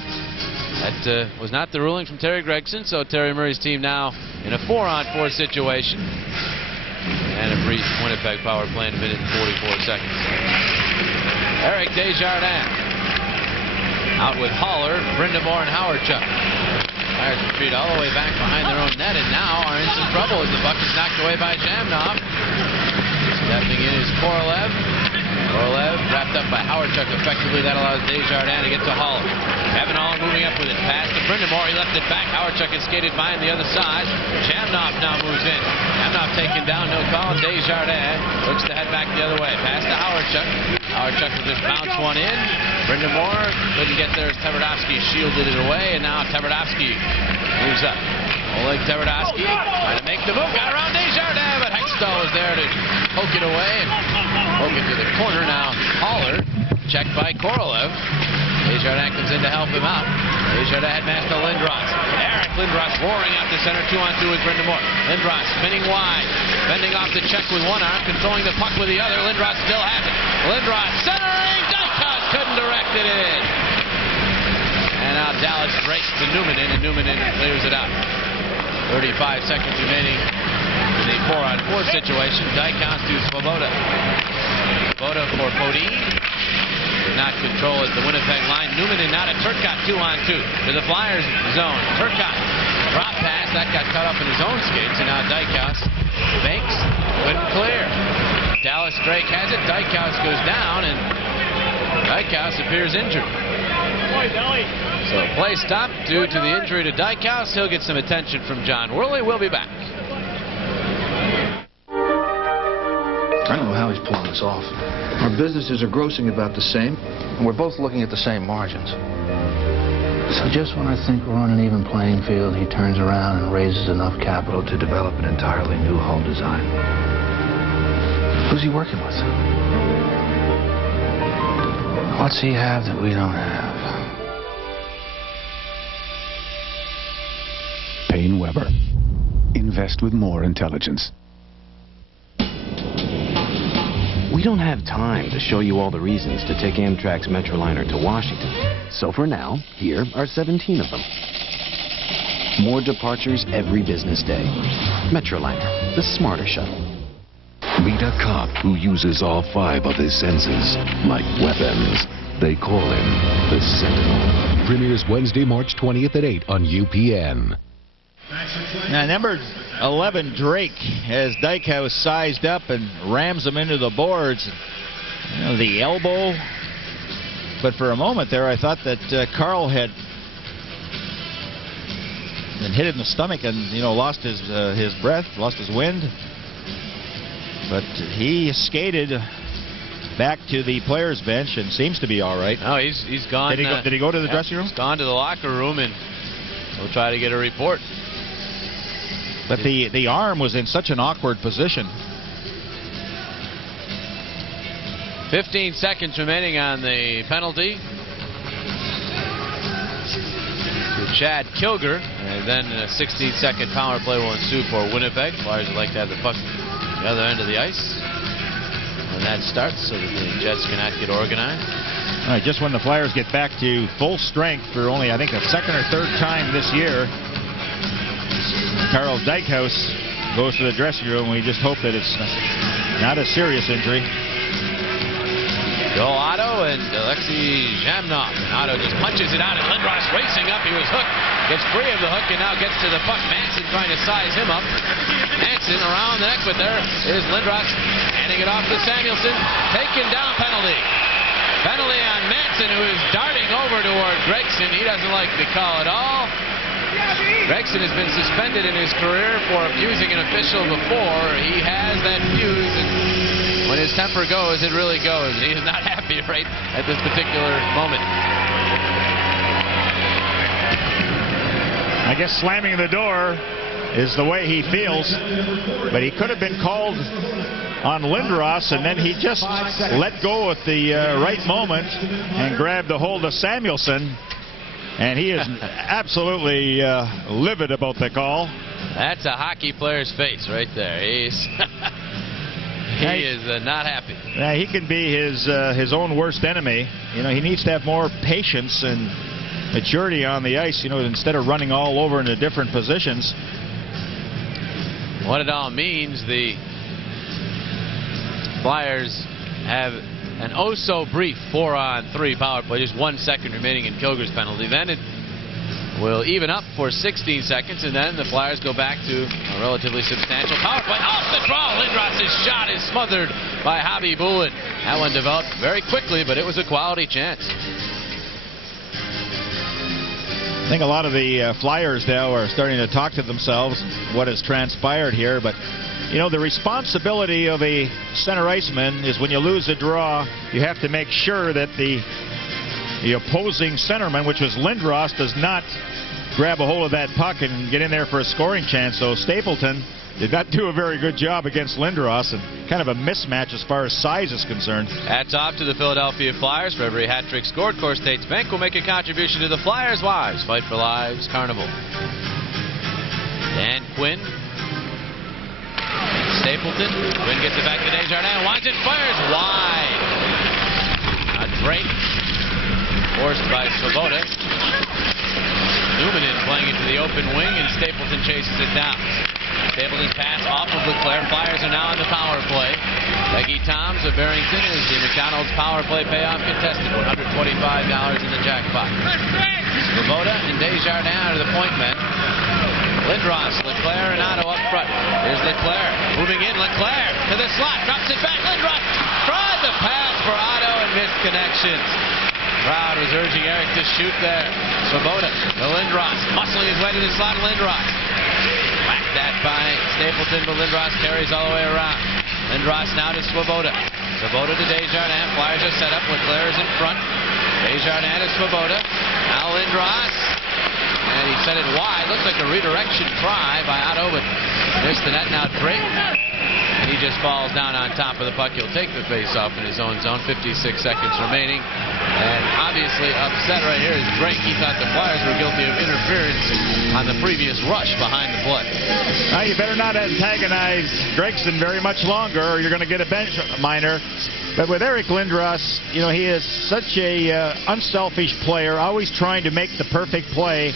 that was not the ruling from Terry Gregson, so Terry Murray's team now in a 4-on-4 situation. And a brief Winnipeg power play in a minute and 44 seconds. Eric Desjardins out with Haller, Brindamore, and Hawerchuk. Flyers retreat all the way back behind their own net, and now are in some trouble as the puck is knocked away by Jamnov. Stepping in is Korolev. Korolev wrapped up by Hawerchuk effectively. That allows Desjardins to get to Haller. Kevin Hall moving up with it. Pass to Brindamore. He left it back. Hawerchuk has skated by on the other side. Jamnov now moves in. Jamnov taken down. No call. Desjardins looks to head back the other way. Pass to Hawerchuk. Hawerchuk will just bounce one in. Brindamore couldn't get there as Tverdovsky shielded it away. And now Tverdovsky moves up. Oleg Tverdovsky trying to make the move. Got around Desjardins, but Hextall was there to poke it away. And poke it to the corner now. Haller checked by Korolev. Desjardins comes in to help him out. He should have had Master Lindros. Eric Lindros roaring out to center, 2-on-2 with Brendan Moore. Lindros spinning wide, bending off the check with one arm, controlling the puck with the other. Lindros still has it. Lindros centering, Dykos couldn't direct it in. And now Dallas breaks to Newman in, and Newman in clears it out. 35 seconds remaining in the 4-on-4 situation. Dykos to Svoboda. Svoboda for Podin. Did not control at the Winnipeg line. Newman and now to Turcotte, 2-on-2 to the Flyers zone. Turcotte drop pass that got cut up in his own skates, and now Dykos banks, couldn't clear. Dallas Drake has it. Dykos goes down, and Dykos appears injured. So play stopped due to the injury to Dykos. He'll get some attention from John Worley. We'll be back. I don't know how he's pulling this off. Our businesses are grossing about the same, and we're both looking at the same margins. So just when I think we're on an even playing field, he turns around and raises enough capital to develop an entirely new hull design. Who's he working with? What's he have that we don't have? Payne Weber. Invest with more intelligence. We don't have time to show you all the reasons to take Amtrak's Metroliner to Washington. So for now, here are 17 of them. More departures every business day. Metroliner, the smarter shuttle. Meet a cop who uses all 5 of his senses like weapons. They call him the Sentinel. Premieres Wednesday, March 20th at 8 on UPN. Now, number 11, Drake, has Dykos sized up and rams him into the boards. You know, the elbow. But for a moment there, I thought that Carl had been hit in the stomach and, you know, lost his breath, lost his wind. But he skated back to the players' bench and seems to be all right. No, he's gone. Did he go to the dressing room? He's gone to the locker room, and we'll try to get a report. But the arm was in such an awkward position. 15 seconds remaining on the penalty to Chad Kilger, and then a 16-second power play will ensue for Winnipeg. Flyers would like to have the puck the other end of the ice when that starts, so that the Jets cannot get organized. All right, just when the Flyers get back to full strength for only, I think, the second or third time this year, Carl Dykos goes to the dressing room. We just hope that it's not a serious injury. Joel Otto and Alexei Zhamnov. And Otto just punches it out, and Lindros racing up. He was hooked, gets free of the hook, and now gets to the puck. Manson trying to size him up. Manson around the neck, but there is Lindros handing it off to Samuelson. Taken down, penalty. Penalty on Manson, who is darting over toward Gregson. He doesn't like the call at all. Gregson has been suspended in his career for abusing an official before. He has that fuse, and when his temper goes, it really goes. And he is not happy right at this particular moment. I guess slamming the door is the way he feels, but he could have been called on Lindros, and then he just let go at the right moment and grabbed a hold of Samuelson. And he is absolutely livid about the call. That's a hockey player's face right there. He is not happy. Yeah, he can be his own worst enemy. You know, he needs to have more patience and maturity on the ice, you know, instead of running all over into different positions. What it all means, the Flyers have an oh-so-brief 4-on-3 power play, just 1 second remaining in Kilger's penalty. Then it will even up for 16 seconds, and then the Flyers go back to a relatively substantial power play. Off the draw, Lindros' shot is smothered by Javi Bulin. That one developed very quickly, but it was a quality chance. I think a lot of the Flyers now are starting to talk to themselves what has transpired here, but you know, the responsibility of a center iceman is when you lose a draw, you have to make sure that the opposing centerman, which was Lindros, does not grab a hold of that puck and get in there for a scoring chance. So Stapleton did not do a very good job against Lindros, and kind of a mismatch as far as size is concerned. Hats off to the Philadelphia Flyers. For every hat trick scored, Core States Bank will make a contribution to the Flyers Wives Fight for Lives Carnival. Dan Quinn. Stapleton. Quinn gets it back to Desjardins. Winds it, fires wide. Drake. Forced by Svoboda. Newman playing it to the open wing, and Stapleton chases it down. Stapleton's pass off of Leclerc. Flyers are now on the power play. Peggy Toms of Barrington is the McDonald's power play payoff contestant. $125 in the jackpot. Svoboda and Desjardins are the point men. Lindros, Leclerc, and Otto up front. Here's Leclerc. Moving in, Leclerc to the slot. Drops it back. Lindros tried the pass for Otto and missed connections. Crowd was urging Eric to shoot there. Svoboda to Lindros. Muscling his way to the slot. Lindros. Whacked that by Stapleton, but Lindros carries all the way around. Lindros now to Svoboda. Svoboda to Desjardins. Flyers are set up. Leclerc is in front. Desjardins to Svoboda. Now Lindros. And he sent it wide. Looks like a redirection try by Otto, but missed the net. Now Drake. And he just falls down on top of the puck. He'll take the face-off in his own zone. 56 seconds remaining. And obviously upset right here is Drake. He thought the Flyers were guilty of interference on the previous rush behind the play. Now you better not antagonize Gregson very much longer, or you're going to get a bench minor. But with Eric Lindros, you know, he is such a unselfish player, always trying to make the perfect play.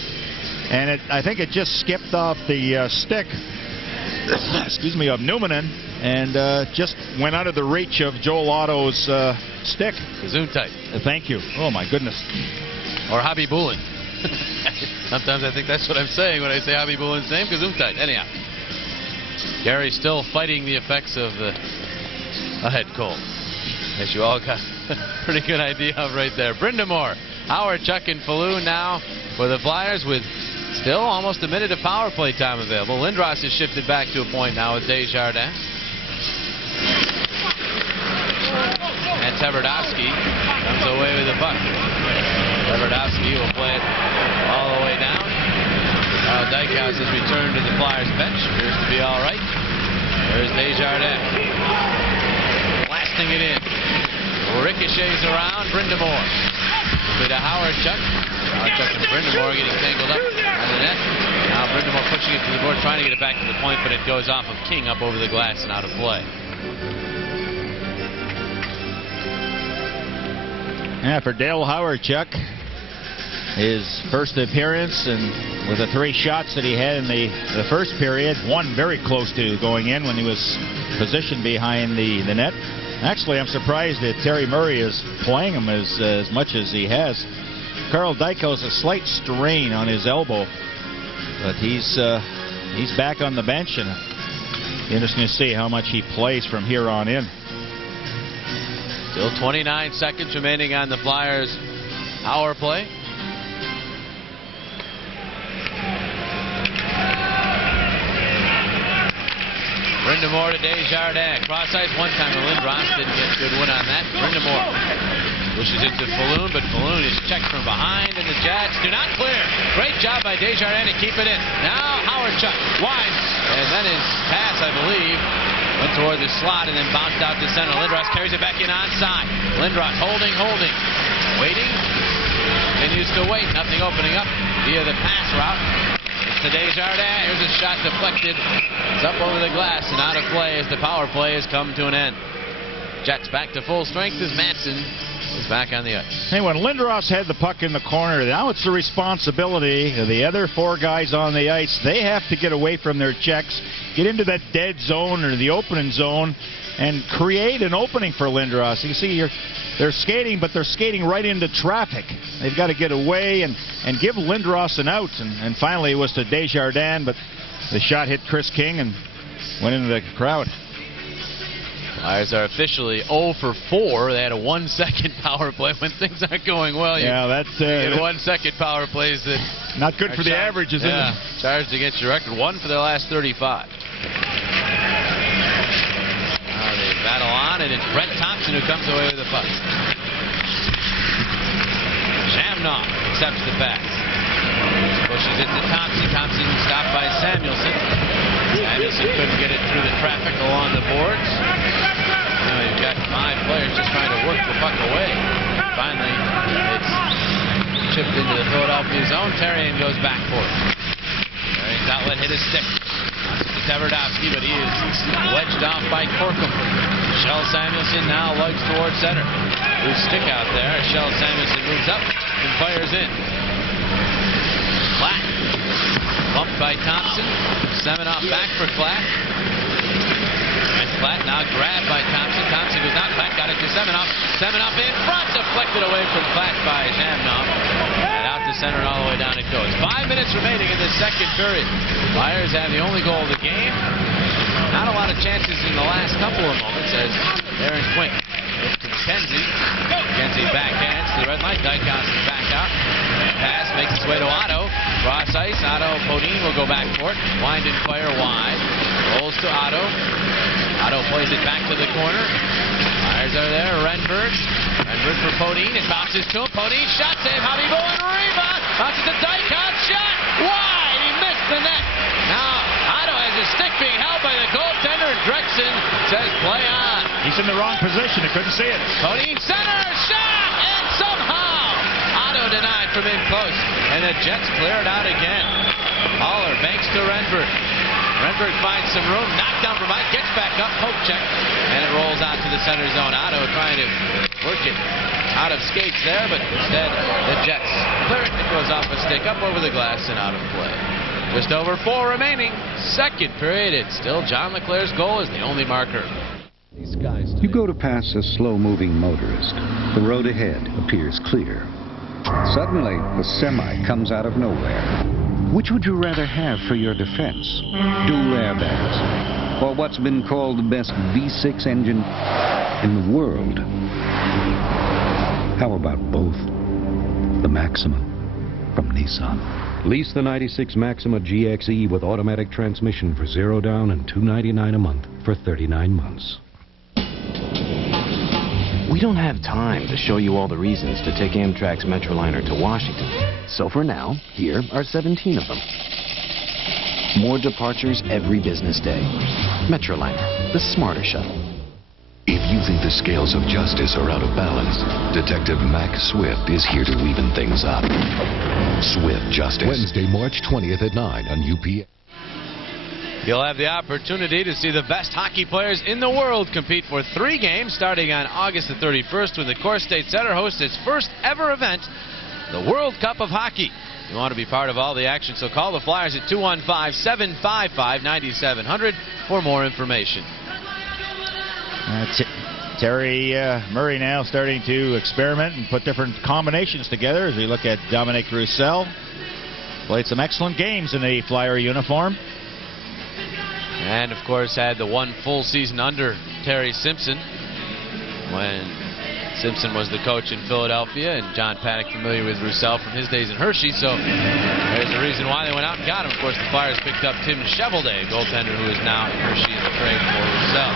And I think it just skipped off the stick, excuse me, of Newmanen, and just went out of the reach of Joel Otto's stick. Gesundheit. Thank you. Oh, my goodness. Or Hobby Bullen. Sometimes I think that's what I'm saying when I say Hobby Bullen's name. Gesundheit. Anyhow. Gary's still fighting the effects of the head cold, as you all got a pretty good idea of right there. Brindamore, Hawerchuk, and Falloon now for the Flyers with still almost a minute of power play time available. Lindros has shifted back to a point now with Desjardins. And Tverdovsky comes away with the puck. Tverdovsky will play it all the way down. Carl Dykhouse has returned to the Flyers bench. Appears to be all right. There's Desjardins. Blasting it in. Ricochets around. Brindamore. To Hawerchuk. Hawerchuk and Brindamore getting tangled up on the net. Now Brindamore pushing it to the board, trying to get it back to the point, but it goes off of King up over the glass and out of play. Yeah, for Dale Hawerchuk, his first appearance, and with the 3 shots that he had in the first period, one very close to going in when he was positioned behind the net. Actually, I'm surprised that Terry Murray is playing him as much as he has. Carl Dykhouse, a slight strain on his elbow, but he's back on the bench, and interesting to see how much he plays from here on in. Still 29 seconds remaining on the Flyers' power play. Brindamore to Desjardins. Cross ice one time to Lindros. Didn't get a good one on that. Brindamore pushes it to Falloon, but Falloon is checked from behind, and the Jets do not clear. Great job by Desjardins to keep it in. Now Hawerchuk winds, and then his pass, I believe, went toward the slot and then bounced out to center. Lindros carries it back in onside. Lindros holding. Waiting. Continues to wait. Nothing opening up via the pass route. It's to Desjardins. Here's a shot deflected. It's up over the glass and out of play as the power play has come to an end. Jets back to full strength as Manson is back on the ice. Hey, when Lindros had the puck in the corner, now it's the responsibility of the other 4 guys on the ice. They have to get away from their checks, get into that dead zone or the opening zone, and create an opening for Lindros. You see, they're skating, but they're skating right into traffic. They've got to get away and give Lindros an out. And finally, it was to Desjardins, but the shot hit Chris King and went into the crowd. Flyers are officially 0 for 4. They had a 1-second power play when things aren't going well. Yeah, that's you get 1-second power plays that not good for the averages. Yeah, charged against your record. 1 for their last 35. Now they battle on, and it's Brett Thompson who comes away with the puck. Shamnoff accepts the pass. Pushes it to Thompson. Thompson stopped by Samuelson. Samuelson couldn't get it through the traffic along the boards. Now you've got 5 players just trying to work the puck away. Finally, it's chipped into the Philadelphia zone. Therrien goes back for it. Therrien's outlet hit his stick. Taverdowski, but he is wedged off by Corkum. Shell Samuelson now lugs towards center. Loose stick out there. Shell Samuelson moves up and fires in. Klatt. Bumped by Thompson. Semenoff back for Klatt. And Klatt now grabbed by Thompson. Thompson goes out. Klatt got it to Semenoff. Semenoff in front. Deflected away from Klatt by Shamnoff. And out to center and all the way down it goes. 5 minutes remaining in the second period. Flyers have the only goal of the game. Not a lot of chances in the last couple of moments as Aaron Quint hits to McKenzie. McKenzie backhands to the red line. Dykowski back out. Pass makes its way to Otto. Cross ice. Otto Podin will go back for it. Wind and fire wide. Rolls to Otto. Otto plays it back to the corner. Flyers are there. Renberg. Renberg for Podin. It bounces to him. Podin shot save. Hobby Bowen rebound. Bounces to Dykowski. Shot wide. He missed the net. Now Otto has his stick being held by the goaltender. Drexen says play on. He's in the wrong position. He couldn't see it. Podin center. Shot. And somehow Otto denied from in close. And the Jets clear it out again. Haller banks to Renberg. Renberg finds some room. Knocked down from Mike. Gets back up. Poke check. And it rolls out to the center zone. Otto trying to work it out of skates there, but instead the Jets clear it. It goes off a stick, up over the glass, and out of play. Just over 4 remaining. Second period. It's still John LeClair's goal is the only marker. You go to pass a slow-moving motorist. The road ahead appears clear. Suddenly, the semi comes out of nowhere. Which would you rather have for your defense? Dual airbags, or what's been called the best V6 engine in the world? How about both? The Maxima from Nissan. Lease the 96 Maxima GXE with automatic transmission for 0 down and $299 a month for 39 months. We don't have time to show you all the reasons to take Amtrak's Metroliner to Washington. So for now, here are 17 of them. More departures every business day. Metroliner, the smarter shuttle. If you think the scales of justice are out of balance, Detective Mac Swift is here to even things up. Swift Justice. Wednesday, March 20th at 9 on UPN. You'll have the opportunity to see the best hockey players in the world compete for 3 games starting on August the 31st when the Core State Center hosts its first ever event, the World Cup of Hockey. You want to be part of all the action, so call the Flyers at 215-755-9700 for more information. Terry Murray now starting to experiment and put different combinations together as we look at Dominic Roussel. Played some excellent games in a Flyer uniform. And, of course, had the 1 full season under Terry Simpson when Simpson was the coach in Philadelphia, and John Paddock familiar with Roussel from his days in Hershey, so there's a reason why they went out and got him. Of course, the Flyers picked up Tim Cheveldae, goaltender who is now in Hershey in the trade for Roussel.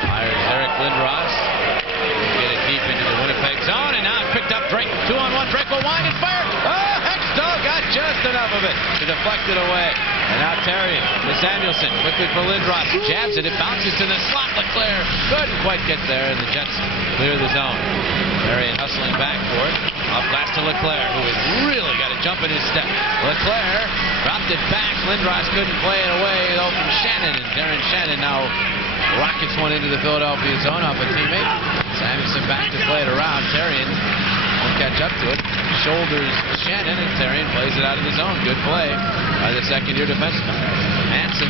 Flyers Eric Lindros will get it deep into the Winnipeg zone, and now picked up Drake. 2-on-1, Drake will wind and fire. Oh, Hextall got just enough of it to deflect it away. And now Therrien to Samuelson, quickly for Lindros, jabs it, it bounces to the slot. LeClair couldn't quite get there, and the Jets clear the zone. Therrien hustling back for it, off glass to LeClair, who has really got a jump in his step. LeClair dropped it back, Lindros couldn't play it away, though, from Shannon, and Darren Shannon now rockets one into the Philadelphia zone off a teammate. Samuelson back to play it around. Therrien won't catch up to it. Shoulders Shannon, and Therrien plays it out of the zone. Good play by the second-year defenseman. Manson,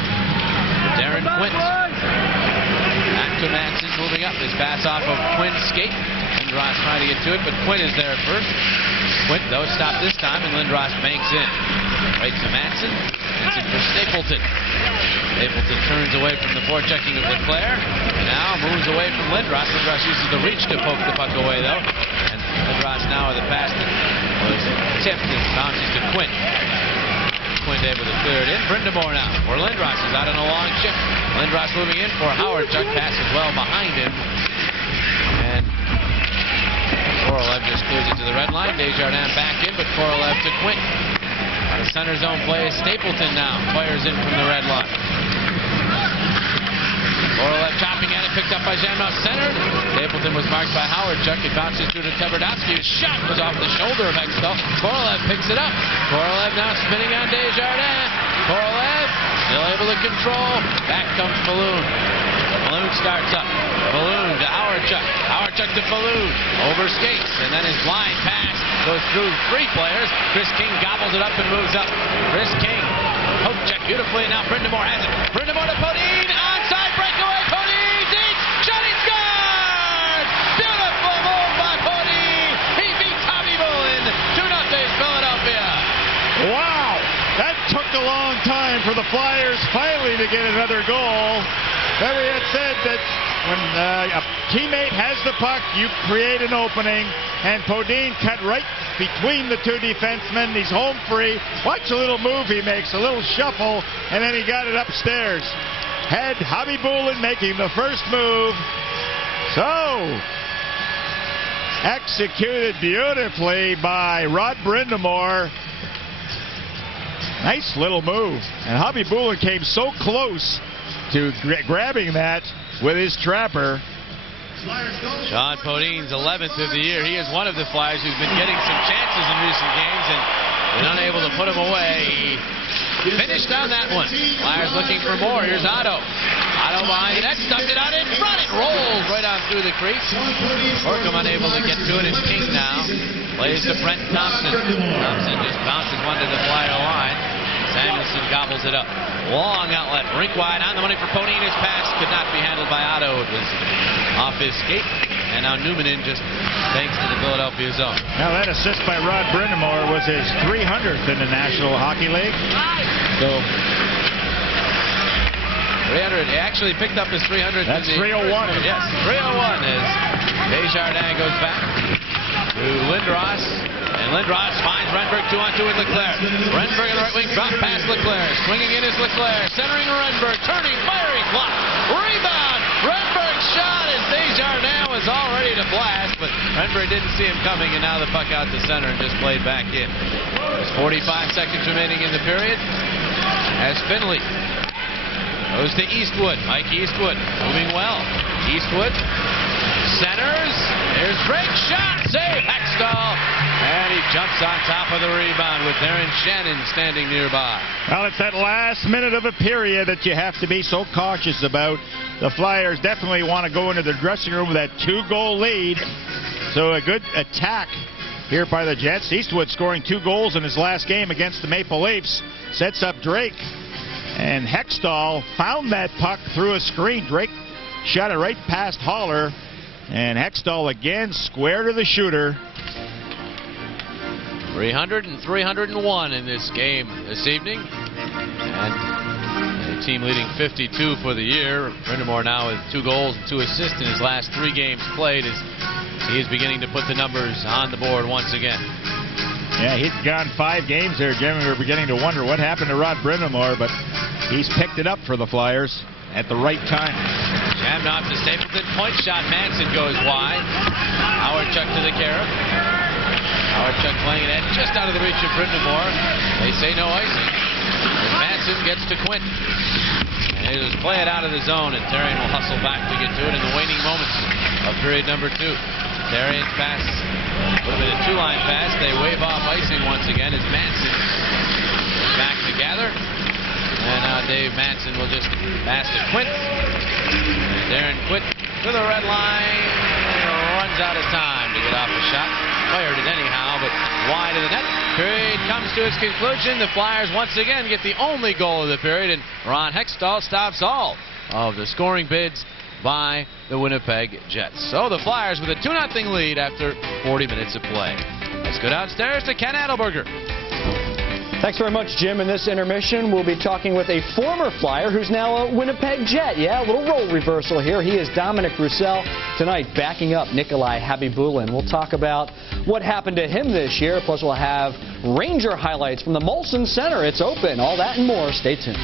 Darren Quint. Back to Manson, moving up. His pass off of Quint's skate. Lindros trying to get to it, but Quint is there first. Quint, though, stopped this time, and Lindros banks in. Right to Manson. Manson for Stapleton. Stapleton turns away from the forechecking of LeClair. Now moves away from Lindros. Lindros uses the reach to poke the puck away, though. And Lindros now with a pass that was tipped and bounces to Quint. Quint able to clear it in. Brindamore now, where Lindros is out on a long shift. Lindros moving in for Hawerchuk. Passes well behind him. And Korolev just clears it to the red line. Desjardins back in, but Korolev to Quint. Out of center zone play is Stapleton now. Fires in from the red line. Korolev chopping at it, picked up by Janmark, centered. Stapleton was marked by Hawerchuk. It bounces through to Tverdovsky. His shot was off the shoulder of Hextall. Korolev picks it up. Korolev now spinning on Desjardins. Korolev still able to control. Back comes Falloon. Falloon starts up. Falloon to Hawerchuk. Hawerchuk to Falloon. Over skates. And then his blind pass goes through 3 players. Chris King gobbles it up and moves up. Chris King. Poke check beautifully. Now Brindamore has it. Brindamore to Podin. Onside breakaway. Podin. Deep. Shot. He scored. Beautiful move by Podin. He beats Tommy Bullen. 2-0 Philadelphia. Wow. That took a long time for the Flyers finally to get another goal. But we had said that when a teammate has the puck, you create an opening, and Podin cut right between the 2 defensemen. He's home free. Watch the little move he makes, a little shuffle, and then he got it upstairs. Had Hobby Bullen making the first move. So, executed beautifully by Rod Brindamore. Nice little move. And Hobby Bullen came so close to grabbing that with his trapper. Shawn Podin's 11th of the year. He is one of the Flyers who's been getting some chances in recent games and been unable to put them away. He finished on that one. Flyers looking for more. Here's Otto. Otto behind the net, stuffed it out in front. It rolls right on through the crease. Orkham unable to get to it. It's King now. Plays to Brent Thompson. Thompson just bounces one to the Flyer line. Samuelson gobbles it up. Long outlet, rink wide, on the money for Podin. His pass could not be handled by Otto. It was off his skate. And now Newman in just thanks to the Philadelphia zone. Now that assist by Rod Brindamore was his 300th in the National Hockey League. So 300. He actually picked up his 300th. That's 301. Yes, 301 as Desjardins goes back to Lindros. And Lindros finds Renberg 2-on-2 with Leclerc. Renberg on the right wing, drop past Leclerc. Swinging in is Leclerc. Centering Renberg. Turning, firing, block. Rebound. Renberg's shot as Desjardins was all ready to blast, but Renberg didn't see him coming, and now the puck out to center and just played back in. There's 45 seconds remaining in the period as Finley goes to Eastwood. Mike Eastwood moving well. Eastwood centers. There's Drake. Shot. Save. Hextall. And he jumps on top of the rebound with Darren Shannon standing nearby. Well, it's that last minute of a period that you have to be so cautious about. The Flyers definitely want to go into the dressing room with that 2-goal lead. So a good attack here by the Jets. Eastwood scoring 2 goals in his last game against the Maple Leafs. Sets up Drake. And Hextall found that puck through a screen. Drake shot it right past Haller. And Hextall again square to the shooter. 300 and 301 in this game this evening. And the team leading 52 for the year. Brindamore now with 2 goals and 2 assists in his last 3 games played as he is beginning to put the numbers on the board once again. Yeah, he'd gone 5 games there, Jim. We were beginning to wonder what happened to Rod Brindamore, but he's picked it up for the Flyers at the right time. Jammed off to Stapleton. Point shot. Manson goes wide. Hawerchuk to the carob. Hawerchuk playing it just out of the reach of Brindamore. They say no icing. And Manson gets to Quint. And he'll just play it out of the zone, and Therrien will hustle back to get to it in the waning moments of period number 2. Therrien's pass, a little bit of 2-line pass. They wave off icing once again as Manson is back to gather. And now Dave Manson will just pass to Quint. And Darren Quint to the red line. Runs out of time to get off the shot. Fired it anyhow, but wide of the net. Period comes to its conclusion. The Flyers once again get the only goal of the period, and Ron Hextall stops all of the scoring bids by the Winnipeg Jets. So the Flyers with a 2-0 lead after 40 minutes of play. Let's go downstairs to Ken Adelberger. Thanks very much, Jim. In this intermission, we'll be talking with a former Flyer who's now a Winnipeg Jet. Yeah, a little role reversal here. He is Dominic Roussel tonight, backing up Nikolai Habibulin. We'll talk about what happened to him this year. Plus, we'll have Ranger highlights from the Molson Center. It's open. All that and more. Stay tuned.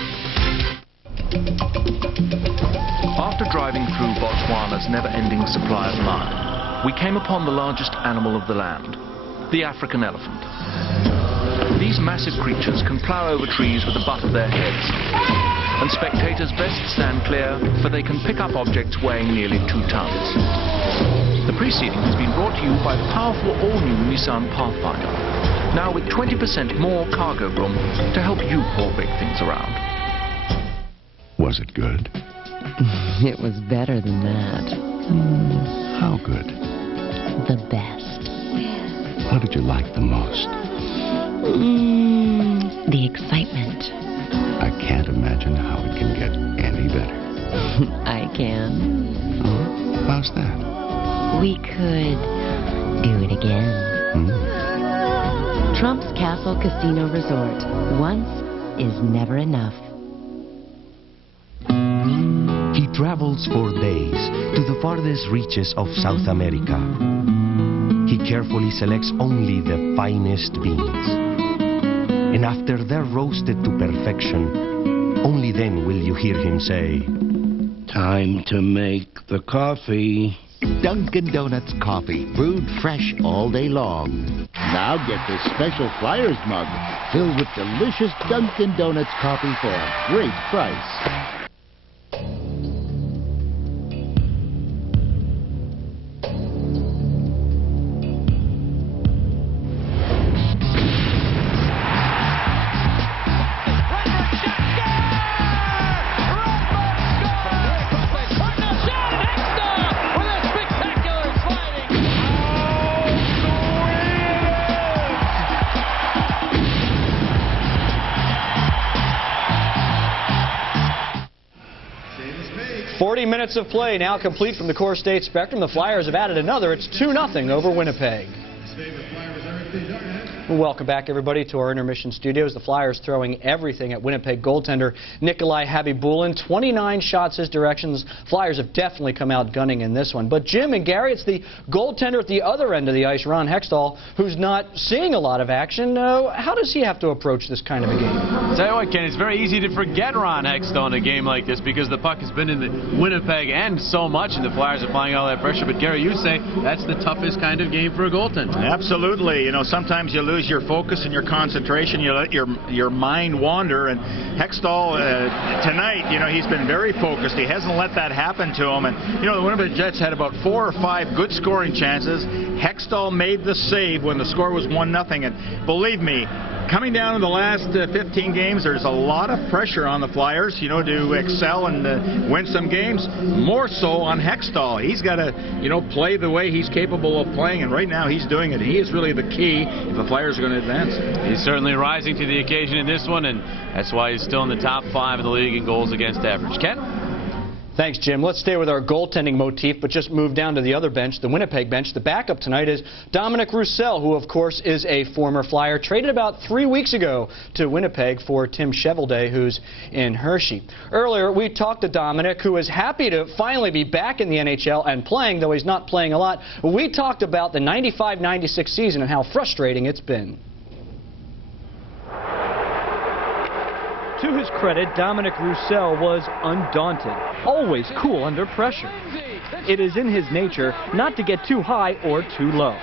After driving through Botswana's never-ending supply of lime, we came upon the largest animal of the land, the African elephant. These massive creatures can plough over trees with the butt of their heads. And spectators best stand clear, for they can pick up objects weighing nearly 2 tons. The preceding has been brought to you by the powerful all-new Nissan Pathfinder, now with 20% more cargo room to help you haul big things around. Was it good? It was better than that. How good? The best. What did you like the most? The excitement. I can't imagine how it can get any better. I can. Oh, how's that? We could do it again. Trump's Castle Casino Resort. Once is never enough. He travels for days to the farthest reaches of South America. He carefully selects only the finest beans. And after they're roasted to perfection, only then will you hear him say, "Time to make the coffee." Dunkin' Donuts coffee, brewed fresh all day long. Now get this special Flyers mug filled with delicious Dunkin' Donuts coffee for a great price. 40 minutes of play now complete from the Core State Spectrum. The Flyers have added another. It's 2-0 over Winnipeg. Welcome back, everybody, to our intermission studios. The Flyers throwing everything at Winnipeg goaltender Nikolai Habibulin. 29 shots his directions. Flyers have definitely come out gunning in this one. But Jim and Gary, it's the goaltender at the other end of the ice, Ron Hextall, who's not seeing a lot of action. How does he have to approach this kind of a game? Tell you what, Ken, it's very easy to forget Ron Hextall in a game like this because the puck has been in the Winnipeg end so much and the Flyers are applying all that pressure. But Gary, you say that's the toughest kind of game for a goaltender. Absolutely. You know, sometimes you lose your focus and your concentration. You let your mind wander. And Hextall tonight, you know, he's been very focused. He hasn't let that happen to him. And you know, the Winnipeg Jets had about 4 or 5 good scoring chances. Hextall made the save when the score was 1-0. And believe me, coming down in the last 15 games, there's a lot of pressure on the Flyers, you know, to excel and win some games. More so on Hextall. He's got to, you know, play the way he's capable of playing, and right now he's doing it. He is really the key if the Flyers are going to advance. He's certainly rising to the occasion in this one, and that's why he's still in the top 5 of the league in goals against average. Ken? Thanks, Jim. Let's stay with our goaltending motif, but just move down to the other bench, the Winnipeg bench. The backup tonight is Dominic Roussel, who, of course, is a former Flyer, traded about 3 weeks ago to Winnipeg for Tim Cheveldae, who's in Hershey. Earlier, we talked to Dominic, who is happy to finally be back in the NHL and playing, though he's not playing a lot. We talked about the 95-96 season and how frustrating it's been. To his credit, Dominic Roussel was undaunted, always cool under pressure. It is in his nature not to get too high or too low.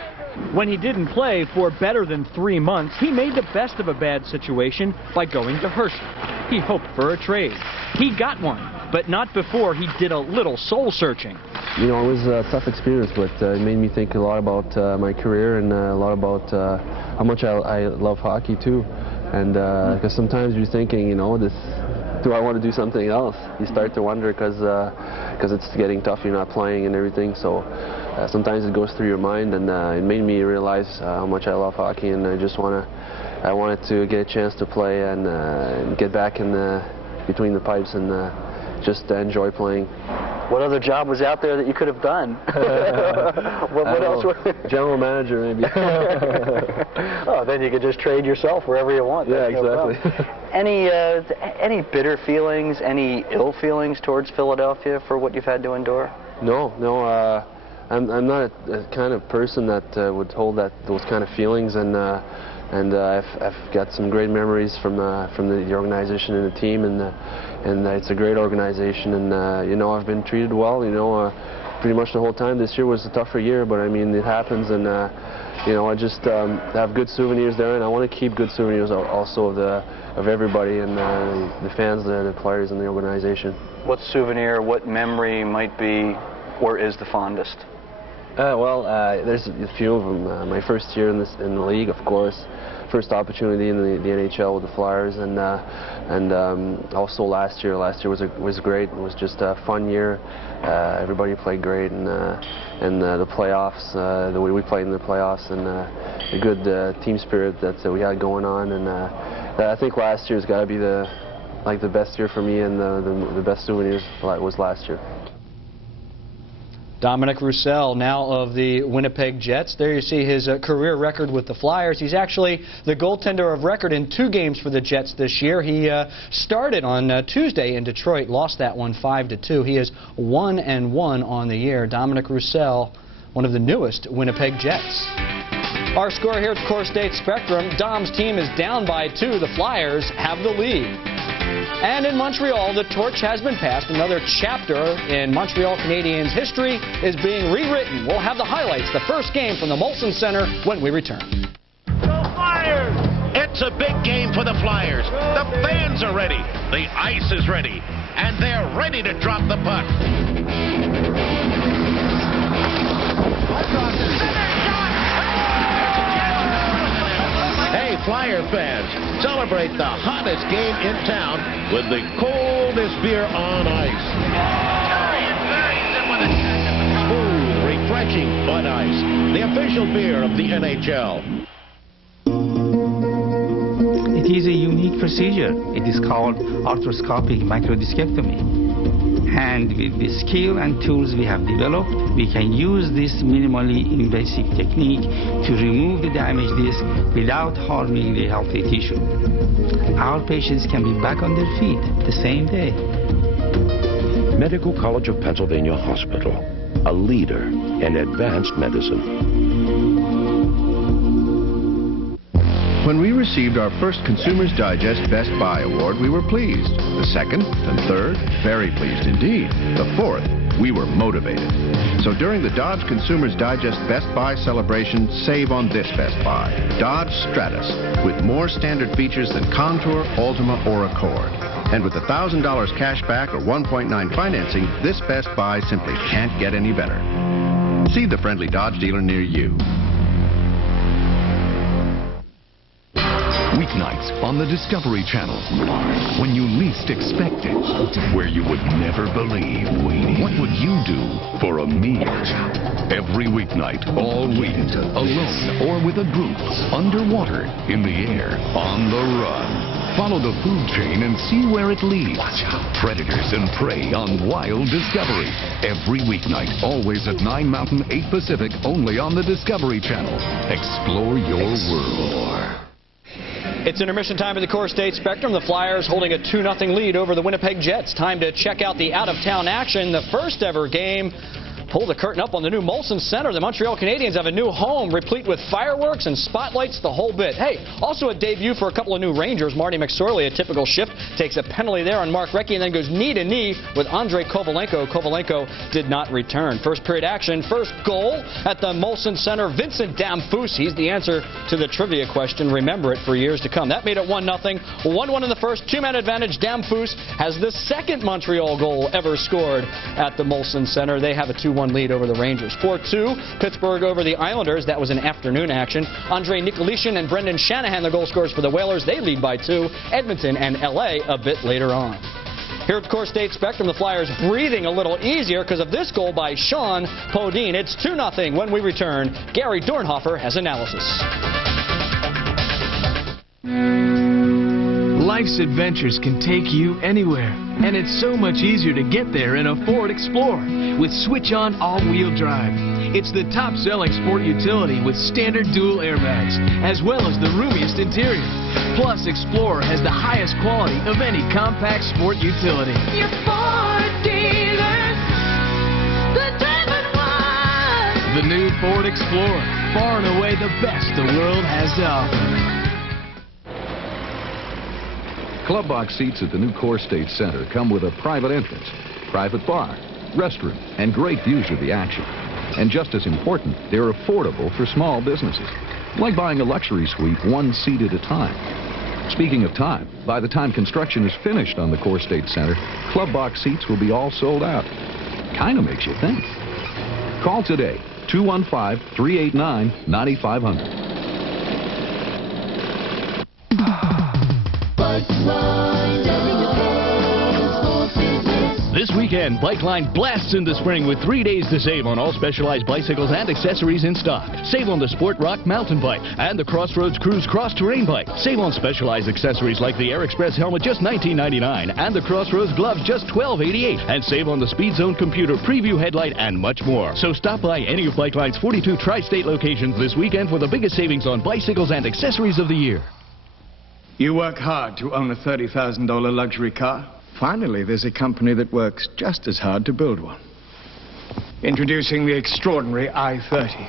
When he didn't play for better than 3 months, he made the best of a bad situation by going to Hershey. He hoped for a trade. He got one, but not before he did a little soul-searching. You know, it was a tough experience, but it made me think a lot about my career and a lot about how much I love hockey, too. And because sometimes you're thinking, you know, do I want to do something else? You start to wonder because it's getting tough, you're not playing and everything. So sometimes it goes through your mind, and it made me realize how much I love hockey, and I wanted to get a chance to play and get back in between the pipes and just enjoy playing. What other job was out there that you could have done? what else? General manager, maybe. Oh, then you could just trade yourself wherever you want. Yeah, exactly. Any bitter feelings, any ill feelings towards Philadelphia for what you've had to endure? No. I'm not a kind of person that would hold those kind of feelings, and I've got some great memories from the organization and the team, and it's a great organization, and you know, I've been treated well. You know, pretty much the whole time. This year was a tougher year, but I mean, it happens, and you know, I just have good souvenirs there, and I want to keep good souvenirs also of everybody and the fans, the players, and the organization. What souvenir, what memory might be or is the fondest? There's a few of them. My first year in the league, of course. First opportunity in the NHL with the Flyers, and also last year. Last year was great. It was just a fun year. Everybody played great, and the playoffs, the way we played in the playoffs, and the good team spirit that we had going on. And I think last year's got to be the best year for me, and the best souvenirs was last year. Dominic Roussel, now of the Winnipeg Jets. There you see his career record with the Flyers. He's actually the goaltender of record in 2 games for the Jets this year. He started on Tuesday in Detroit, lost that one 5-2. He is 1-1 on the year. Dominic Roussel, one of the newest Winnipeg Jets. Our score here at Core State Spectrum, Dom's team is down by 2. The Flyers have the lead. And in Montreal, the torch has been passed. Another chapter in Montreal Canadiens history is being rewritten. We'll have the highlights, the first game from the Molson Center, when we return. Go Flyers! It's a big game for the Flyers. The fans are ready. The ice is ready. And they're ready to drop the puck. Hey, Flyer fans, celebrate the hottest game in town with the coldest beer on ice. Smooth, refreshing Bud Ice, the official beer of the NHL. It is a unique procedure. It is called arthroscopic microdiscectomy. And with the skill and tools we have developed, we can use this minimally invasive technique to remove the damaged disc without harming the healthy tissue. Our patients can be back on their feet the same day. Medical College of Pennsylvania Hospital, a leader in advanced medicine. When we received our first Consumers Digest Best Buy Award, we were pleased. The second and third, very pleased indeed. The fourth, we were motivated. So during the Dodge Consumers Digest Best Buy celebration, save on this Best Buy. Dodge Stratus, with more standard features than Contour, Altima, or Accord. And with $1,000 cash back or 1.9 financing, this Best Buy simply can't get any better. See the friendly Dodge dealer near you. Weeknights on the Discovery Channel. When you least expect it. Where you would never believe. What would you do for a meal? Every weeknight, all week, alone or with a group. Underwater, in the air, on the run. Follow the food chain and see where it leads. Predators and prey on Wild Discovery. Every weeknight, always at 9 Mountain, 8 Pacific, only on the Discovery Channel. Explore your world. It's intermission time at the Core State Spectrum. The Flyers holding a 2-0 lead over the Winnipeg Jets. Time to check out the out-of-town action. The first ever game. Pull the curtain up on the new Molson Center. The Montreal Canadiens have a new home, replete with fireworks and spotlights, the whole bit. Hey, also a debut for a couple of new Rangers. Marty McSorley, a typical shift, takes a penalty there on Mark Recchi and then goes knee-to-knee with Andrei Kovalenko. Kovalenko did not return. First period action, first goal at the Molson Center. Vincent Damphousse, he's the answer to the trivia question. Remember it for years to come. That made it 1-0. 1-1 in the first, 2-man advantage. Damphousse has the second Montreal goal ever scored at the Molson Center. They have a 2-1 lead over the Rangers. 4-2, Pittsburgh over the Islanders. That was an afternoon action. Andrei Nicolishin and Brendan Shanahan, the goal scorers for the Whalers. They lead by 2. Edmonton and L.A. a bit later on. Here at Core State Spectrum, the Flyers breathing a little easier because of this goal by Shawn Podin. It's 2-0 when we return. Gary Dornhofer has analysis. Life's adventures can take you anywhere, and it's so much easier to get there in a Ford Explorer with switch-on all-wheel drive. It's the top-selling sport utility with standard dual airbags, as well as the roomiest interior. Plus, Explorer has the highest quality of any compact sport utility. Your Ford dealers, the driven one. The new Ford Explorer, far and away the best the world has to offer. Club box seats at the new Core State Center come with a private entrance, private bar, restroom, and great views of the action. And just as important, they're affordable for small businesses. Like buying a luxury suite one seat at a time. Speaking of time, by the time construction is finished on the Core State Center, club box seats will be all sold out. Kind of makes you think. Call today, 215-389-9500. This weekend, Bikeline blasts into spring with 3 days to save on all specialized bicycles and accessories in stock. Save on the Sport Rock mountain bike and the Crossroads Cruise cross-terrain bike. Save on specialized accessories like the Air Express helmet, just $19.99, and the Crossroads gloves, just $12.88. And save on the Speed Zone computer, preview headlight, and much more. So stop by any of Bikeline's 42 tri-state locations this weekend for the biggest savings on bicycles and accessories of the year. You work hard to own a $30,000 luxury car. Finally, there's a company that works just as hard to build one. Introducing the extraordinary i30.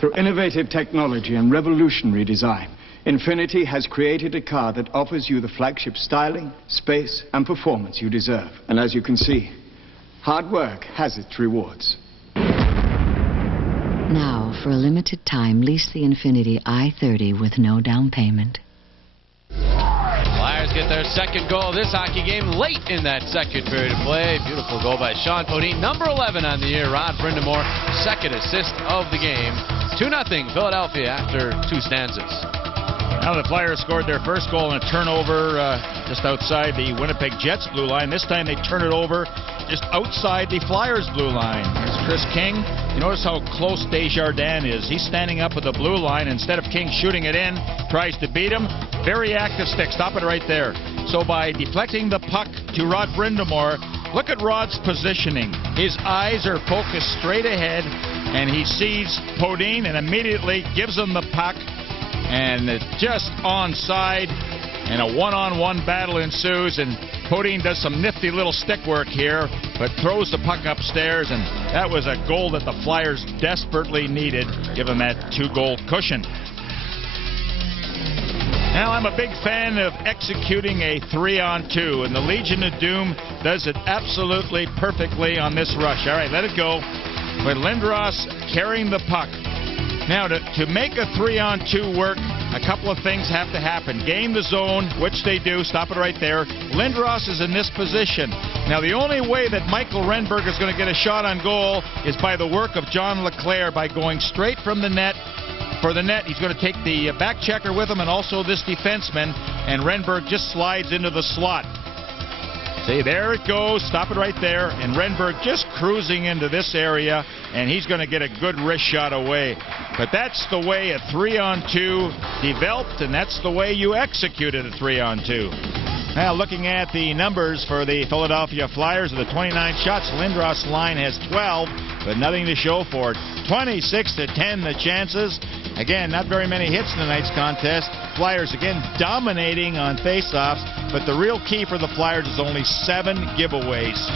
Through innovative technology and revolutionary design, Infiniti has created a car that offers you the flagship styling, space, and performance you deserve. And as you can see, hard work has its rewards. Now, for a limited time, lease the Infiniti i30 with no down payment. Flyers get their second goal of this hockey game late in that second period of play. Beautiful goal by Shawn Podin, number 11 on the year. Rod Brindamore, second assist of the game. 2-0 Philadelphia after 2 stanzas. Now the Flyers scored their first goal in a turnover just outside the Winnipeg Jets blue line. This time they turn it over just outside the Flyers blue line. Here's Chris King. You notice how close Desjardins is. He's standing up with the blue line. Instead of King shooting it in, tries to beat him. Very active stick. Stop it right there. So by deflecting the puck to Rod Brindamore, look at Rod's positioning. His eyes are focused straight ahead, and he sees Podin and immediately gives him the puck. And it's just onside, and a one-on-one battle ensues, and Podin does some nifty little stick work here, but throws the puck upstairs, and that was a goal that the Flyers desperately needed, given that 2-goal cushion. Now, I'm a big fan of executing a 3-on-2, and the Legion of Doom does it absolutely perfectly on this rush. All right, let it go. But Lindros carrying the puck. Now, to make a 3-on-2 work, a couple of things have to happen. Gain the zone, which they do. Stop it right there. Lindros is in this position. Now, the only way that Michael Renberg is going to get a shot on goal is by the work of John LeClaire, by going straight from the net. For the net, he's going to take the back checker with him and also this defenseman, and Renberg just slides into the slot. See, there it goes. Stop it right there. And Renberg just cruising into this area, and he's going to get a good wrist shot away. But that's the way a 3-on-2 developed, and that's the way you executed a 3-on-2. Now, looking at the numbers for the Philadelphia Flyers, of the 29 shots, Lindros' line has 12, but nothing to show for it. 26-10 the chances. Again, not very many hits in tonight's contest. Flyers, again, dominating on faceoffs, but the real key for the Flyers is only 7 giveaways.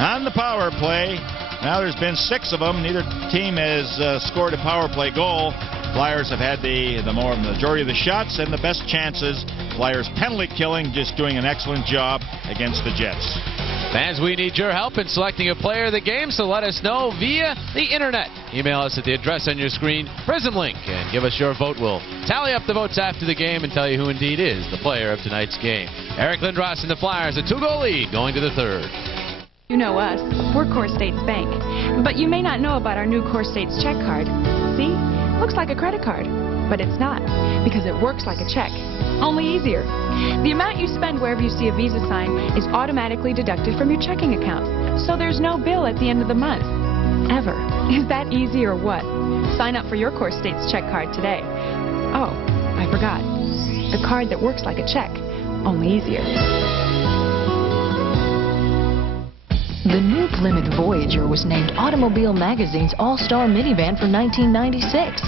On the power play, now there's been 6 of them. Neither team has scored a power play goal. Flyers have had the majority of the shots and the best chances. Flyers penalty killing, just doing an excellent job against the Jets. Fans, we need your help in selecting a player of the game, so let us know via the internet. Email us at the address on your screen, Prism Link, and give us your vote. We'll tally up the votes after the game and tell you who indeed is the player of tonight's game. Eric Lindros and the Flyers, a 2-goal lead going to the 3rd. You know us. We're Core States Bank. But you may not know about our new Core States check card. See? Looks like a credit card. But it's not, because it works like a check, only easier. The amount you spend wherever you see a Visa sign is automatically deducted from your checking account. So there's no bill at the end of the month. Ever. Is that easy or what? Sign up for your Core States check card today. Oh, I forgot. The card that works like a check, only easier. The new Plymouth Voyager was named Automobile Magazine's All-Star Minivan for 1996.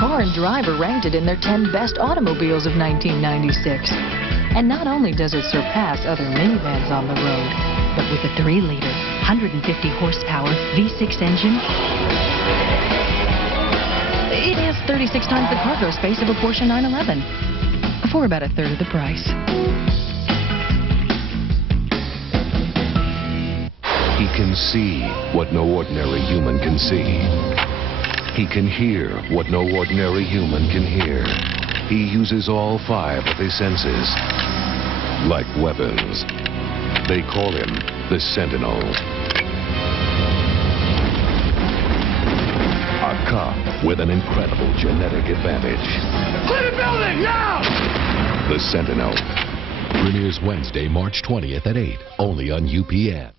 Car and Driver ranked it in their 10 best automobiles of 1996. And not only does it surpass other minivans on the road, but with a 3-liter, 150-horsepower V6 engine, it has 36 times the cargo space of a Porsche 911 for about a third of the price. He can see what no ordinary human can see. He can hear what no ordinary human can hear. He uses all 5 of his senses. Like weapons. They call him the Sentinel. A cop with an incredible genetic advantage. Clear the building, now! The Sentinel. Premieres Wednesday, March 20th at 8, only on UPN.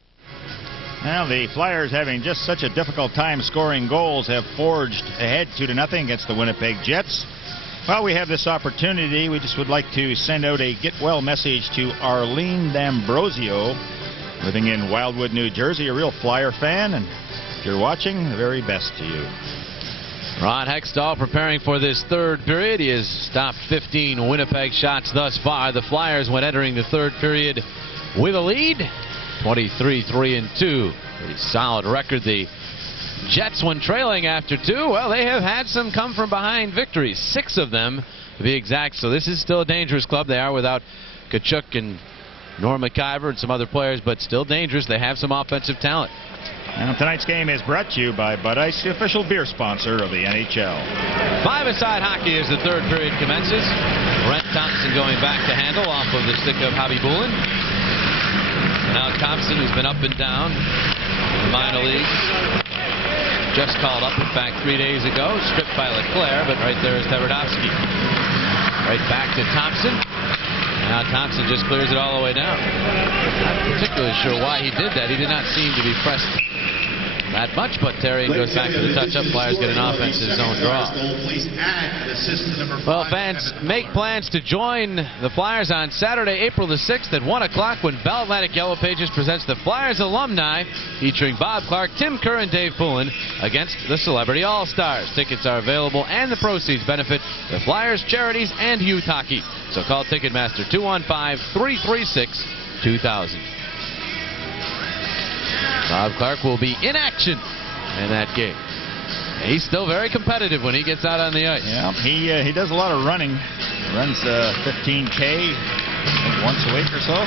Well, the Flyers, having just such a difficult time scoring goals, have forged ahead 2-0 against the Winnipeg Jets. While we have this opportunity, we just would like to send out a get well message to Arlene D'Ambrosio, living in Wildwood, New Jersey, a real Flyer fan, and if you're watching, the very best to you. Ron Hextall preparing for this third period. He has stopped 15 Winnipeg shots thus far. The Flyers, when entering the third period with a lead, 23-3-2. Pretty solid record. The Jets, when trailing after 2, well, they have had some come from behind victories, 6 of them to be exact. So this is still a dangerous club. They are without Kachuk and Norm McIver and some other players, but still dangerous. They have some offensive talent. And tonight's game is brought to you by Bud Ice, the official beer sponsor of the NHL. 5-a-side hockey as the third period commences. Brent Thompson going back to handle off of the stick of Hobby Bullen. And now Thompson, who's been up and down in the minor leagues, just called up, in fact, 3 days ago, stripped by Leclerc, but right there is Tverdovsky. Right back to Thompson. Now Thompson just clears it all the way down. Not particularly sure why he did that. He did not seem to be pressed that much, but Terry goes back to the touch-up. Flyers get an offensive zone draw. Well, fans, make plans to join the Flyers on Saturday, April the 6th at 1 o'clock when Bell Atlantic Yellow Pages presents the Flyers alumni featuring Bob Clark, Tim Kerr, and Dave Poulin against the Celebrity All-Stars. Tickets are available, and the proceeds benefit the Flyers, charities, and youth hockey. So call Ticketmaster 215-336-2000. Bob Clark will be in action in that game. He's still very competitive when he gets out on the ice. Yeah, he does a lot of running. He runs 15K once a week or so.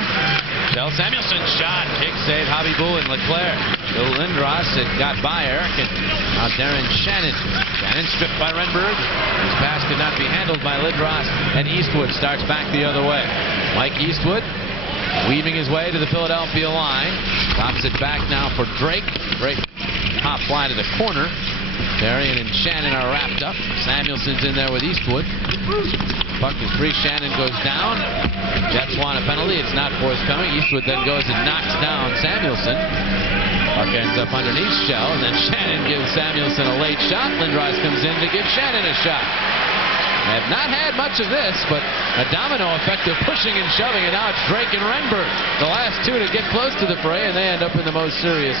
Del Samuelson's shot, kick save, Hobby Bullen, Leclerc. Bill Lindros, it got by Eric, and now Darren Shannon. Shannon stripped by Renberg. His pass could not be handled by Lindros, and Eastwood starts back the other way. Mike Eastwood weaving his way to the Philadelphia line. Drops it back now for Drake. Great hop fly to the corner. Therrien and Shannon are wrapped up. Samuelson's in there with Eastwood. Puck is free. Shannon goes down. Jets want a penalty. It's not forthcoming. Eastwood then goes and knocks down Samuelson. Puck ends up underneath Shell, and then Shannon gives Samuelson a late shot. Lindros comes in to give Shannon a shot. Have not had much of this, but a domino effect of pushing and shoving, and now it's Drake and Renberg, the last two to get close to the fray, and they end up in the most serious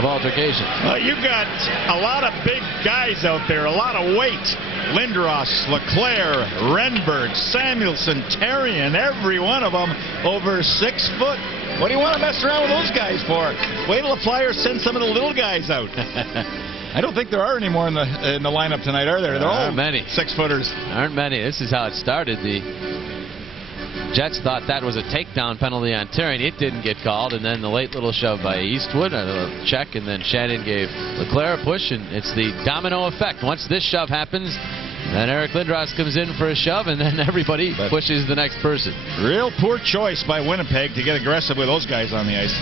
of altercations. Well, you've got a lot of big guys out there, a lot of weight. Lindros, Leclerc, Renberg, Samuelson, Therrien, every one of them over 6 foot. What do you want to mess around with those guys for? Wait till the Flyers send some of the little guys out. I don't think there are any more in the lineup tonight, are there? They're all many 6-footers. Aren't many. This is how it started. The Jets thought that was a takedown penalty on Therrien. It didn't get called, and then the late little shove by Eastwood, a little check, and then Shannon gave Leclerc a push, and it's the domino effect. Once this shove happens, then Eric Lindros comes in for a shove, and then everybody pushes the next person. Real poor choice by Winnipeg to get aggressive with those guys on the ice.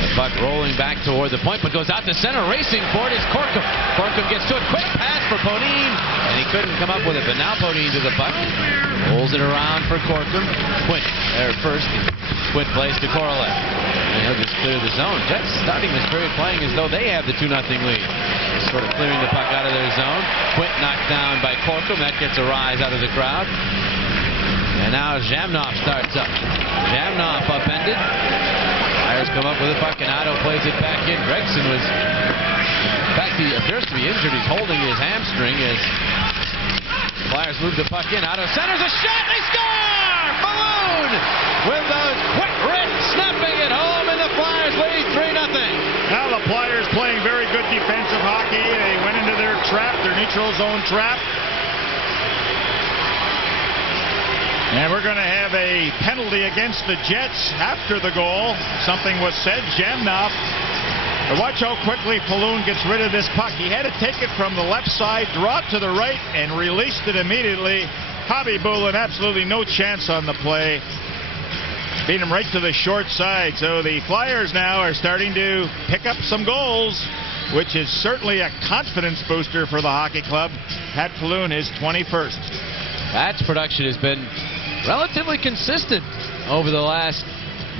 The puck rolling back toward the point, but goes out to center. Racing for it is Corkum. Corkum gets to it. Quick pass for Podin, and he couldn't come up with it, but now Podin to the puck. Rolls it around for Corkum. Quint there first. Quint plays to Korolev. And he'll just clear the zone. Jets starting this period playing as though they have the 2-0 lead. Sort of clearing the puck out of their zone. Quint knocked down by Corkum. That gets a rise out of the crowd. And now Zhamnov starts up. Zhamnov upended. Flyers come up with the puck, and Otto plays it back in. Gregson was, in fact, he appears to be injured. He's holding his hamstring as Flyers move the puck in. Otto centers a shot. They score! Balloon with those quick wrist snapping it home, and the Flyers lead 3-0. Now the Flyers playing very good defensive hockey. They went into their trap, their neutral zone trap. And we're going to have a penalty against the Jets after the goal. Something was said. Jamnov. Watch how quickly Paloon gets rid of this puck. He had to take it from the left side, draw it to the right, and released it immediately. Habibulin, absolutely no chance on the play. Beat him right to the short side. So the Flyers now are starting to pick up some goals, which is certainly a confidence booster for the hockey club. Pat Paloon is 21st. Pat's production has been relatively consistent over the last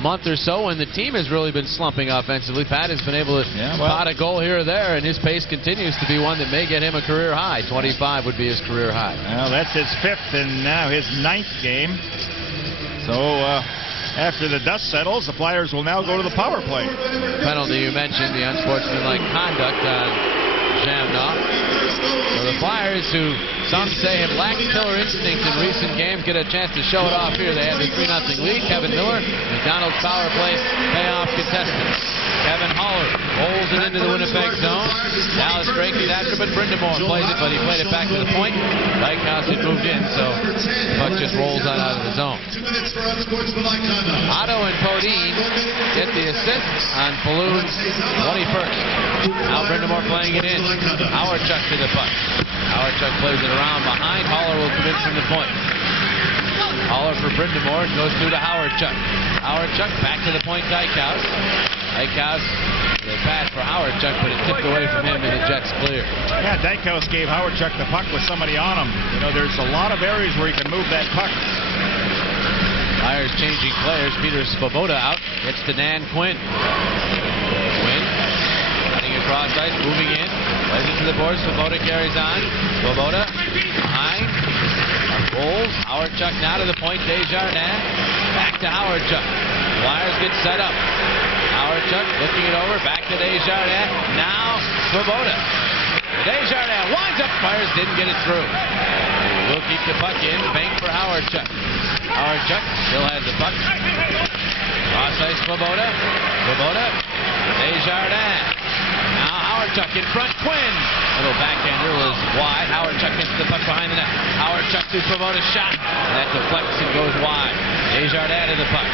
month or so, and the team has really been slumping offensively. Pat has been able to pot a goal here or there, and his pace continues to be one that may get him a career high. 25 would be his career high. Well, that's his 5th and now his 9th game. So after the dust settles, the Flyers will now go to the power play. Penalty you mentioned, the unsportsmanlike conduct on Jamnov. So the Flyers, who some say have lacked killer instinct in recent games, get a chance to show it off here. They have the 3-0 lead. Kevin Miller, McDonald's power play payoff contestant. Kevin Haller rolls it into the Winnipeg zone. Dallas Drake is after, but Brindamore plays it, but he played it back to the point. Dykhouse had moved in, so the puck just rolls on out of the zone. Otto and Podin get the assist on Paloon's 21st. Now Brindamore playing it in. Hawerchuk to the puck. Hawerchuk plays it around behind. Haller will come in from the point. Haller for Brindamore, goes through to Hawerchuk. Hawerchuk back to the point, Dykhouse. Dykhouse, the pass for Hawerchuk, but it tipped away from him and the Jets clear. Yeah, Dykhouse gave Hawerchuk the puck with somebody on him. You know, there's a lot of areas where he can move that puck. Flyers changing players. Peter Svoboda out. Gets to Dan Quinn. Quinn cutting across ice, moving in. Plays it to the boards. Svoboda carries on. Svoboda behind. Rolls. Hawerchuk now to the point. Desjardins. Back to Hawerchuk. Flyers get set up. Hawerchuk looking it over. Back to Desjardins. Now Svoboda. Desjardins winds up. Flyers didn't get it through. We'll keep the puck in. Bank for Hawerchuk. Hawerchuk still has the puck. Cross ice Svoboda. Svoboda. Desjardins. Now Hawerchuk in front. Quinn. Little backhander was wide. Hawerchuk hits the puck behind the net. Hawerchuk to Svoboda's shot. And that deflects and goes wide. Desjardins to the puck.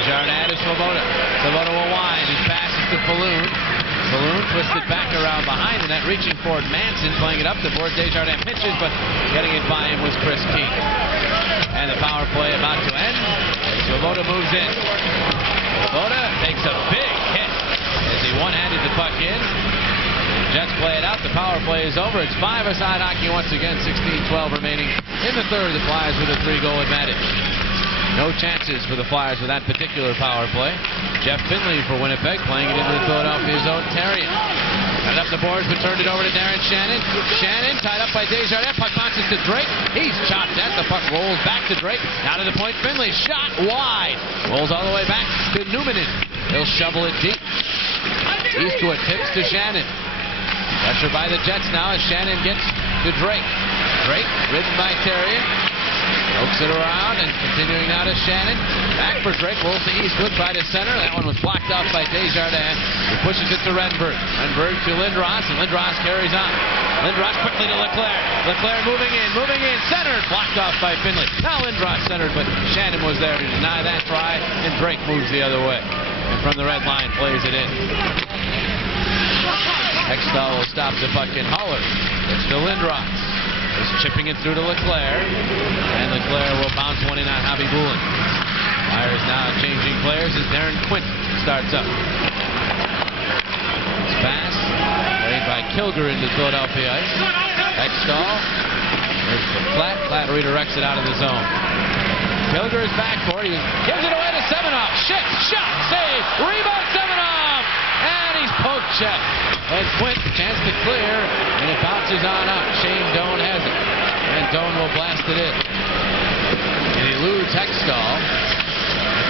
Desjardins to Svoboda. Svoboda will wind. He passes to Paloon. Paloon twisted back around behind the net, reaching for Manson, playing it up the board. Desjardins pitches, but getting it by him was Chris Keene. And the power play about to end. Svoboda moves in. Svoboda takes a big hit as he one-handed the puck in. Jets play it out. The power play is over. It's 5-a-side hockey once again. 16-12 remaining in the third. The Flyers with a 3-goal advantage. No chances for the Flyers with that particular power play. Jeff Finley for Winnipeg playing it into the Philadelphia zone. Terrian got it up the boards, but turned it over to Darren Shannon. Shannon tied up by Desjardins. Puck bounces to Drake. He's chopped at. The puck rolls back to Drake. Now to the point. Finley shot wide. Rolls all the way back to Newmanen. He'll shovel it deep. East to it. Tips to Shannon. Pressure by the Jets now as Shannon gets to Drake. Drake ridden by Terrian. Pokes it around and continuing now to Shannon. Back for Drake. Rolls to Eastwood by the center. That one was blocked off by Desjardins. He pushes it to Renberg. Renberg to Lindros, and Lindros carries on. Lindros quickly to Leclerc. Leclerc moving in. Centered. Blocked off by Finley. Now Lindros centered, but Shannon was there to deny that try, and Drake moves the other way. And from the red line, plays it in. Hextall will stop the puck in. Haller. It's to Lindros. Is chipping it through to Leclerc. And Leclerc will bounce one in on Habibulin. Flyers now changing players as Darren Quinn starts up. It's pass. Played by Kilger into Philadelphia ice. Hextall. There's the flat. Flat redirects it out of the zone. Kilger is back for it. He gives it away to Semenoff. Shot. Save. Rebound Semenoff. And he's poke checked. And Quint, chance to clear, and it bounces on out. Shane Doan has it. And Doan will blast it in. And he eludes Hextall.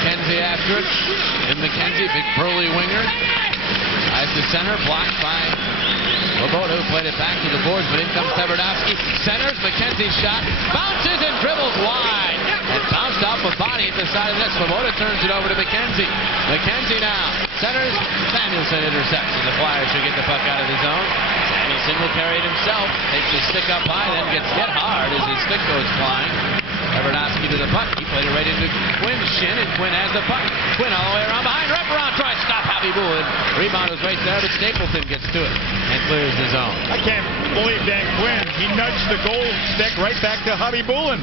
McKenzie after it. And McKenzie, big burly winger. As the center, blocked by Svoboda, who played it back to the boards, but in comes Tverdovsky. Centers, McKenzie's shot. Bounces and dribbles wide. And bounced off a body at the side of the net. Svoboda turns it over to McKenzie. McKenzie now. Centers, Samuelson intercepts, and the Flyers should get the puck out of the zone. Samuelson will carry it himself, takes his stick up high, then gets hit hard as his stick goes flying. Evernoski to the puck. He played it right into Quinn's shin, and Quinn has the puck. Quinn all the way around behind. Wraparound tries to stop Happy Bullen. Rebound was right there, but Stapleton gets to it and clears the zone. I can't believe Dan Quinn. He nudged the goal stick right back to Hubby Bullen.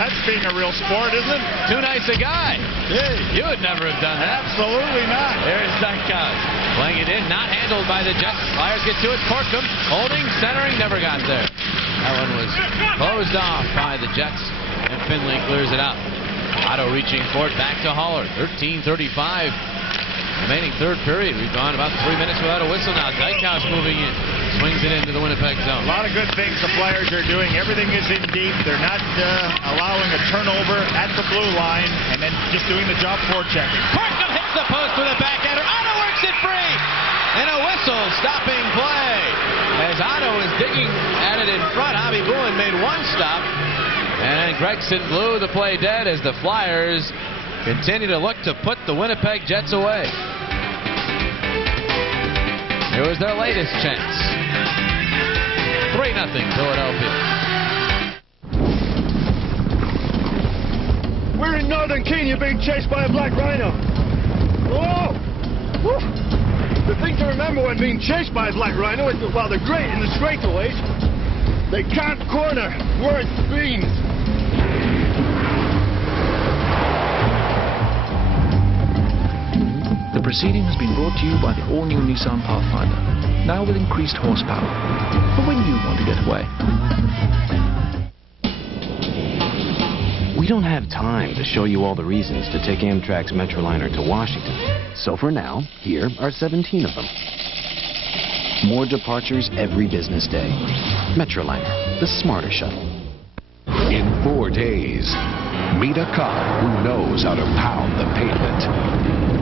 That's being a real sport, isn't it? Too nice a guy. Yeah. You would never have done that. Absolutely not. There's Dykhouse playing it in, not handled by the Jets. Flyers get to it. Corkum holding, centering, never got there. That one was closed off by the Jets, and Finley clears it out. Otto reaching for it, back to Haller. 13:35 remaining third period. We've gone about 3 minutes without a whistle now. Dykhouse moving in. Swings it into the Winnipeg zone. A lot of good things the Flyers are doing. Everything is in deep. They're not allowing a turnover at the blue line, and then just doing the job forechecking. Corkum hits the post with a backhander. Otto works it free. And a whistle stopping play. As Otto is digging at it in front, Hobby Bullen made one stop. And Gregson blew the play dead as the Flyers continue to look to put the Winnipeg Jets away. It was their latest chance. 3-0 Philadelphia. We're in northern Kenya being chased by a black rhino. Whoa! Woo. The thing to remember when being chased by a black rhino is that while they're great in the straightaways, they can't corner worth beans. The proceeding has been brought to you by the all-new Nissan Pathfinder, now with increased horsepower, for when you want to get away. We don't have time to show you all the reasons to take Amtrak's Metroliner to Washington. So for now, here are 17 of them. More departures every business day. Metroliner, the smarter shuttle. In 4 days, meet a cop who knows how to pound the pavement.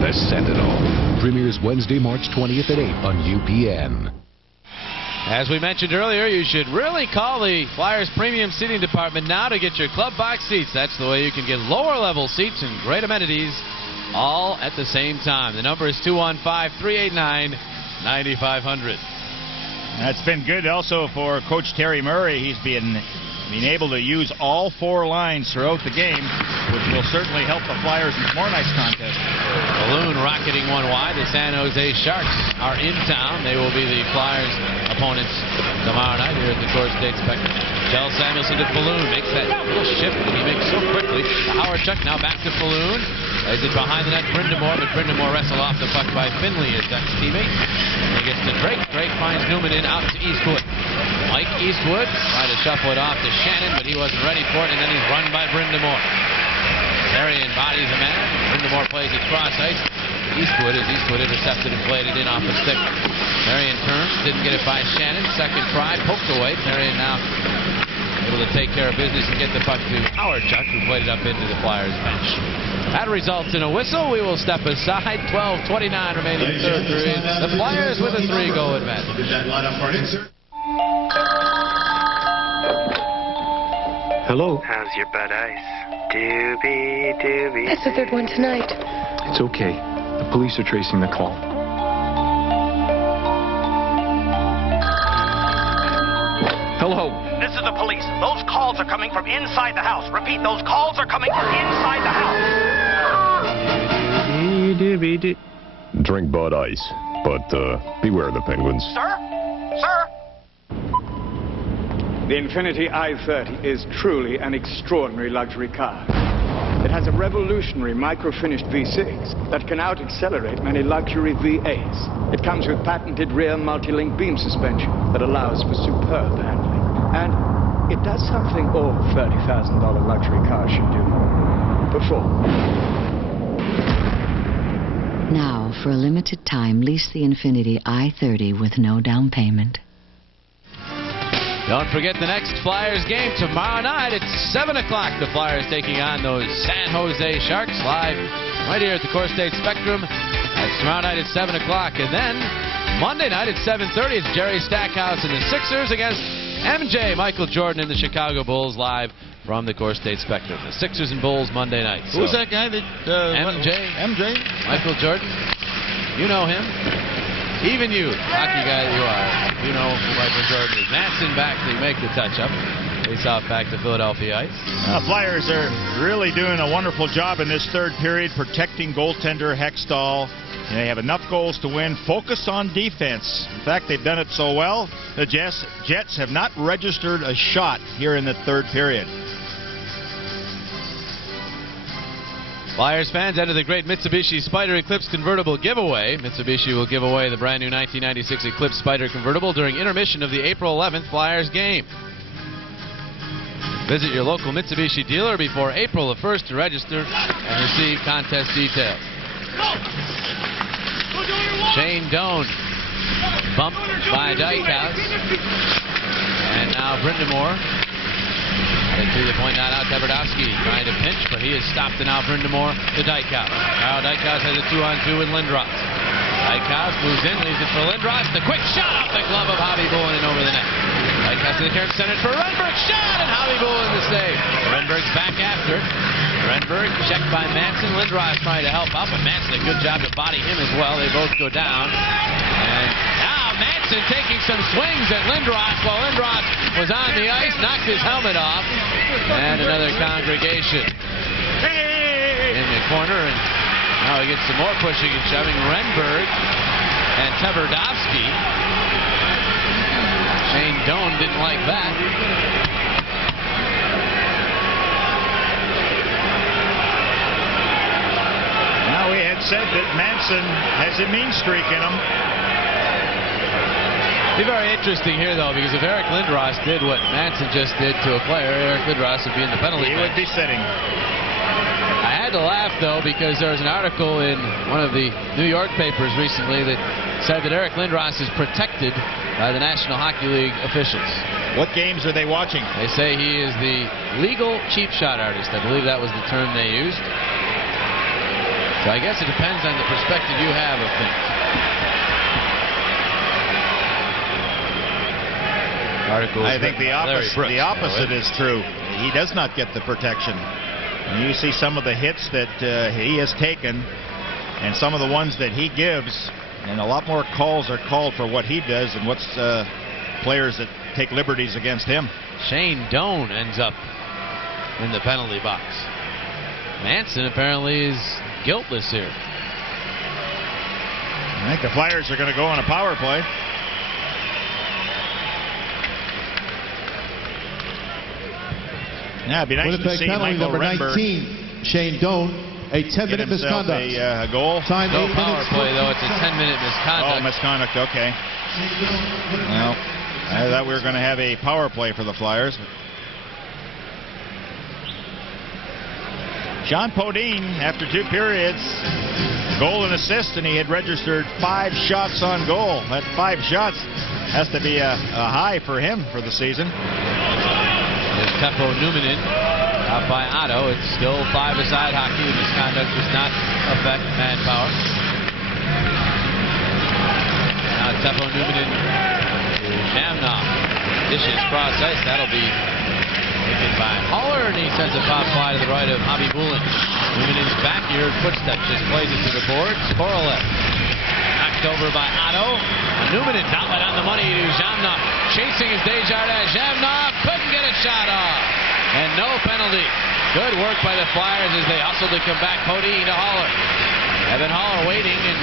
The Sentinel premieres Wednesday, March 20th at 8 on UPN. As we mentioned earlier, you should really call the Flyers Premium Seating Department now to get your club box seats. That's the way you can get lower level seats and great amenities all at the same time. The number is 215-389-9500. That's been good also for Coach Terry Murray. He's been able to use all 4 lines throughout the game, which will certainly help the Flyers in tomorrow night's contest. Balloon rocketing one wide. The San Jose Sharks are in town. They will be the Flyers' opponents tomorrow night here at the Coors State Spectrum. Kjell Samuelsson to Balloon. Makes that little shift that he makes so quickly. Hawerchuk now back to Balloon. Plays it behind the net, Brindamore, but Brindamore wrestled off the puck by Finley, his Dutch teammate. He gets to Drake. Drake finds Newman in out to Eastwood. Mike Eastwood tried to shuffle it off to Shannon, but he wasn't ready for it, and then he's run by Brindamore. Marion bodies a man. Brindamore plays it cross ice. Eastwood intercepted and played it in off the stick. Marion turns, didn't get it by Shannon. Second try, poked away. Marion now able to take care of business and get the puck to Hawerchuk, who played it up into the Flyers bench. That results in a whistle. We will step aside. 12:29 remaining in the third period. The Flyers with a 3-goal advantage. Hello. How's your bad ice? Doobie. That's the third one tonight. It's okay. The police are tracing the call. Hello. This is the police. Those calls are coming from inside the house. Repeat, those calls are coming from inside the house. Drink Bud Ice, but beware the penguins. Sir? Sir? The Infiniti i30 is truly an extraordinary luxury car. It has a revolutionary micro-finished V6 that can out-accelerate many luxury V8s. It comes with patented rear multi-link beam suspension that allows for superb handling. And it does something all $30,000 luxury cars should do. Perform. Now, for a limited time, lease the Infiniti i30 with no down payment. Don't forget the next Flyers game tomorrow night at 7 o'clock. The Flyers taking on those San Jose Sharks live right here at the Coors State Spectrum. That's tomorrow night at 7 o'clock. And then Monday night at 7:30, it's Jerry Stackhouse and the Sixers against MJ, Michael Jordan and the Chicago Bulls live from the Coors State Spectrum. The Sixers and Bulls Monday night. Who's that guy that... MJ. Michael Jordan. You know him. Even you, hockey guy that you are, you know who Michael Jordan is. Matson back to make the touch-up. Face-off back to Philadelphia ice. Flyers are really doing a wonderful job in this third period protecting goaltender Hextall. And they have enough goals to win. Focus on defense. In fact, they've done it so well, the Jets have not registered a shot here in the third period. Flyers fans, enter the great Mitsubishi Spyder Eclipse convertible giveaway. Mitsubishi will give away the brand new 1996 Eclipse Spyder convertible during intermission of the April 11th Flyers game. Visit your local Mitsubishi dealer before April the 1st to register and receive contest details. Shane Doan bumped by Dykhouse. And now Brindamore. To the point not out, Tverdovsky trying to pinch, but he is stopped, and now Brindamore to Dykhouse. Now Dykhouse has a 2-on-2 with Lindros. Dykhouse moves in, leaves it for Lindros. The quick shot off the glove of Hobby Bullen and over the net. Dykhouse to the current center for Renberg. Shot, and Hobby Bullen the save. Renberg's back after it. Renberg checked by Manson. Lindros trying to help out, but Manson a good job to body him as well. They both go down. And now Manson taking some swings at Lindros while Lindros was on the ice, knocked his helmet off. And another congregation in the corner. And now he gets some more pushing and shoving. Renberg and Tverdovsky. Shane Doan didn't like that. Now we had said that Manson has a mean streak in him. Be very interesting here, though, because if Eric Lindros did what Manson just did to a player, Eric Lindros would be in the penalty bench. He would be sitting. I had to laugh, though, because there was an article in one of the New York papers recently that said that Eric Lindros is protected by the National Hockey League officials. What games are they watching? They say he is the legal cheap shot artist. I believe that was the term they used. So I guess it depends on the perspective you have of things. I think the opposite is true. He does not get the protection. And you see some of the hits that he has taken and some of the ones that he gives, and a lot more calls are called for what he does and what's players that take liberties against him. Shane Doan ends up in the penalty box. Manson apparently is guiltless here. I think the Flyers are going to go on a power play. Yeah, it'd be nice to see penalty Michael number Renberg 19, Shane Doan, a 10-minute misconduct. A goal. Time no power play, though. It's a 10-minute misconduct. Oh, misconduct, okay. Well, I thought we were going to have a power play for the Flyers. Shawn Podin, after 2 periods, goal and assist, and he had registered 5 shots on goal. That 5 shots has to be a high for him for the season. There's Teppo Numminen out by Otto. It's still 5-a-side hockey. The misconduct does not affect manpower. Now Teppo Numminen to Shamnoff. Dishes cross ice. That'll be taken by Haller, and he sends a pop fly to the right of Hobby Bullen. Numminen's back here, footstep just plays it to the boards. Korolev knocked over by Otto. Numminen's outlet on the money to Shamnoff. Chasing his Desjardins. Shamnoff couldn't get a shot off. And no penalty. Good work by the Flyers as they hustled to come back. Podin to Haller. Evan Haller waiting, and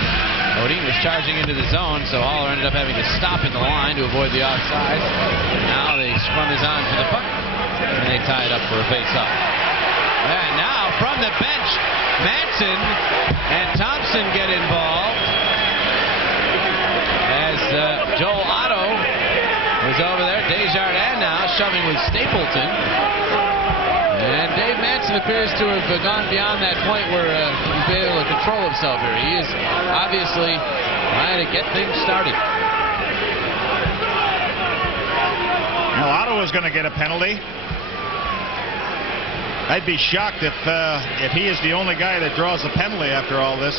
Podin was charging into the zone, so Haller ended up having to stop in the line to avoid the offside. Now the scrum is on for the puck, and they tie it up for a face-off. And now from the bench, Manson and Thompson get involved as Joel Otto was over there. Desjardins now shoving with Stapleton. And Dave Manson appears to have gone beyond that point where he's been able to control himself here. He is obviously trying to get things started. Now Otto is going to get a penalty. I'd be shocked if he is the only guy that draws a penalty after all this.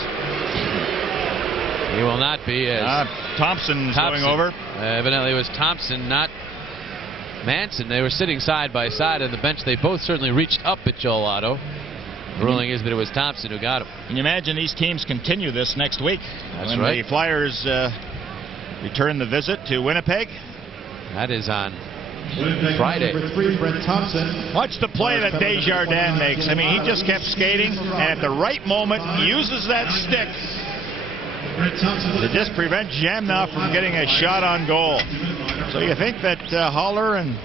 He will not be. As Thompson's going over. Evidently it was Thompson, not Manson. They were sitting side by side on the bench. They both certainly reached up at Joel Otto. The ruling is that it was Thompson who got him. Can you imagine these teams continue this next week? That's when right. The Flyers return the visit to Winnipeg. That is on Friday. Watch the play that Desjardins makes. I mean, he just kept skating, and at the right moment, uses that stick to just prevent Jamna from getting a shot on goal. So you think that Haller and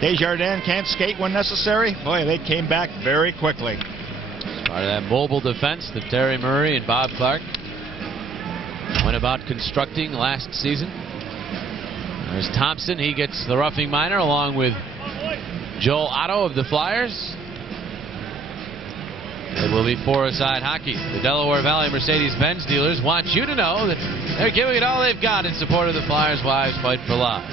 Desjardins can't skate when necessary? Boy, they came back very quickly. Part of that mobile defense that Terry Murray and Bob Clark went about constructing last season. There's Thompson. He gets the roughing minor along with Joel Otto of the Flyers. It will be four-a-side hockey. The Delaware Valley Mercedes-Benz dealers want you to know that they're giving it all they've got in support of the Flyers' Wives Fight for Lives.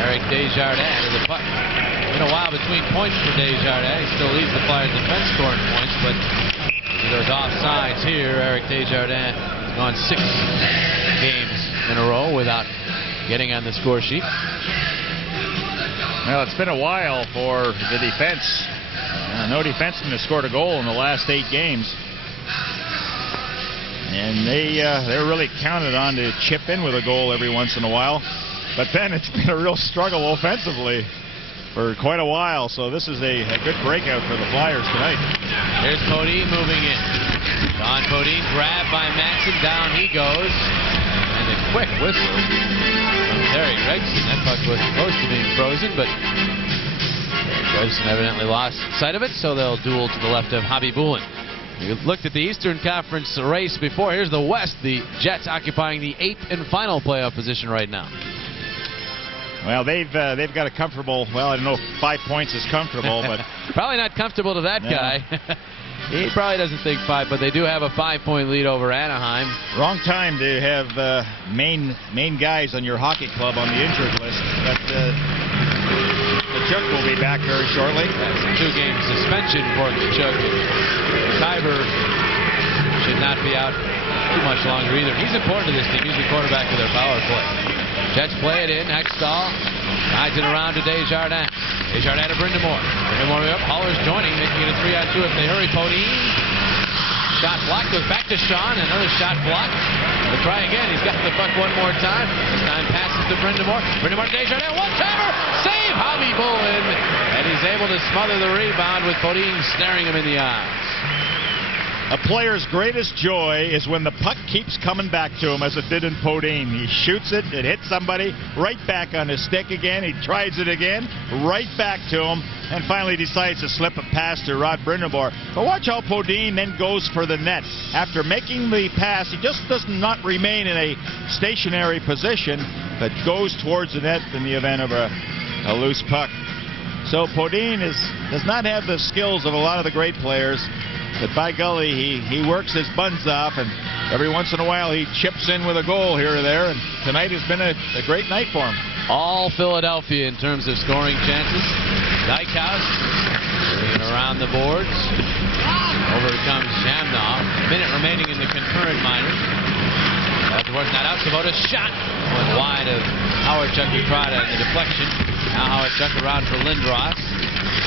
Eric Desjardins to the puck. It's been a while between points for Desjardins. He still leads the Flyers defense scoring points, but he goes offsides here. Eric Desjardins has gone 6 games in a row without getting on the score sheet. Well, it's been a while for the defense. No defenseman has scored a goal in the last 8 games. And they're really counted on to chip in with a goal every once in a while. But then it's been a real struggle offensively for quite a while. So this is a good breakout for the Flyers tonight. Here's Podin moving in. Shawn Podin grabbed by Matson. Down he goes. And a quick whistle from Terry Gregson. That puck was close to being frozen, but Gregson evidently lost sight of it, so they'll duel to the left of Hobby Bulin. We looked at the Eastern Conference race before. Here's the West. The Jets occupying the 8th and final playoff position right now. Well, they've got a comfortable, well, I don't know if 5 points is comfortable, but probably not comfortable to that guy. He probably doesn't think 5, but they do have a 5-point lead over Anaheim. Wrong time to have main guys on your hockey club on the injured list. But Kachuk will be back very shortly. That's a 2-game suspension for Kachuk. Kyber should not be out too much longer either. He's important to this team. He's the quarterback of their power play. Jets play it in. Hextall guides it around to Desjardins. Desjardins to Brindamore. Brindamore up. Haller's joining, making it a 3-on-2 if they hurry. Podin. Shot blocked. Goes back to Shawn. Another shot blocked. They'll try again. He's got the puck one more time. This time passes to Brindamore. Brindamore to Desjardins. One-timer. Save Hobby Bulin. And he's able to smother the rebound with Podin staring him in the eyes. A player's greatest joy is when the puck keeps coming back to him, as it did in Podin. He shoots it, it hits somebody, right back on his stick again. He tries it again, right back to him, and finally decides to slip a pass to Rod Brindamore. But watch how Podin then goes for the net. After making the pass, he just does not remain in a stationary position, but goes towards the net in the event of a loose puck. So Podin does not have the skills of a lot of the great players. But by golly, he works his buns off, and every once in a while he chips in with a goal here or there, and tonight has been a great night for him. All Philadelphia in terms of scoring chances. Dykhouse moving around the boards. Over comes Jamna. A minute remaining in the concurrent minors. After working that out, Sabota's shot went wide of Hawerchuk, who tried in the deflection. Now Hawerchuk around for Lindros.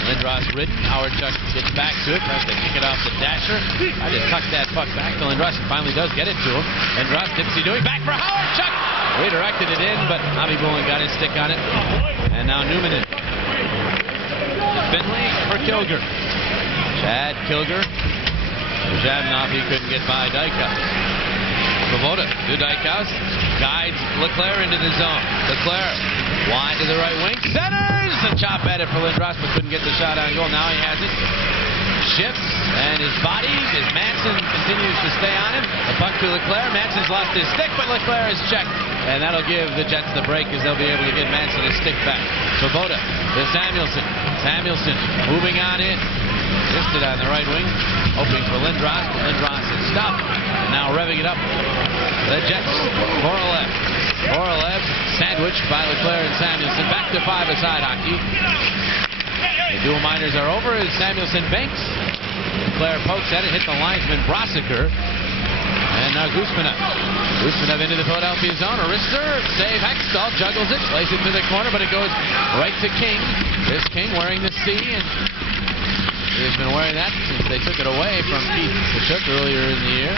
Lindros ridden. Hawerchuk gets back to it. Tries to kick it off the dasher. I just tuck that puck back to Lindros. He finally does get it to him. Lindros, dipsy doing. Back for Hawerchuk. Redirected it in, but Hobby Bulin got his stick on it. And now Newman in. Finley for Kilger. Chad Kilger. Zhabnov, he couldn't get by Dykhouse. Svoboda to Dykhouse. Guides Leclerc into the zone. Leclerc wide to the right wing. Centers! A chop at it for Lindros, but couldn't get the shot on goal. Now he has it. Shifts, and his body, as Manson continues to stay on him. The puck to Leclerc. Manson's lost his stick, but Leclerc is checked. And that'll give the Jets the break, as they'll be able to get Manson his stick back. Svoboda to Samuelson. Samuelson moving on in. Missed it on the right wing. Hoping for Lindros, but Lindros is stopped. And now revving it up. The Jets. Korolev sandwiched by Leclerc and Samuelson. Back to 5-a-side hockey. The dual minors are over as Samuelson banks. Leclerc pokes at it, hit the linesman Brosiker. And now Guzmanov. Guzmanov into the Philadelphia zone. A wrister. Save Hextall. Juggles it. Plays it to the corner, but it goes right to King. Here's King wearing the C, and he has been wearing that since they took it away from Keith Kachuk earlier in the year.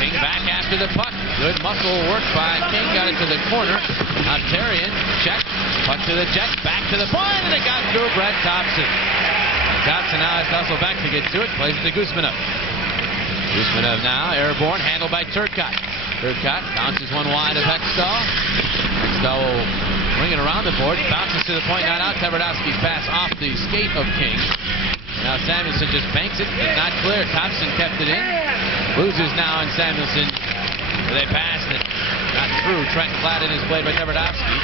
King back after the puck. Good muscle work by King. Got it to the corner. Ontarian check. Puck to the Jets. Back to the point. And it got through Brett Thompson. Thompson now has to hustle back to get to it. Plays it to Guzmanov. Guzmanov now airborne. Handled by Turcotte. Turcotte bounces one wide of Hextall. Hextall will bring it around the board. Bounces to the point. Not out. Tverdovsky's pass off the skate of King. Now Samuelson just banks it. It's not clear. Thompson kept it in. Loses now, and Samuelson. They passed it. Not through. Trent Gladden is played by Tverdovsky.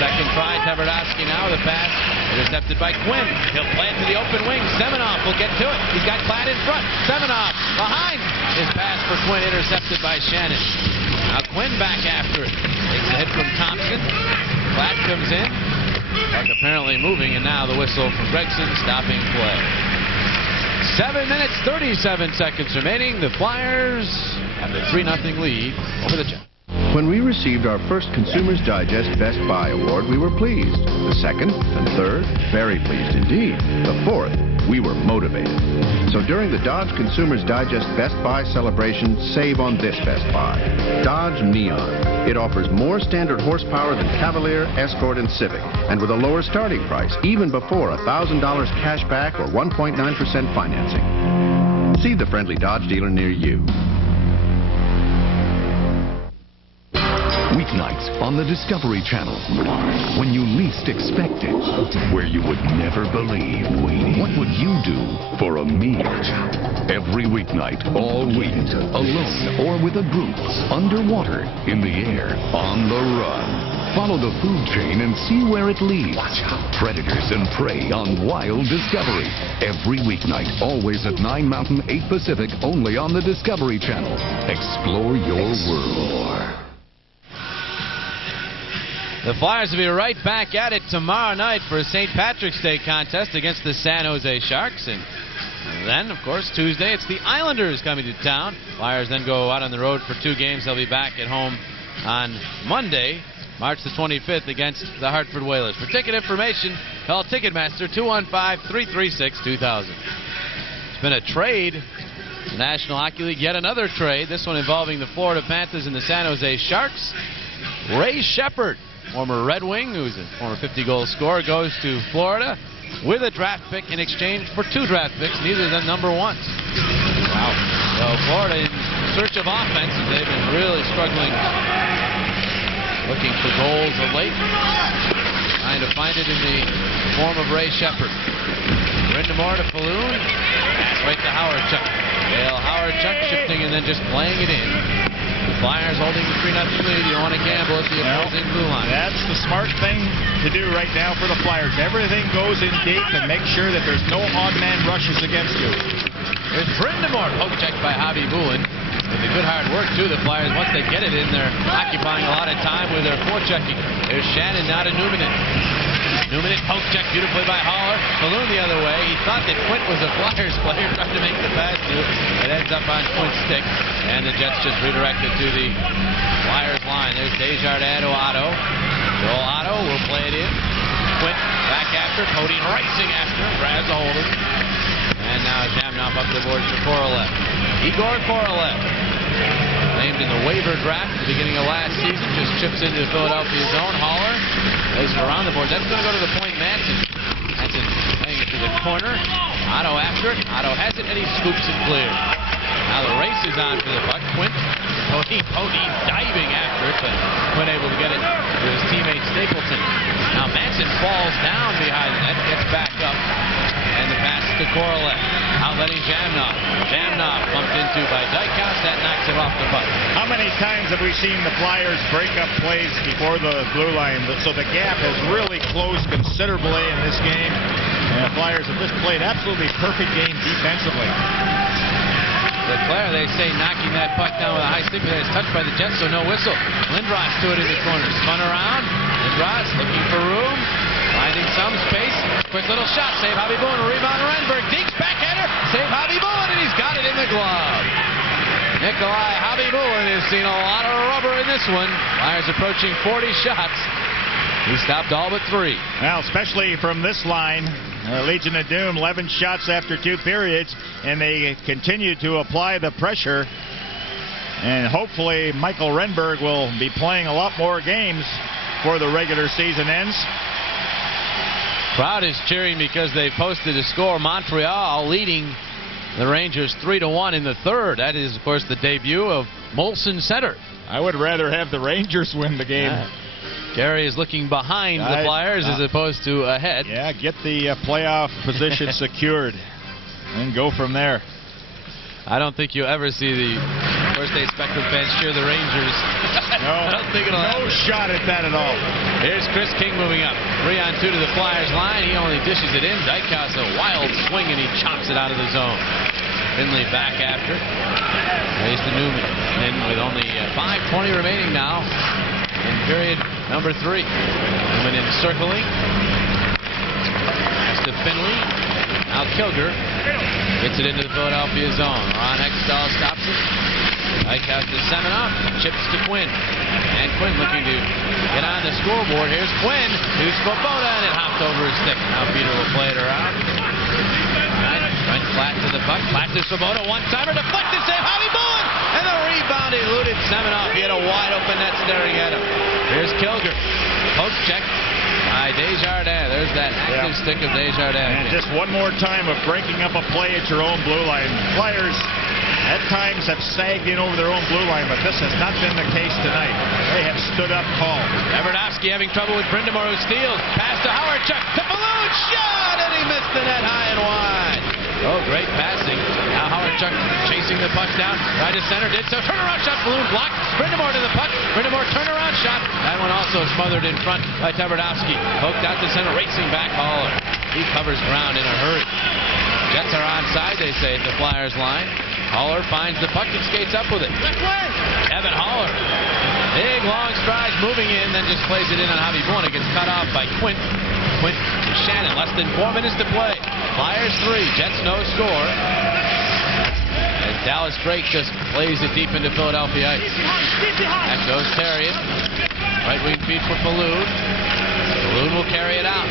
Second try. Tverdovsky now with a pass. Intercepted by Quinn. He'll play it to the open wing. Semenoff will get to it. He's got Glad in front. Semenoff behind. His pass for Quinn intercepted by Shannon. Now Quinn back after it. Takes a hit from Thompson. Glad comes in. Puck apparently moving, and now the whistle from Gregson stopping play. 7 minutes, 37 seconds remaining. The Flyers have the 3-0 lead over the Jets. When we received our first Consumers Digest Best Buy award, we were pleased. The second and third, very pleased indeed. The fourth, we were motivated. So during the Dodge Consumers Digest Best Buy celebration, save on this Best Buy. Dodge Neon. It offers more standard horsepower than Cavalier, Escort, and Civic, and with a lower starting price, even before $1,000 cash back or 1.9% financing. See the friendly Dodge dealer near you. Weeknights on the Discovery Channel. When you least expect it. Where you would never believe. What would you do for a meal? Every weeknight, all week, alone or with a group, underwater, in the air, on the run. Follow the food chain and see where it leads. Predators and prey on wild discovery. Every weeknight, always at 9 Mountain, 8 Pacific, only on the Discovery Channel. Explore your world. The Flyers will be right back at it tomorrow night for a St. Patrick's Day contest against the San Jose Sharks. And then, of course, Tuesday, it's the Islanders coming to town. Flyers then go out on the road for 2 games. They'll be back at home on Monday, March the 25th, against the Hartford Whalers. For ticket information, call Ticketmaster 215-336-2000. It's been a trade. The National Hockey League, yet another trade. This one involving the Florida Panthers and the San Jose Sharks. Ray Shepard, former Red Wing, who's a former 50-goal scorer, goes to Florida with a draft pick in exchange for 2 draft picks, neither of them number 1s. Wow. So Florida in search of offense. They've been really struggling, looking for goals of late, trying to find it in the form of Ray Shepard. Brindamore to Falloon. Pass right to Hawerchuk. Dale Hawerchuk shifting and then just playing it in. The Flyers holding the 3-0 lead. You don't want to gamble at the opposing blue line. That's the smart thing to do right now for the Flyers. Everything goes in deep and make sure that there's no odd man rushes against you. There's Brindamore, poke checked by Javi Bulin. With the good hard work, too, the Flyers, once they get it in, they're occupying a lot of time with their forechecking. There's Shannon now to Newman. Newman poke check beautifully by Haller. Balloon the other way. He thought that Quint was a Flyers player trying to make the pass to. It ends up on Quint's stick. And the Jets just redirect it to the Flyers line. There's Desjardins to Otto. Joel Otto will play it in. Quint back after. Podin racing after him. Grabs a hold of him. And now Jamnov up the board for Korolev. Igor Korolev, named in the waiver draft at the beginning of last season, just chips into Philadelphia zone. Haller lays it around the board. That's going to go to the point. Manson playing it to the corner. Otto after it. Otto has it, and he scoops it clear. Now the race is on for the puck. Quint, Podin diving after it, but Quint able to get it to his teammate Stapleton. Now Manson falls down behind the net, gets back up, and the pass to Korolev. Outletting Jamnov. Jamnov bumped into by Dykhouse. That knocks it off the puck. How many times have we seen the Flyers break up plays before the blue line? So the gap has really closed considerably in this game. And the Flyers have just played absolutely perfect game defensively. Leclerc, they say, knocking that puck down with a high stick, but it's touched by the Jets, so no whistle. Lindros to it in the corner. Spun around. Lindros looking for room. Finding some space. Quick little shot. Save Javi Bulin. Rebound Renberg. Deeks backhander. Save Javi Bulin, and he's got it in the glove. Nikolai Javi Bulin has seen a lot of rubber in this one. Flyers approaching 40 shots. He stopped all but 3. Well, especially from this line. Legion of Doom, 11 shots after 2 periods, and they continue to apply the pressure And hopefully Michael Renberg will be playing a lot more games before the regular season ends. Crowd is cheering because they posted a score. Montreal leading the Rangers 3-1 in the third. That is, of course, the debut of Molson Center. I would rather have the Rangers win the game. Gary is looking behind the Flyers as opposed to ahead. Yeah, get the playoff position secured and go from there. I don't think you'll ever see the First State Spectrum fans cheer the Rangers. No, I don't think it'll happen. No shot at that at all. Here's Chris King moving up. 3-on-2 to the Flyers line. He only dishes it in. Dykhouse a wild swing and he chops it out of the zone. Finley back after. Raised to Newman. And with only 5:20 remaining now in period number 3. Newman encircling. Pass to Finley. Now Kilger gets it into the Philadelphia zone. Ron Hextall stops it. Dykhouse to Semenoff. Chips to Quinn. And Quinn looking to get on the scoreboard. Here's Quinn to Svoboda, and it hopped over his stick. Now Peter will play it around. Trent flat to the puck. Flat to Svoboda. One-timer. Deflected save. Hobby Bullen. And the rebound eluded Semenoff. He had a wide-open net staring at him. Here's Kilger. Poke check by Desjardins. There's that active stick of Desjardins. And just one more time of breaking up a play at your own blue line. Flyers at times have sagged in over their own blue line, but this has not been the case tonight. They have stood up tall. Everdowski having trouble with Brindamore, who steals. Pass to Hawerchuk. To Balloon. Shot! And he missed the net high and wide. Oh, great passing. Now Hawerchuk chasing the puck down. Right to center. Did so. Turnaround shot. Balloon blocked. Brindamore to the puck. Brindamore turnaround shot. That one also smothered in front by Everdowski. Poked out to center. Racing back Haller. He covers ground in a hurry. Jets are onside, they say, at the Flyers line. Haller finds the puck and skates up with it. Evan Haller. Big long strides moving in, then just plays it in on Hobby Bullen. It gets cut off by Quint. Quint to Shannon. Less than 4 minutes to play. Flyers 3. Jets no score. As Dallas Drake just plays it deep into Philadelphia ice. That goes Terrier. Right wing feed for Balloon. Balloon will carry it out.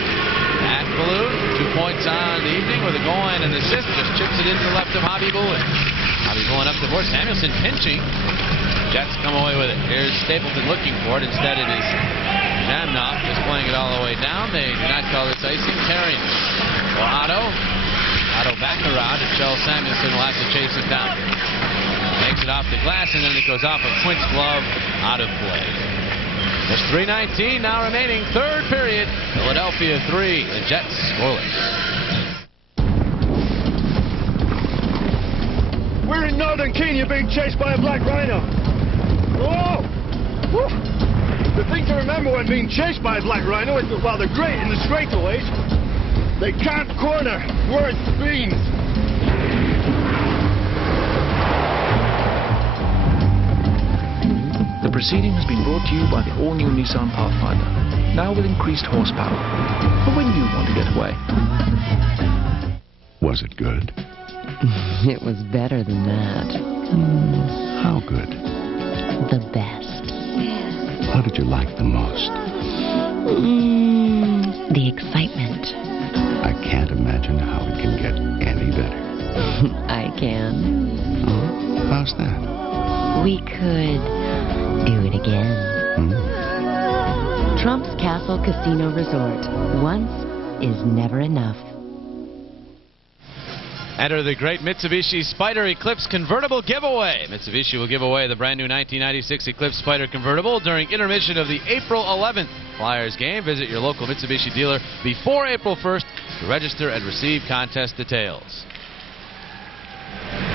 At Balloon, 2 points on the evening with a goal and an assist. Just chips it into the left of Hobby Bullen. Hobby Bullen up the board. Samuelson pinching. Jets come away with it. Here's Stapleton looking for it. Instead it is Jamnov just playing it all the way down. They do not call this icing. Carrying. So Otto back around, and Charles Samuelson will have to chase it down. Makes it off the glass, and then it goes off of Quint's glove, out of play. There's 3:19 now remaining. Third period. Philadelphia 3. The Jets scoreless. We're in northern Kenya being chased by a black rhino. Whoa! Woo. The thing to remember when being chased by a black rhino is that while they're great in the straightaways, they can't corner worth beans. The proceeding has been brought to you by the all-new Nissan Pathfinder, now with increased horsepower, for when you want to get away. Was it good? It was better than that. How good? The best. What did you like the most? The excitement. I can't imagine how it can get any better. I can. Oh, how's that? We could do it again. Trump's Castle Casino Resort. Once is never enough. Enter the great Mitsubishi Spider Eclipse convertible giveaway. Mitsubishi will give away the brand new 1996 Eclipse Spider convertible during intermission of the April 11th Flyers game. Visit your local Mitsubishi dealer before April 1st to register and receive contest details.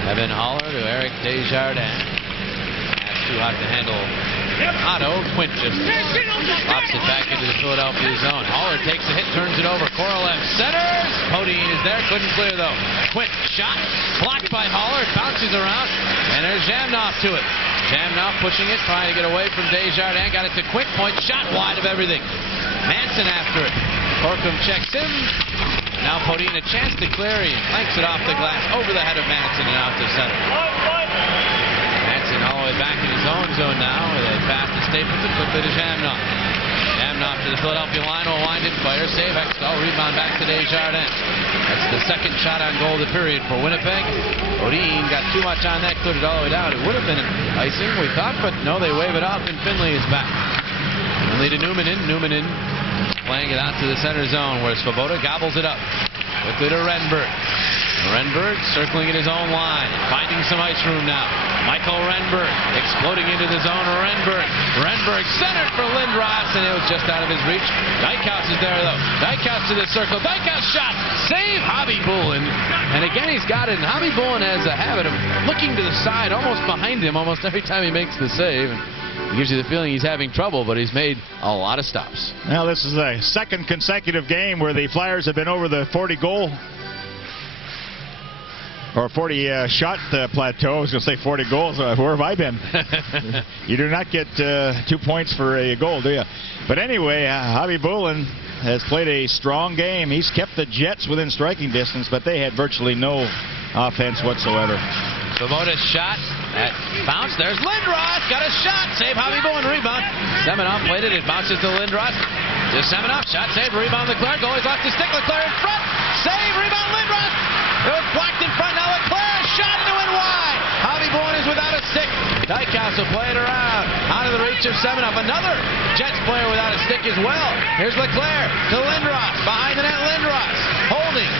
Evan Haller to Eric Desjardins. That's too hot to handle. Otto. Quint just pops it back into the Philadelphia zone. Haller takes a hit, turns it over. Korolev centers. Podin is there, couldn't clear though. Quint shot, blocked by Haller, bounces around, and there's Jamnov to it. Jamnov pushing it, trying to get away from Desjardins. Got it to Quint. Point shot wide of everything. Manson after it. Corkum checks in. Now Podin a chance to clear. He flanks it off the glass over the head of Manson and out to center. Manson all the way back in his own zone now with a pass to Stapleton, quickly to Jamnov. Jammed off to the Philadelphia line. Will wind it, fire, save. Hextall, rebound back to Desjardins. That's the second shot on goal of the period for Winnipeg. Podin got too much on that, cleared it all the way down. It would have been icing, we thought, but no, they wave it off, and Finley is back. Finley to Newman in, playing it out to the center zone, where Svoboda gobbles it up. Quickly to Renberg. Renberg circling at his own line, finding some ice room now. Michael Renberg exploding into the zone. Renberg centered for Lindros, and it was just out of his reach. Dykhouse is there, though. Dykhouse to the circle. Dykhouse shot. Save Hobby Bullen. And again, he's got it. And Hobby Bullen has a habit of looking to the side, almost behind him, almost every time he makes the save. It gives you the feeling he's having trouble, but he's made a lot of stops. Well, this is a second consecutive game where the Flyers have been over the 40-goal or 40-shot plateau. I was going to say 40 goals. Where have I been? You do not get 2 points for a goal, do you? But anyway, Hobby Bullen has played a strong game. He's kept the Jets within striking distance, but they had virtually no offense whatsoever. Svoboda's shot. That bounce. There's Lindros. Got a shot. Save Hobby Bullen. Rebound. Semenoff played it. It bounces to Lindros. To Semenoff. Shot save. Rebound Leclerc. Goalie's lost his stick. Leclerc in front. Save. Rebound Lindros. It was blocked in front. Now Leclerc. Shot into it wide. Hobby Bullen is without a stick. Dykhouse will play it around. Out of the reach of Semenoff. Another Jets player without a stick as well. Here's Leclerc to Lindros. Behind the net, Lindros. Holding.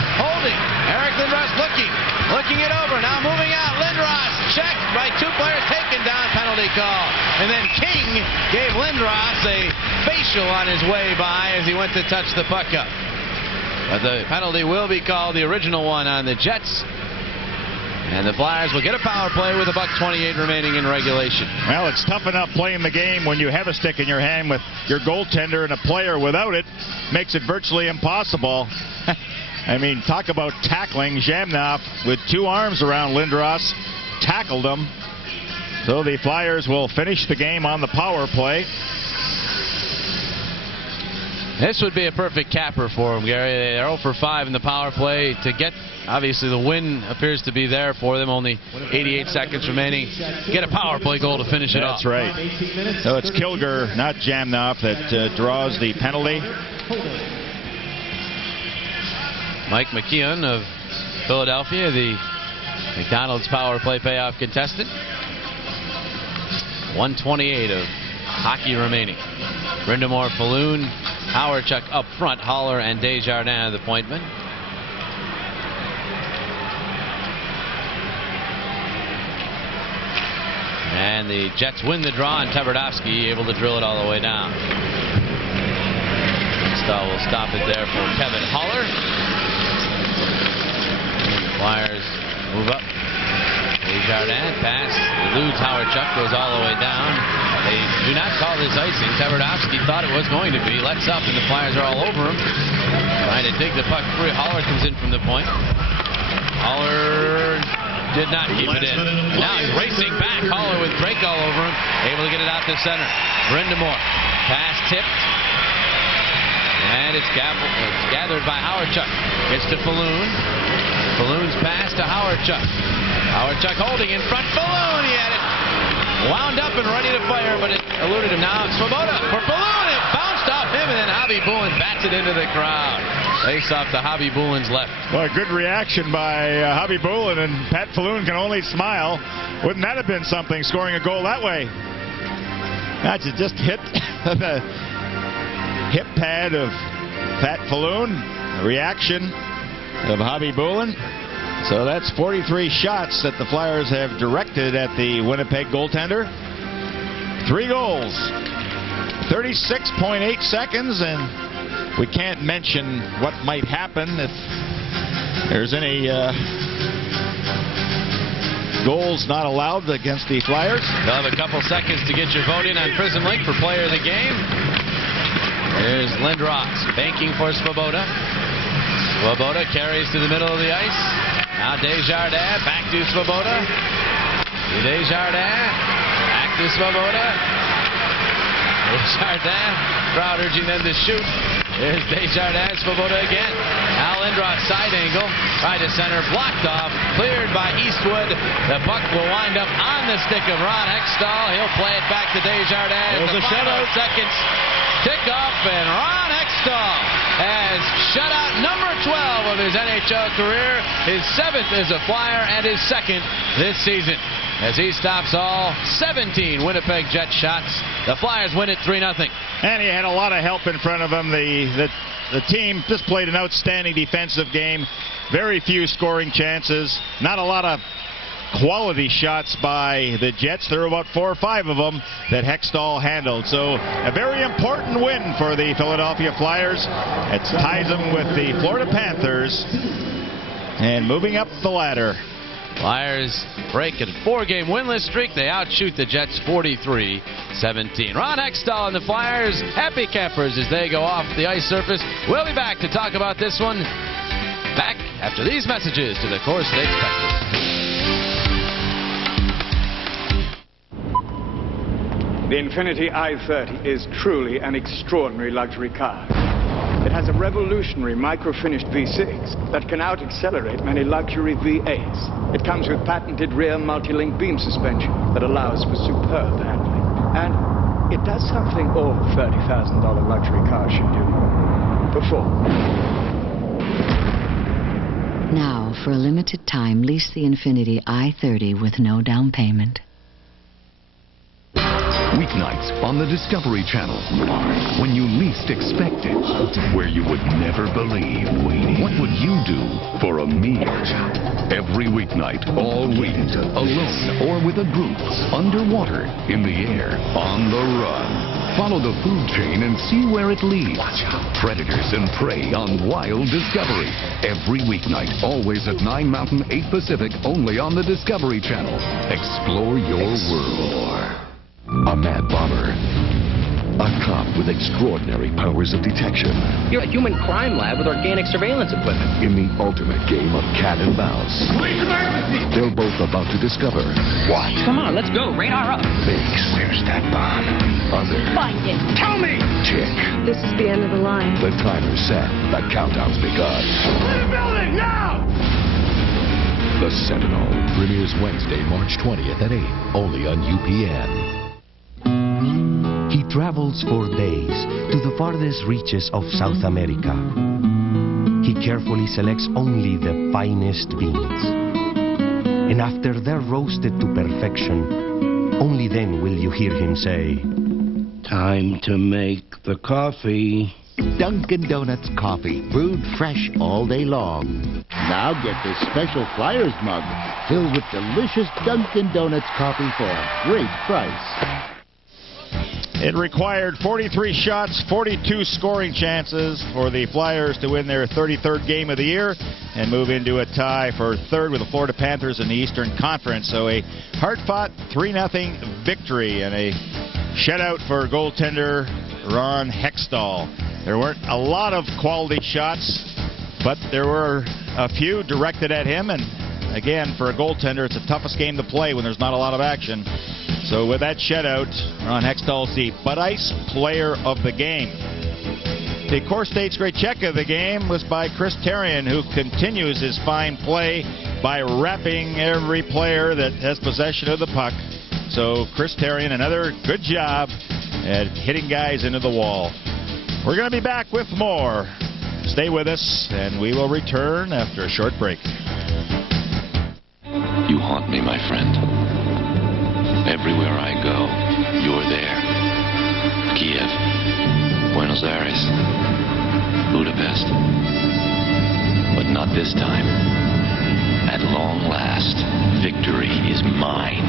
Eric Lindros looking it over. Now moving out. Lindros checked by two players, taken down, penalty call. And then King gave Lindros a facial on his way by as he went to touch the puck up. But the penalty will be called, the original one on the Jets. And the Flyers will get a power play with $1:28 remaining in regulation. Well, it's tough enough playing the game when you have a stick in your hand with your goaltender, and a player without it makes it virtually impossible. I mean, talk about tackling. Jamnov with two arms around Lindros tackled him. So the Flyers will finish the game on the power play. This would be a perfect capper for them, Gary. They're 0 for 5 in the power play. To get, obviously, the win appears to be there for them. Only 88 seconds remaining. Get a power play goal to finish it off. That's right. So it's Kilger, not Jamnov, that draws the penalty. Mike McKeon of Philadelphia, the McDonald's power play payoff contestant. 1:28 of hockey remaining. Brindamore, Falloon, Hawerchuk up front, Haller and Desjardins the pointmen. And the Jets win the draw, and Tverdovsky able to drill it all the way down. Stahl will stop it there for Kevin Haller. Flyers move up. Desjardins pass, eludes Hawerchuk, goes all the way down. They do not call this icing. Tverdovsky thought it was going to be. Lets up, and the Flyers are all over him. Trying to dig the puck free. Haller comes in from the point. Haller did not keep it in. Now he's racing back. Haller with Drake all over him. Able to get it out to center. Brindamore. Pass tipped. And it's gathered by Hawerchuk. Gets to Falloon. Falloon's pass to Hawerchuk. Hawerchuk holding in front. Falloon, he had it wound up and ready to fire, but it eluded him. Now Svoboda for Falloon. It bounced off him, and then Hobby Bullen bats it into the crowd. Face off to Hobby Bullen's left. Well, a good reaction by Hobby Bullen, and Pat Falloon can only smile. Wouldn't that have been something, scoring a goal that way? That just hit the hip pad of Pat Falloon. The reaction of Hobby Bullen. So that's 43 shots that the Flyers have directed at the Winnipeg goaltender. 3 goals. 36.8 seconds, and we can't mention what might happen if there's any goals not allowed against the Flyers. You'll have a couple seconds to get your vote in on Prism Link for player of the game. Here's Lindros banking for Svoboda. Svoboda carries to the middle of the ice. Now Desjardins back to Svoboda. Desjardins back to Svoboda. Desjardins, crowd urging them to shoot. There's Desjardins, Svoboda again. Now Lindros side angle, right to center, blocked off, cleared by Eastwood. The puck will wind up on the stick of Ron Hextall. He'll play it back to Desjardins. There's the a final shutout. seconds. Kickoff, and Ron Hextall has shutout number 12 of his NHL career, his 7th as a Flyer and his 2nd this season, as he stops all 17 Winnipeg Jets shots. The Flyers win it 3-0. And he had a lot of help in front of him. The team just played an outstanding defensive game. Very few scoring chances. Not a lot of quality shots by the Jets. There were about 4 or 5 of them that Hextall handled. So a very important win for the Philadelphia Flyers. It ties them with the Florida Panthers and moving up the ladder. Flyers break a 4-game winless streak. They outshoot the Jets 43-17. Ron Hextall and the Flyers, happy campers as they go off the ice surface. We'll be back to talk about this one. Back after these messages to the Core State Spectrum. The Infiniti i30 is truly an extraordinary luxury car. It has a revolutionary micro-finished V6 that can out-accelerate many luxury V8s. It comes with patented rear multi-link beam suspension that allows for superb handling. And it does something all $30,000 luxury cars should do. Perform. Now, for a limited time, lease the Infiniti i30 with no down payment. Weeknights on the Discovery Channel. When you least expect it. Where you would never believe. What would you do for a meal? Every weeknight, all week, alone or with a group, underwater, in the air, on the run. Follow the food chain and see where it leads. Predators and prey on wild discovery. Every weeknight, always at 9 Mountain, 8 Pacific, only on the Discovery Channel. Explore your world. A mad bomber. A cop with extraordinary powers of detection. You're a human crime lab with organic surveillance equipment. In the ultimate game of cat and mouse. Police emergency! They're both about to discover what? Come on, let's go. Radar up. Makes. Where's that bomb? Other. Find it. Tell me! Tick. This is the end of the line. The timer's set. The countdown's begun. Clear the building, now! The Sentinel premieres Wednesday, March 20th at 8, only on UPN. He travels for days to the farthest reaches of South America. He carefully selects only the finest beans. And after they're roasted to perfection, only then will you hear him say, "Time to make the coffee." Dunkin' Donuts coffee, brewed fresh all day long. Now get this special Flyers mug filled with delicious Dunkin' Donuts coffee for a great price. It required 43 shots, 42 scoring chances for the Flyers to win their 33rd game of the year and move into a tie for 3rd with the Florida Panthers in the Eastern Conference. So a hard-fought 3-0 victory and a shutout for goaltender Ron Hextall. There weren't a lot of quality shots, but there were a few directed at him. And again, for a goaltender, it's the toughest game to play when there's not a lot of action. So with that shutout, Ron Hextall's the Bud Ice Player of the Game. The Core State's great check of the game was by Chris Therien, who continues his fine play by wrapping every player that has possession of the puck. So Chris Therien, another good job at hitting guys into the wall. We're going to be back with more. Stay with us, and we will return after a short break. You haunt me, my friend. Everywhere I go, you're there. Kiev, Buenos Aires, Budapest. But not this time. At long last, victory is mine.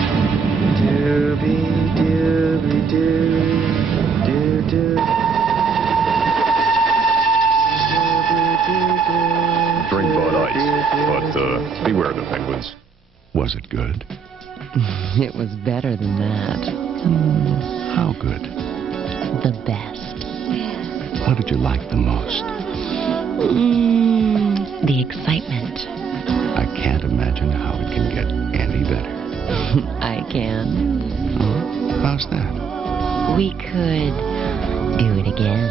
Doobie, doobie, doo, doo, doo. Drink Bud Ice, but beware the penguins. Was it good? It was better than that. How good? The best. What did you like the most? The excitement. I can't imagine how it can get any better. I can. Oh, how's that? We could do it again.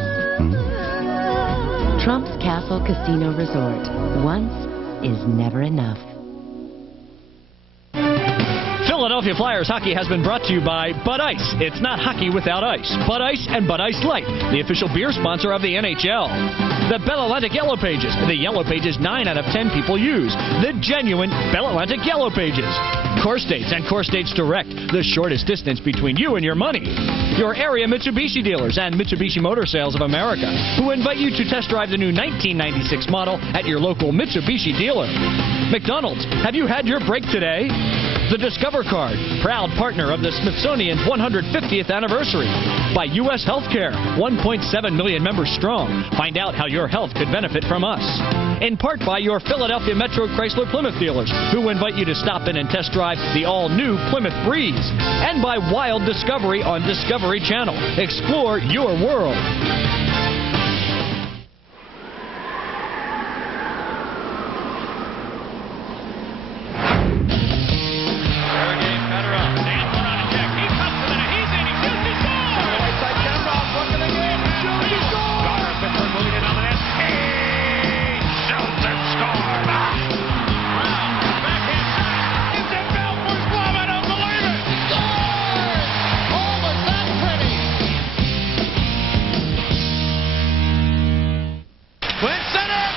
Trump's Castle Casino Resort. Once is never enough. Philadelphia Flyers hockey has been brought to you by Bud Ice. It's not hockey without ice. Bud Ice and Bud Ice Light, the official beer sponsor of the NHL. The Bell Atlantic Yellow Pages, the Yellow Pages 9 out of 10 people use. The genuine Bell Atlantic Yellow Pages. Course Dates and Course Dates Direct, the shortest distance between you and your money. Your area Mitsubishi dealers and Mitsubishi Motor Sales of America, who invite you to test drive the new 1996 model at your local Mitsubishi dealer. McDonald's, have you had your break today? The Discover Card, proud partner of the Smithsonian's 150th anniversary. By U.S. Healthcare, 1.7 million members strong. Find out how your health could benefit from us. In part by your Philadelphia Metro Chrysler Plymouth dealers, who invite you to stop in and test drive the all-new Plymouth Breeze. And by Wild Discovery on Discovery Channel. Explore your world.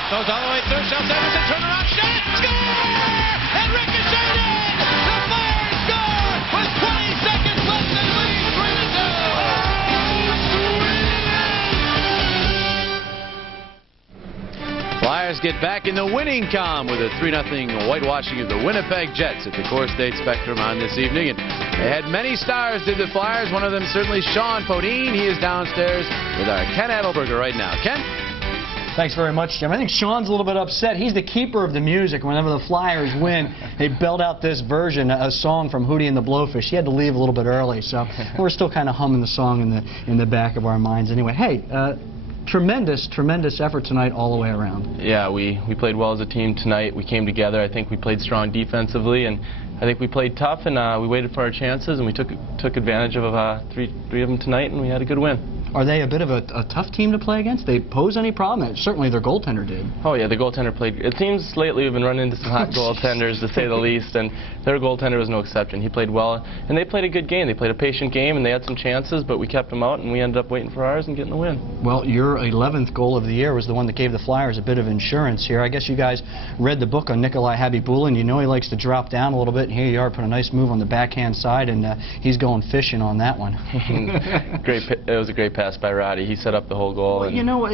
Goes all the way through. Shell Sanderson, turn around, shot it, score! And ricocheted in! The Flyers score with 20 seconds left and lead 3-2. Flyers get back in the winning column with a 3-0 whitewashing of the Winnipeg Jets at the Core State Spectrum on this evening. And they had many stars, did the Flyers. One of them certainly Shawn Podin. He is downstairs with our Ken Adelberger right now. Ken? Thanks very much, Jim. I think Shawn's a little bit upset. He's the keeper of the music. Whenever the Flyers win, they belt out this version, a song from Hootie and the Blowfish. He had to leave a little bit early, so we're still kind of humming the song in the back of our minds. Anyway, hey, tremendous effort tonight all the way around. Yeah, we played well as a team tonight. We came together. I think we played strong defensively, and I think we played tough, and we waited for our chances, and we took advantage of three of them tonight, and we had a good win. Are they a bit of a tough team to play against? They pose any problem? Certainly their goaltender did. Oh, yeah, the goaltender played. It seems lately we've been running into some hot goaltenders, to say the least, and their goaltender was no exception. He played well, and they played a good game. They played a patient game, and they had some chances, but we kept them out, and we ended up waiting for ours and getting the win. Well, your 11th goal of the year was the one that gave the Flyers a bit of insurance here. I guess you guys read the book on Nikolai Habibulin. You know he likes to drop down a little bit, and here you are, put a nice move on the backhand side, and he's going fishing on that one. It was a great pass by Roddy. He set up the whole goal. Well, you know,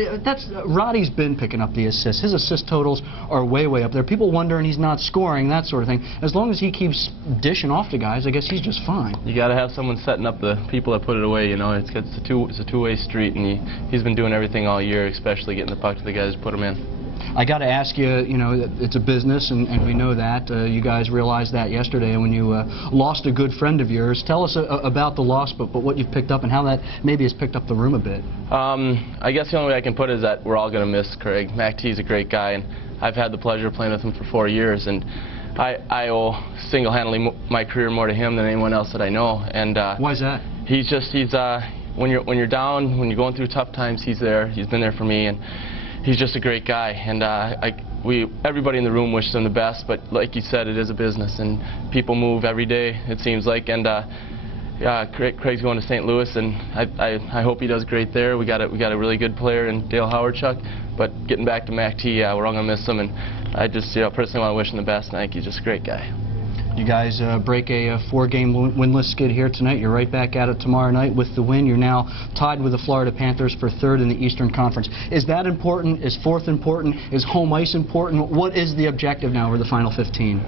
Roddy's been picking up the assists. His assist totals are way up there. People wondering he's not scoring, that sort of thing. As long as he keeps dishing off to guys, I guess he's just fine. You got to have someone setting up the people that put it away. You know, it's a two-way street, and he's been doing everything all year, especially getting the puck to the guys who put them in. I got to ask you, you know, it's a business, and we know that. You guys realized that yesterday when you lost a good friend of yours. Tell us about the loss, but what you've picked up and how that maybe has picked up the room a bit. I guess the only way I can put it is that we're all going to miss Craig. Mac T's a great guy, and I've had the pleasure of playing with him for 4 years, and I owe single-handedly my career more to him than anyone else that I know. And why is that? He's when you're down, when you're going through tough times, he's there. He's been there for me, and he's just a great guy, and everybody in the room wishes him the best, but like you said, it is a business, and people move every day, it seems like, and Craig's going to St. Louis, and I hope he does great there. We got a really good player in Dale Hawerchuk, but getting back to Mac T, we're all going to miss him, and I just personally want to wish him the best, and I think he's just a great guy. You guys break a 4-game winless skid here tonight. You're right back at it tomorrow night with the win. You're now tied with the Florida Panthers for 3rd in the Eastern Conference. Is that important? Is 4th important? Is home ice important? What is the objective now over the final 15?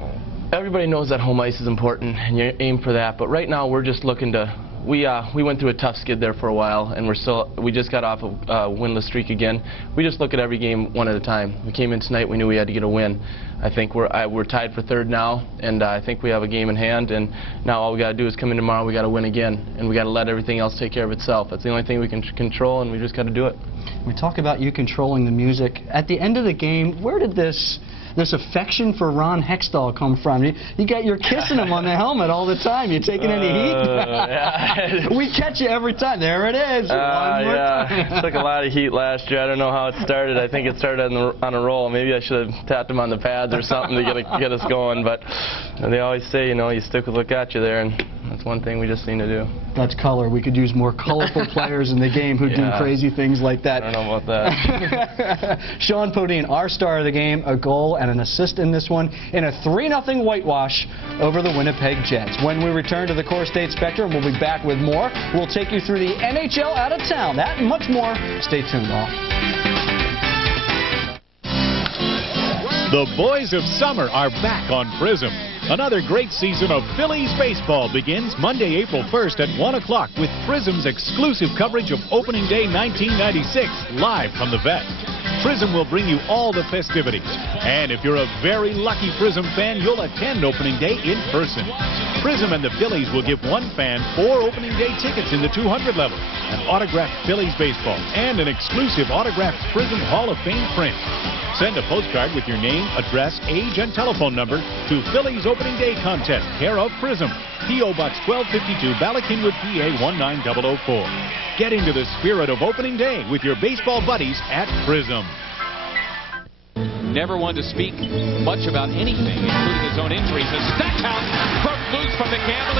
Everybody knows that home ice is important, and you aim for that. But right now, we're just looking to. We went through a tough skid there for a while, and we just got off a winless streak again. We just look at every game one at a time. We came in tonight, we knew we had to get a win. I think we're tied for 3rd now, and I think we have a game in hand, and now all we got to do is come in tomorrow, we got to win again, and we got to let everything else take care of itself. That's the only thing we can control, and we just got to do it. We talk about you controlling the music. At the end of the game, where did this this affection for Ron Hextall come from? You're kissing him on the helmet all the time. You taking any heat? Yeah. We catch you every time. There it is. One more time. Took a lot of heat last year. I don't know how it started. I think it started on a roll. Maybe I should have tapped him on the pads or something to get us going. But they always say, you stick with what got you there, and that's one thing we just seem to do. That's color. We could use more colorful players in the game who do crazy things like that. I don't know about that. Shawn Podin, our star of the game, a goal and an assist in this one in a 3-0 whitewash over the Winnipeg Jets. When we return to the Core State Spectrum, we'll be back with more. We'll take you through the NHL out of town. That and much more. Stay tuned, all. The boys of summer are back on Prism. Another great season of Phillies baseball begins Monday, April 1st at 1 o'clock with Prism's exclusive coverage of Opening Day 1996 live from the vet. Prism will bring you all the festivities. And if you're a very lucky Prism fan, you'll attend Opening Day in person. Prism and the Phillies will give one fan 4 Opening Day tickets in the 200 level, an autographed Phillies baseball, and an exclusive autographed Prism Hall of Fame print. Send a postcard with your name, address, age, and telephone number to Phillies Opening Day Contest, care of Prism, P.O. Box 1252, Ballackinwood, PA 19004. Get into the spirit of Opening Day with your baseball buddies at Prism. Never one to speak much about anything, including his own injuries. A Stackhouse broke loose from the gambling.